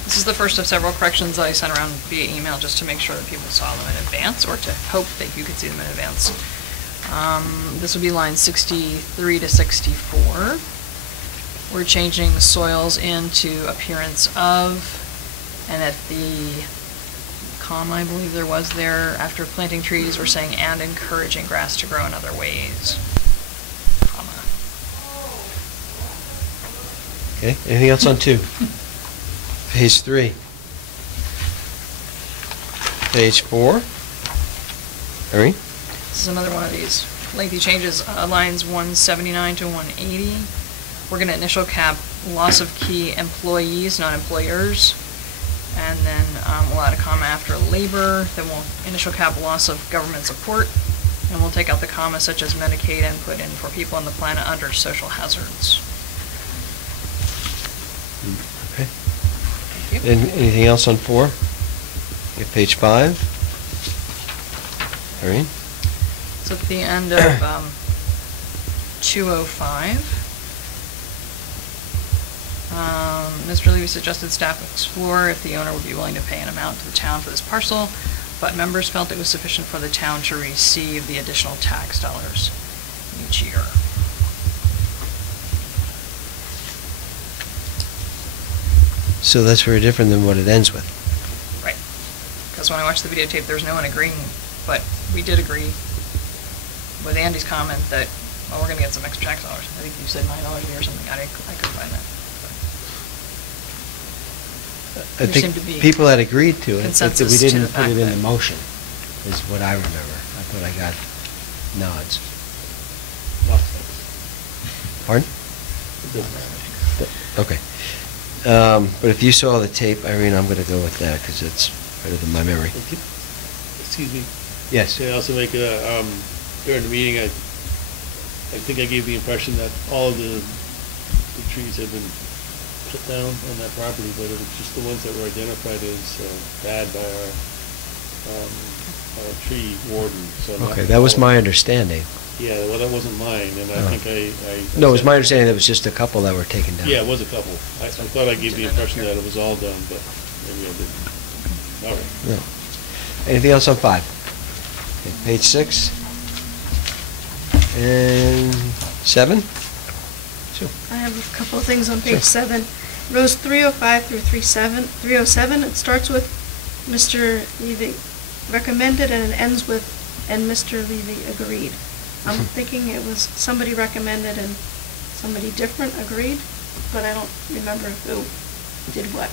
This is the first of several corrections that I sent around via email just to make sure that people saw them in advance, or to hope that you could see them in advance. This would be lines 63 to 64. We're changing soils into appearance of, and at the comma, I believe there was there, after planting trees, we're saying, and encouraging grass to grow in other ways. Comma. Okay, anything else on 2? Page 3. Page 4. Irene? This is another one of these lengthy changes, lines 179 to 180. We're going to initial cap loss of key employees, not employers. And then we'll add a comma after labor. Then we'll initial cap loss of government support. And we'll take out the comma such as Medicaid and put in for people on the planet under social hazards. Okay. Thank you. Anything else on 4? Okay, page 5. Irene? So at the end of 205, Mr. Levy suggested staff explore if the owner would be willing to pay an amount to the town for this parcel, but members felt it was sufficient for the town to receive the additional tax dollars each year. So that's very different than what it ends with. Right. Because when I watched the videotape, there was no one agreeing, but we did agree with Andy's comment that, well, we're going to get some extra tax dollars. I think you said $9 a year or something. I couldn't find that. I There seemed to think be people had agreed to it, but consensus we to didn't the put fact it in that- the motion, is what I remember. I thought I got nods. Pardon? Okay. But if you saw the tape, Irene, I'm going to go with that, because it's better than my memory. Excuse me. Yes. Can I also make a, during the meeting, I think I gave the impression that all of the trees had been cut down on that property, but it was just the ones that were identified as bad by our tree warden. So not Okay, that was all- my understanding. Yeah, well, that wasn't mine, and I Oh. think I No, it was said- my understanding there was just a couple that were taken down. Yeah, it was a couple. I thought I gave the impression that it was all done, but maybe I didn't. All right. No. Anything else on 5? Okay, page 6. And 7? Sure. I have a couple of things on page Sure. 7. Rows 305 through 307, it starts with Mr. Levy recommended and it ends with, and Mr. Levy agreed. I'm thinking it was somebody recommended and somebody different agreed, but I don't remember who did what.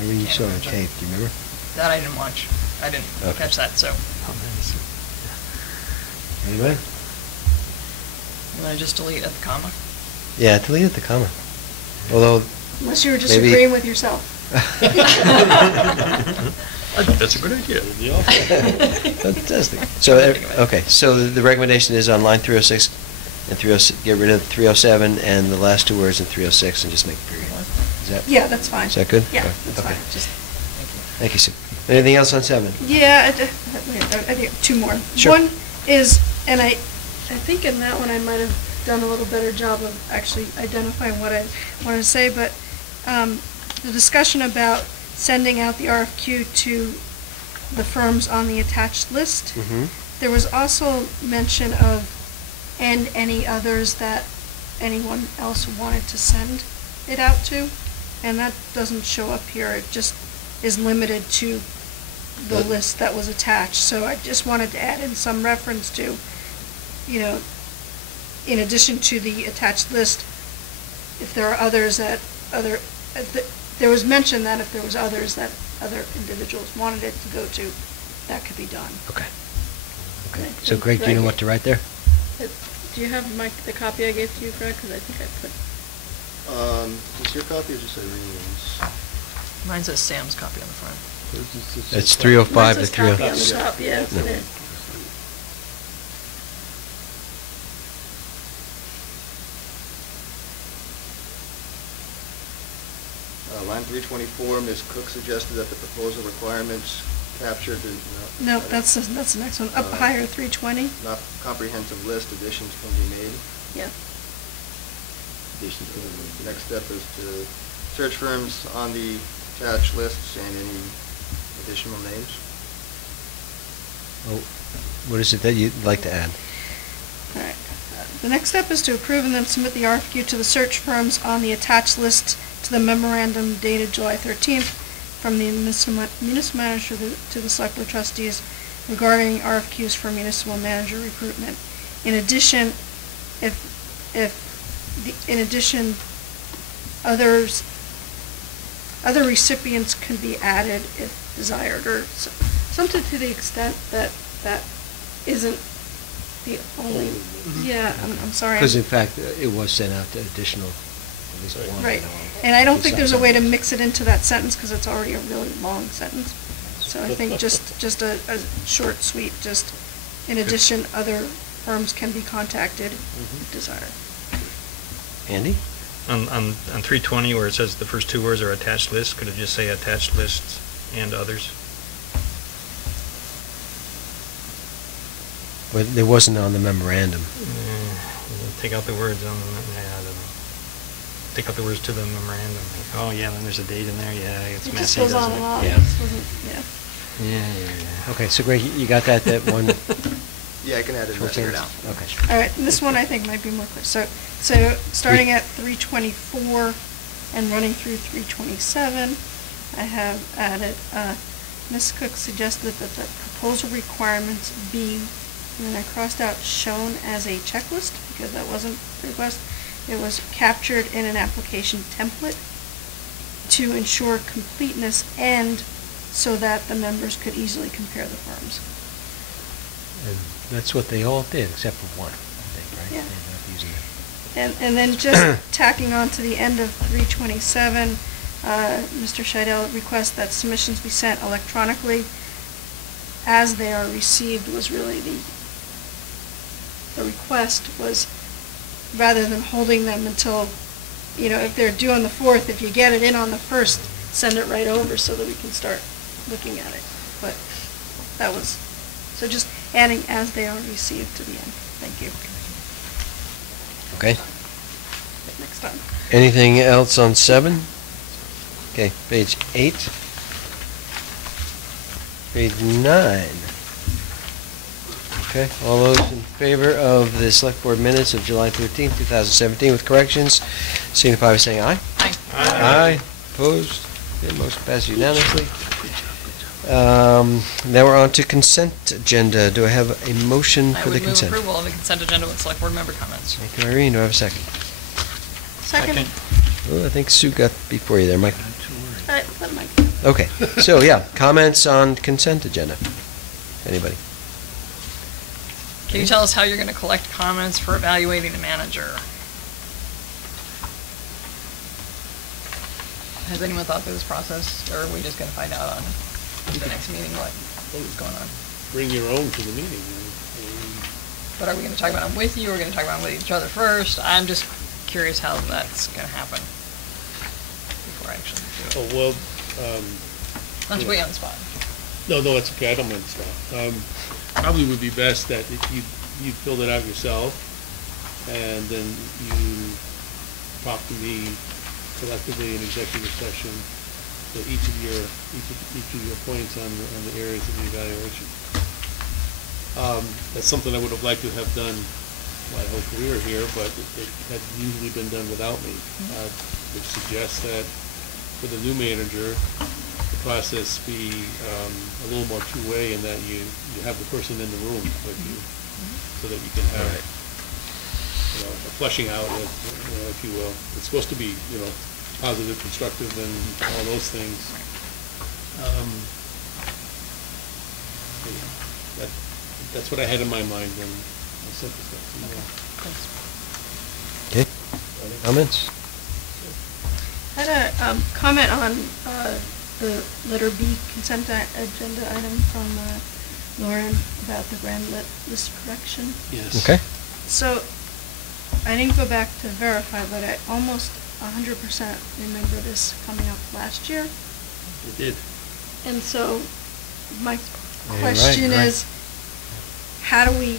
Irene, you saw the tape, do you remember? That I didn't watch. I didn't Okay. catch that, so. Anybody? You want to just delete at the comma? Yeah, deleted the comma. Although, Unless you were just maybe- agreeing with yourself. That's a good idea. Fantastic. So, okay, so the recommendation is on line 306 and 306, get rid of 307 and the last 2 words in 306 and just make a period. Is that? Yeah, that's fine. Is that good? Yeah, Okay. that's Okay. fine. Just, Thank you, Sue. Anything else on 7? yeah, I think 2 more. Sure. One is, and I think in that one I might have done a little better job of actually identifying what I want to say, but the discussion about sending out the RFQ to the firms on the attached list. Mm-hmm. There was also mention of, and any others that anyone else wanted to send it out to, and that doesn't show up here. It just is limited to the list that was attached. So I just wanted to add in some reference to, you know, in addition to the attached list, if there are others that there was mention that if there was others that other individuals wanted it to go to, that could be done. Okay. Okay. So Greg, do you know what to write there? Do you have the copy I gave to you, Greg? Because I think I put. Is your copy or just Irene's? Mine says Sam's copy on the front. It's 305 to Mine says copy on the 306. top, yeah. No. Yeah. Line 324, Ms. Cook suggested that the proposal requirements captured, No, that's the next one. Up higher, 320. not comprehensive list, additions can be made. Yeah. The next step is to search firms on the attached lists and any additional names. Oh, what is it that you'd like to add? All right. The next step is to approve and then submit the RFQ to the search firms on the attached list to the memorandum dated July 13th from the municipal manager to the select board trustees regarding RFQs for municipal manager recruitment. In addition, other recipients can be added if desired, or something to the extent that that isn't the only. Yeah, I'm sorry. Because in fact, it was sent out to additional, at least one. Right, and I don't think there's a way to mix it into that sentence because it's already a really long sentence. So I think just a short, sweet, just in addition, other firms can be contacted if desired. Andy? On 320, where it says the first two words are attached lists, could it just say attached lists and others? But it wasn't on the memorandum. Take out the words on the, I don't know. Take out the words to the memorandum. Oh, yeah, then there's a date in there, yeah, it's It just messy, goes doesn't on it? and on. Yeah. It just wasn't- yeah. Yeah. Okay, so Greg, you got that one? Yeah, I can add it short here sentence? now. Okay. All right, and this one I think might be more clear. So starting at 324 and running through 327, I have added, Ms. Cook suggested that the proposal requirements be, and then I crossed out shown as a checklist, because that wasn't the request. It was captured in an application template to ensure completeness and so that the members could easily compare the firms. And that's what they all did, except for one, I think, right? Yeah. They ended up using it. And then just tacking on to the end of 327, Mr. Scheidel requests that submissions be sent electronically as they are received was really the request was, rather than holding them until, if they're due on the 4th, if you get it in on the 1st, send it right over so that we can start looking at it. But that was, so just adding as they are received to the end. Thank you. Okay. Next time. Anything else on 7? Okay, page 8. Page 9. Okay, all those in favor of the select board minutes of July 13th, 2017 with corrections, signify by saying aye. Aye. Aye. Opposed? Okay, motion passes unanimously. Now we're on to consent agenda. Do I have a motion I for the would move consent? approval of the consent agenda with select board member comments. Thank you, Irene. Do I have a second? Second. Oh, I think Sue got before you there, Mike. All right, let Mike. Okay, so yeah, comments on consent agenda. Anybody? Can you tell us how you're going to collect comments for evaluating the manager? Has anyone thought through this process, or are we just going to find out on the next meeting what is going on? Bring your own to the meeting. But are we going to talk about them with you, or are we going to talk about them with each other first? I'm just curious how that's going to happen before I actually do it. Oh, well, Not to put you on the spot. No, that's okay, I don't mind the spot. Probably would be best that if you filled it out yourself, and then you talk to me collectively in executive session, so each of your points on the areas of the evaluation. That's something I would have liked to have done my whole career here, but it had usually been done without me. I would suggest that for the new manager, the process be a little more two-way in that you have the person in the room with you, so that you can have a fleshing out, if you will. It's supposed to be, positive, constructive, and all those things. That's what I had in my mind when I sent this stuff to you. Okay, comments? I had a comment on the letter B consent agenda item from Lauren about the grand list correction. Yes. Okay. So I didn't go back to verify, but I almost 100% remember this coming up last year. It did. And so my right, question right. is, how do we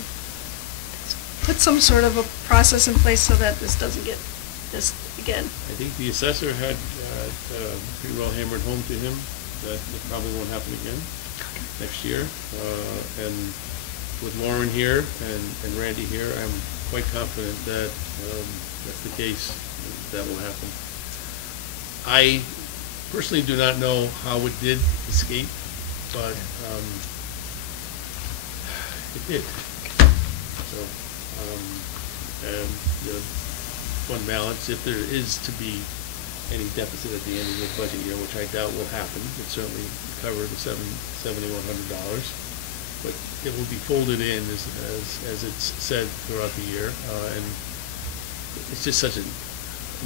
put some sort of a process in place so that this doesn't get this again? I think the assessor had pretty well hammered home to him that it probably won't happen again next year. And with Lauren here and Randy here, I'm quite confident that that's the case, that will happen. I personally do not know how it did escape, but it did. So, and the fund balance, if there is to be any deficit at the end of the budget year, which I doubt will happen, it certainly cover the $7,100, but it will be folded in as it's said throughout the year, and it's just such a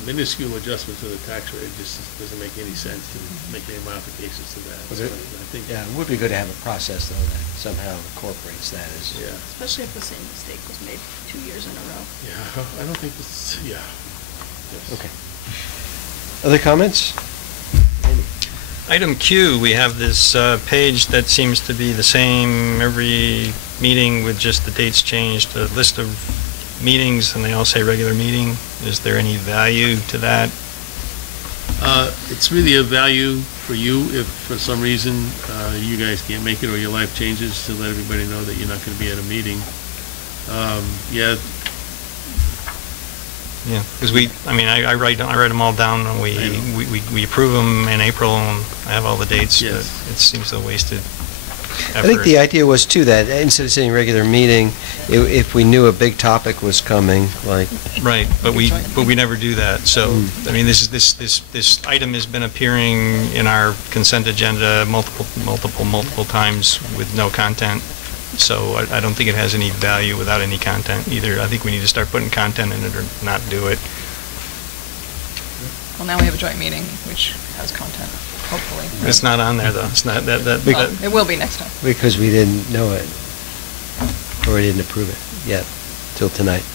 minuscule adjustment to the tax rate. It just doesn't make any sense to make any modifications to that. So I think, Yeah, it would be good to have a process, though, that somehow incorporates that as... Yeah. Especially if the same mistake was made 2 years in a row. Yeah, I don't think it's, yeah. Yes. Okay. Other comments? Item Q, we have this page that seems to be the same every meeting with just the dates changed, a list of meetings, and they all say regular meeting. Is there any value to that? It's really a value for you if for some reason you guys can't make it or your life changes, to let everybody know that you're not going to be at a meeting. Yeah. Yeah, because I write them all down, and we approve them in April, and I have all the dates. Yes. But it seems a wasted effort. I think the idea was too that instead of saying regular meeting, if we knew a big topic was coming, like Right, but we never do that. So I mean, this item has been appearing in our consent agenda multiple times with no content. So I don't think it has any value without any content either. I think we need to start putting content in it or not do it. Well, now we have a joint meeting, which has content, hopefully. It's not on there though. It's not that. Well, it will be next time. because we didn't know it or we didn't approve it yet till tonight.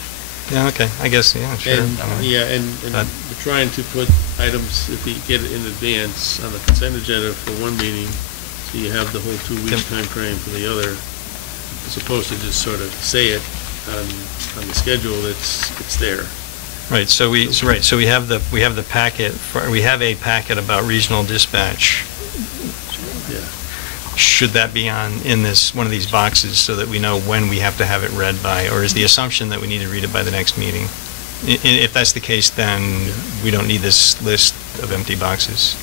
Yeah. Okay. I guess. Yeah. Sure. And, and we're trying to put items, if we get it in advance, on the consent agenda for one meeting, so you have the whole 2-week time frame for the other, as opposed to just sort of say it on the schedule. It's there. Right. So we have the packet. We have a packet about regional dispatch. Yeah. Should that be in this one of these boxes so that we know when we have to have it read by, or is the assumption that we need to read it by the next meeting? If that's the case, then we don't need this list of empty boxes.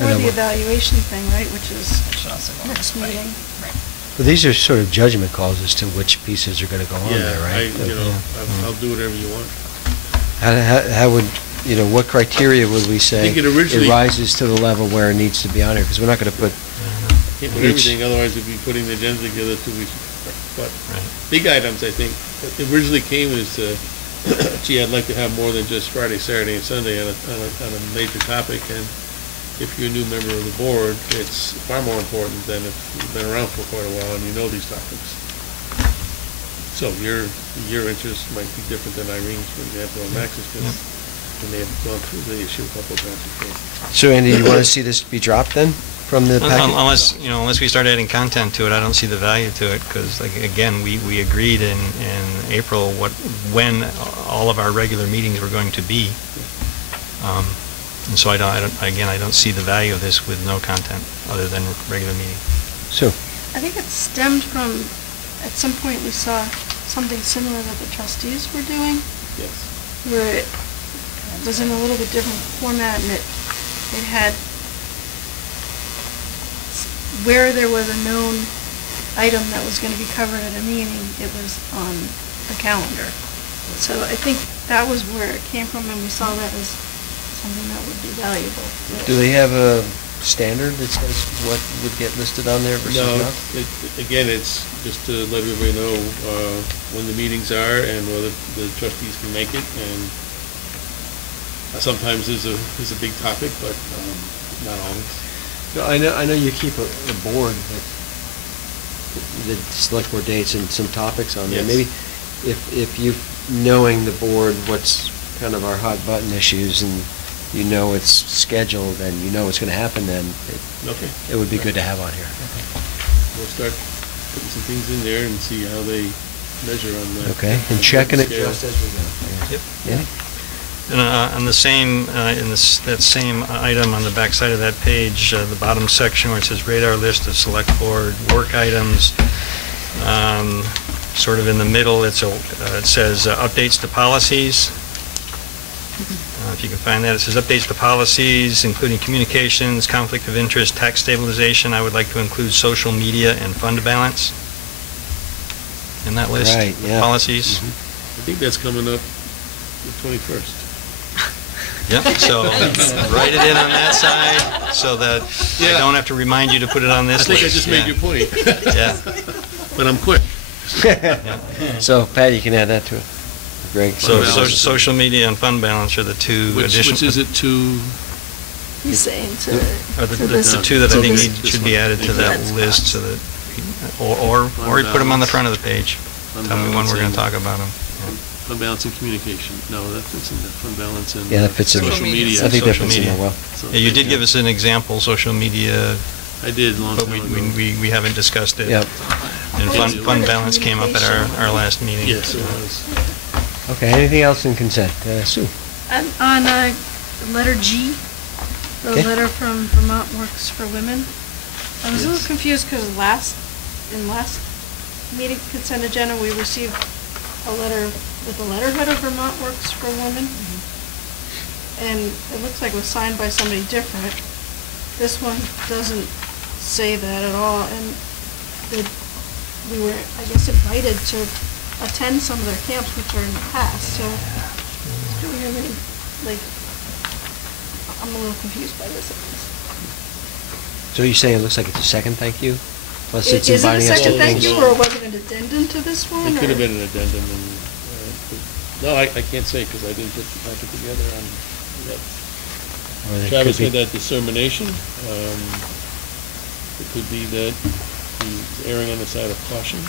Or the evaluation thing, right, which is next meeting. But these are sort of judgment calls as to which pieces are going to go on there, right? I'll do whatever you want. How would, what criteria would we say I think it rises to the level where it needs to be on here? Because we're not going to put Can't put everything, otherwise we'd be putting the agenda together 2 weeks. But big items, I think, it originally came as, gee, I'd like to have more than just Friday, Saturday, and Sunday on a major topic. And if you're a new member of the board, it's far more important than if you've been around for quite a while and you know these topics. So your interest might be different than Irene's, for example, or Max's, because they may have gone through the issue a couple of times before. So, Andy, you want to see this be dropped then from the packet? Unless we start adding content to it, I don't see the value to it, because again, we agreed in April when all of our regular meetings were going to be. And so I don't see the value of this with no content other than regular meeting. So, I think it stemmed from, at some point we saw something similar that the trustees were doing. Yes. Where it was in a little bit different format, and it had, where there was a known item that was going to be covered at a meeting, it was on the calendar. So I think that was where it came from, and we saw that as something that would be valuable. do they have a standard that says what would get listed on there versus not? No, again, it's just to let everybody know when the meetings are and whether the trustees can make it. And sometimes there's a big topic, but not always. No, I know you keep a board with the select board dates and some topics on there. Yes. Maybe if you, knowing the board, what's kind of our hot button issues, and you know it's scheduled and you know it's going to happen, then it would be good to have on here. we'll start putting some things in there and see how they measure on that. Okay, and check and scale. adjust as we go. Yep. Yeah. And on the same, that same item on the back side of that page, the bottom section where it says radar list of select board work items, sort of in the middle, it says updates to policies. If you can find that, it says updates to policies, including communications, conflict of interest, tax stabilization. I would like to include social media and fund balance in that list. Right, yeah. Policies. I think that's coming up the 21st. Yep, so write it in on that side so that I don't have to remind you to put it on this I think list. I just made your point. Yeah. But I'm quick. So, Pat, you can add that to it. Greg? So social media and fund balance are the two additional. Which is it to? He's saying to The two that I think should be added to that list so that, or you put them on the front of the page. Tell me when we're going to talk about them. Fund balance and communication. No, that fits in there. Fund balance and Yeah, that fits in. social media. I think that Social fits in media. there well. Yeah, you did give us an example, social media. I did a long but time ago. we haven't discussed it. Yep. And fund balance came up at our last meeting. Yes, it was. Okay, anything else in consent? Sue? On letter G, the Okay. letter from Vermont Works for Women, I was a little confused because last meeting consent agenda, we received a letter with the letterhead of Vermont Works for Women. And it looks like it was signed by somebody different. This one doesn't say that at all, and we were, I guess, invited to attend some of their camps, which are in the past, so do we have any, like, I'm a little confused by this at least. So you say it looks like it's a second thank you? Plus it's Is it a inviting us to second thank things? you, or was it an addendum to this one? It could have or- been an addendum and, no, I can't say because I didn't put the packet together on that. Or there Travis could made be- that discernmination. It could be that he's erring on the side of caution.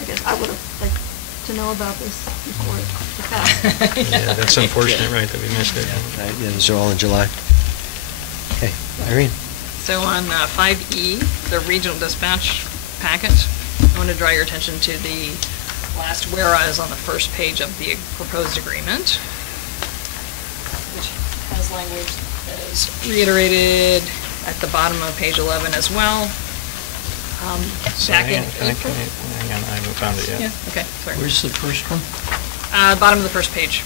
I guess I would have liked to know about this before it passed. Yeah, that's unfortunate, right, that we missed it. Right, yeah, those are all in July. Okay, Irene? So on 5E, the regional dispatch packet, I want to draw your attention to the last whereas on the first page of the proposed agreement, which has language that is reiterated at the bottom of page 11 as well. So Back in hang on, April. hang on, I haven't found it yet. Yeah, okay, sorry. Where's the first one? Bottom of the first page.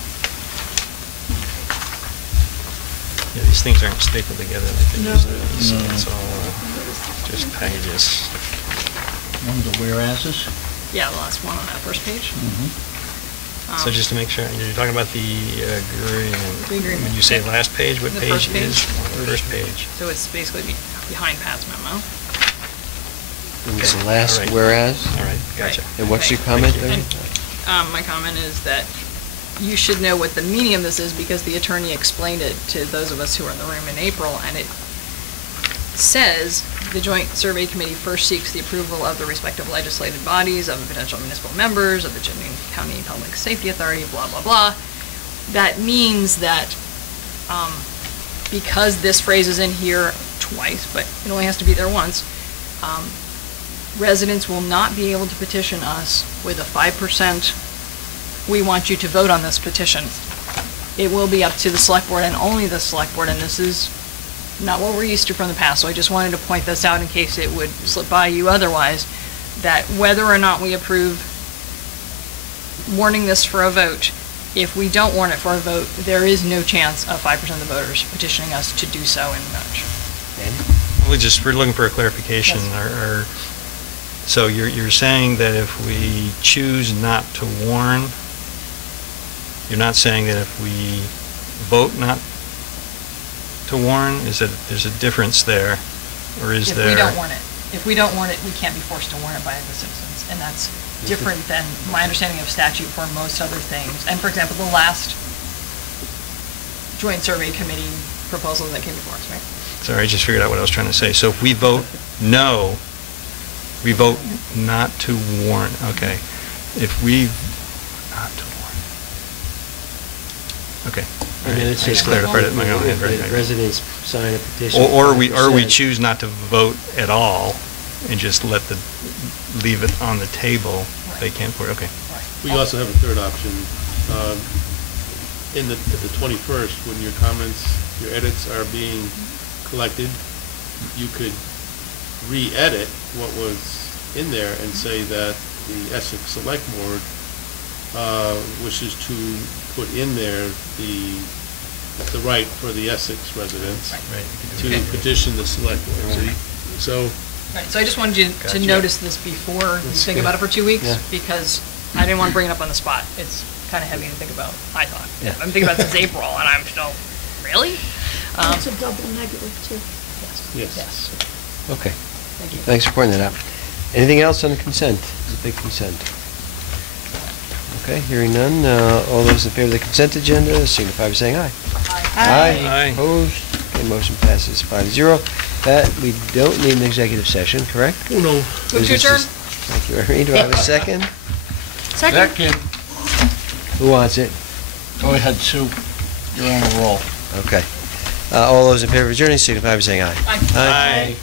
Yeah, these things aren't stapled together like they No. used to be, so No. it's all just pages. One of the whereases? Yeah, the last one on that first page. So just to make sure, you're talking about the agreement. The agreement. When you say last page, what The page first page. is? The first page. So it's basically behind Pat's memo. It was the Okay, last all right. whereas? All right, gotcha. And what's your Right. comment Thank there? And my comment is that you should know what the meaning of this is because the attorney explained it to those of us who were in the room in April, and it says the Joint Survey Committee first seeks the approval of the respective legislative bodies, of the potential municipal members, of the Chittenden County Public Safety Authority, blah, blah, blah. That means that because this phrase is in here twice, but it only has to be there once, residents will not be able to petition us with a 5%, we want you to vote on this petition. It will be up to the select board and only the select board, and this is not what we're used to from the past, so I just wanted to point this out in case it would slip by you otherwise, that whether or not we approve warning this for a vote, if we don't warn it for a vote, there is no chance of 5% of the voters petitioning us to do so in March. We're looking for a clarification. Yes. So you're saying that if we choose not to warn, you're not saying that if we vote not to warn, is that there's a difference there, or is there? If we don't warn it. If we don't warn it, we can't be forced to warn it by the citizens, and that's different than my understanding of statute for most other things. And for example, the last Joint Survey Committee proposal that came before us, right? Sorry, I just figured out what I was trying to say. So if we vote no, we vote not to warn, okay. If we, not to warn. Okay. And then it I says. just clarified it in my own handwriting. The residents sign a petition. Or we 5%. choose not to vote at all and just leave it on the table. They can't for it, okay. We also have a third option. At the 21st, when your comments, your edits are being collected, you could re-edit what was in there and say that the Essex Selectboard wishes to put in there the right for the Essex residents to petition the Select Board. So Right, so I just wanted you to Gotcha. notice this before you think about it for 2 weeks, Yeah. because I didn't want to bring it up on the spot. It's kind of heavy to think about, I thought. Yeah. I'm thinking about it since April, and I'm still, really? It's a double negative, too. Yes. Okay. Thank you. Thanks for pointing that out. Anything else on the consent? The big consent. Okay, hearing none. All those in favor of the consent agenda signify by saying aye. Aye. Opposed? Okay, motion passes 5-0. That, we don't need an executive session, correct? Oh, no. Move to adjourn. Thank you, Ernie. Do I have a second? Second. Who wants it? Go ahead, Sue. You're on a roll. Okay. All those in favor of adjourning signify by saying aye. Aye. Aye.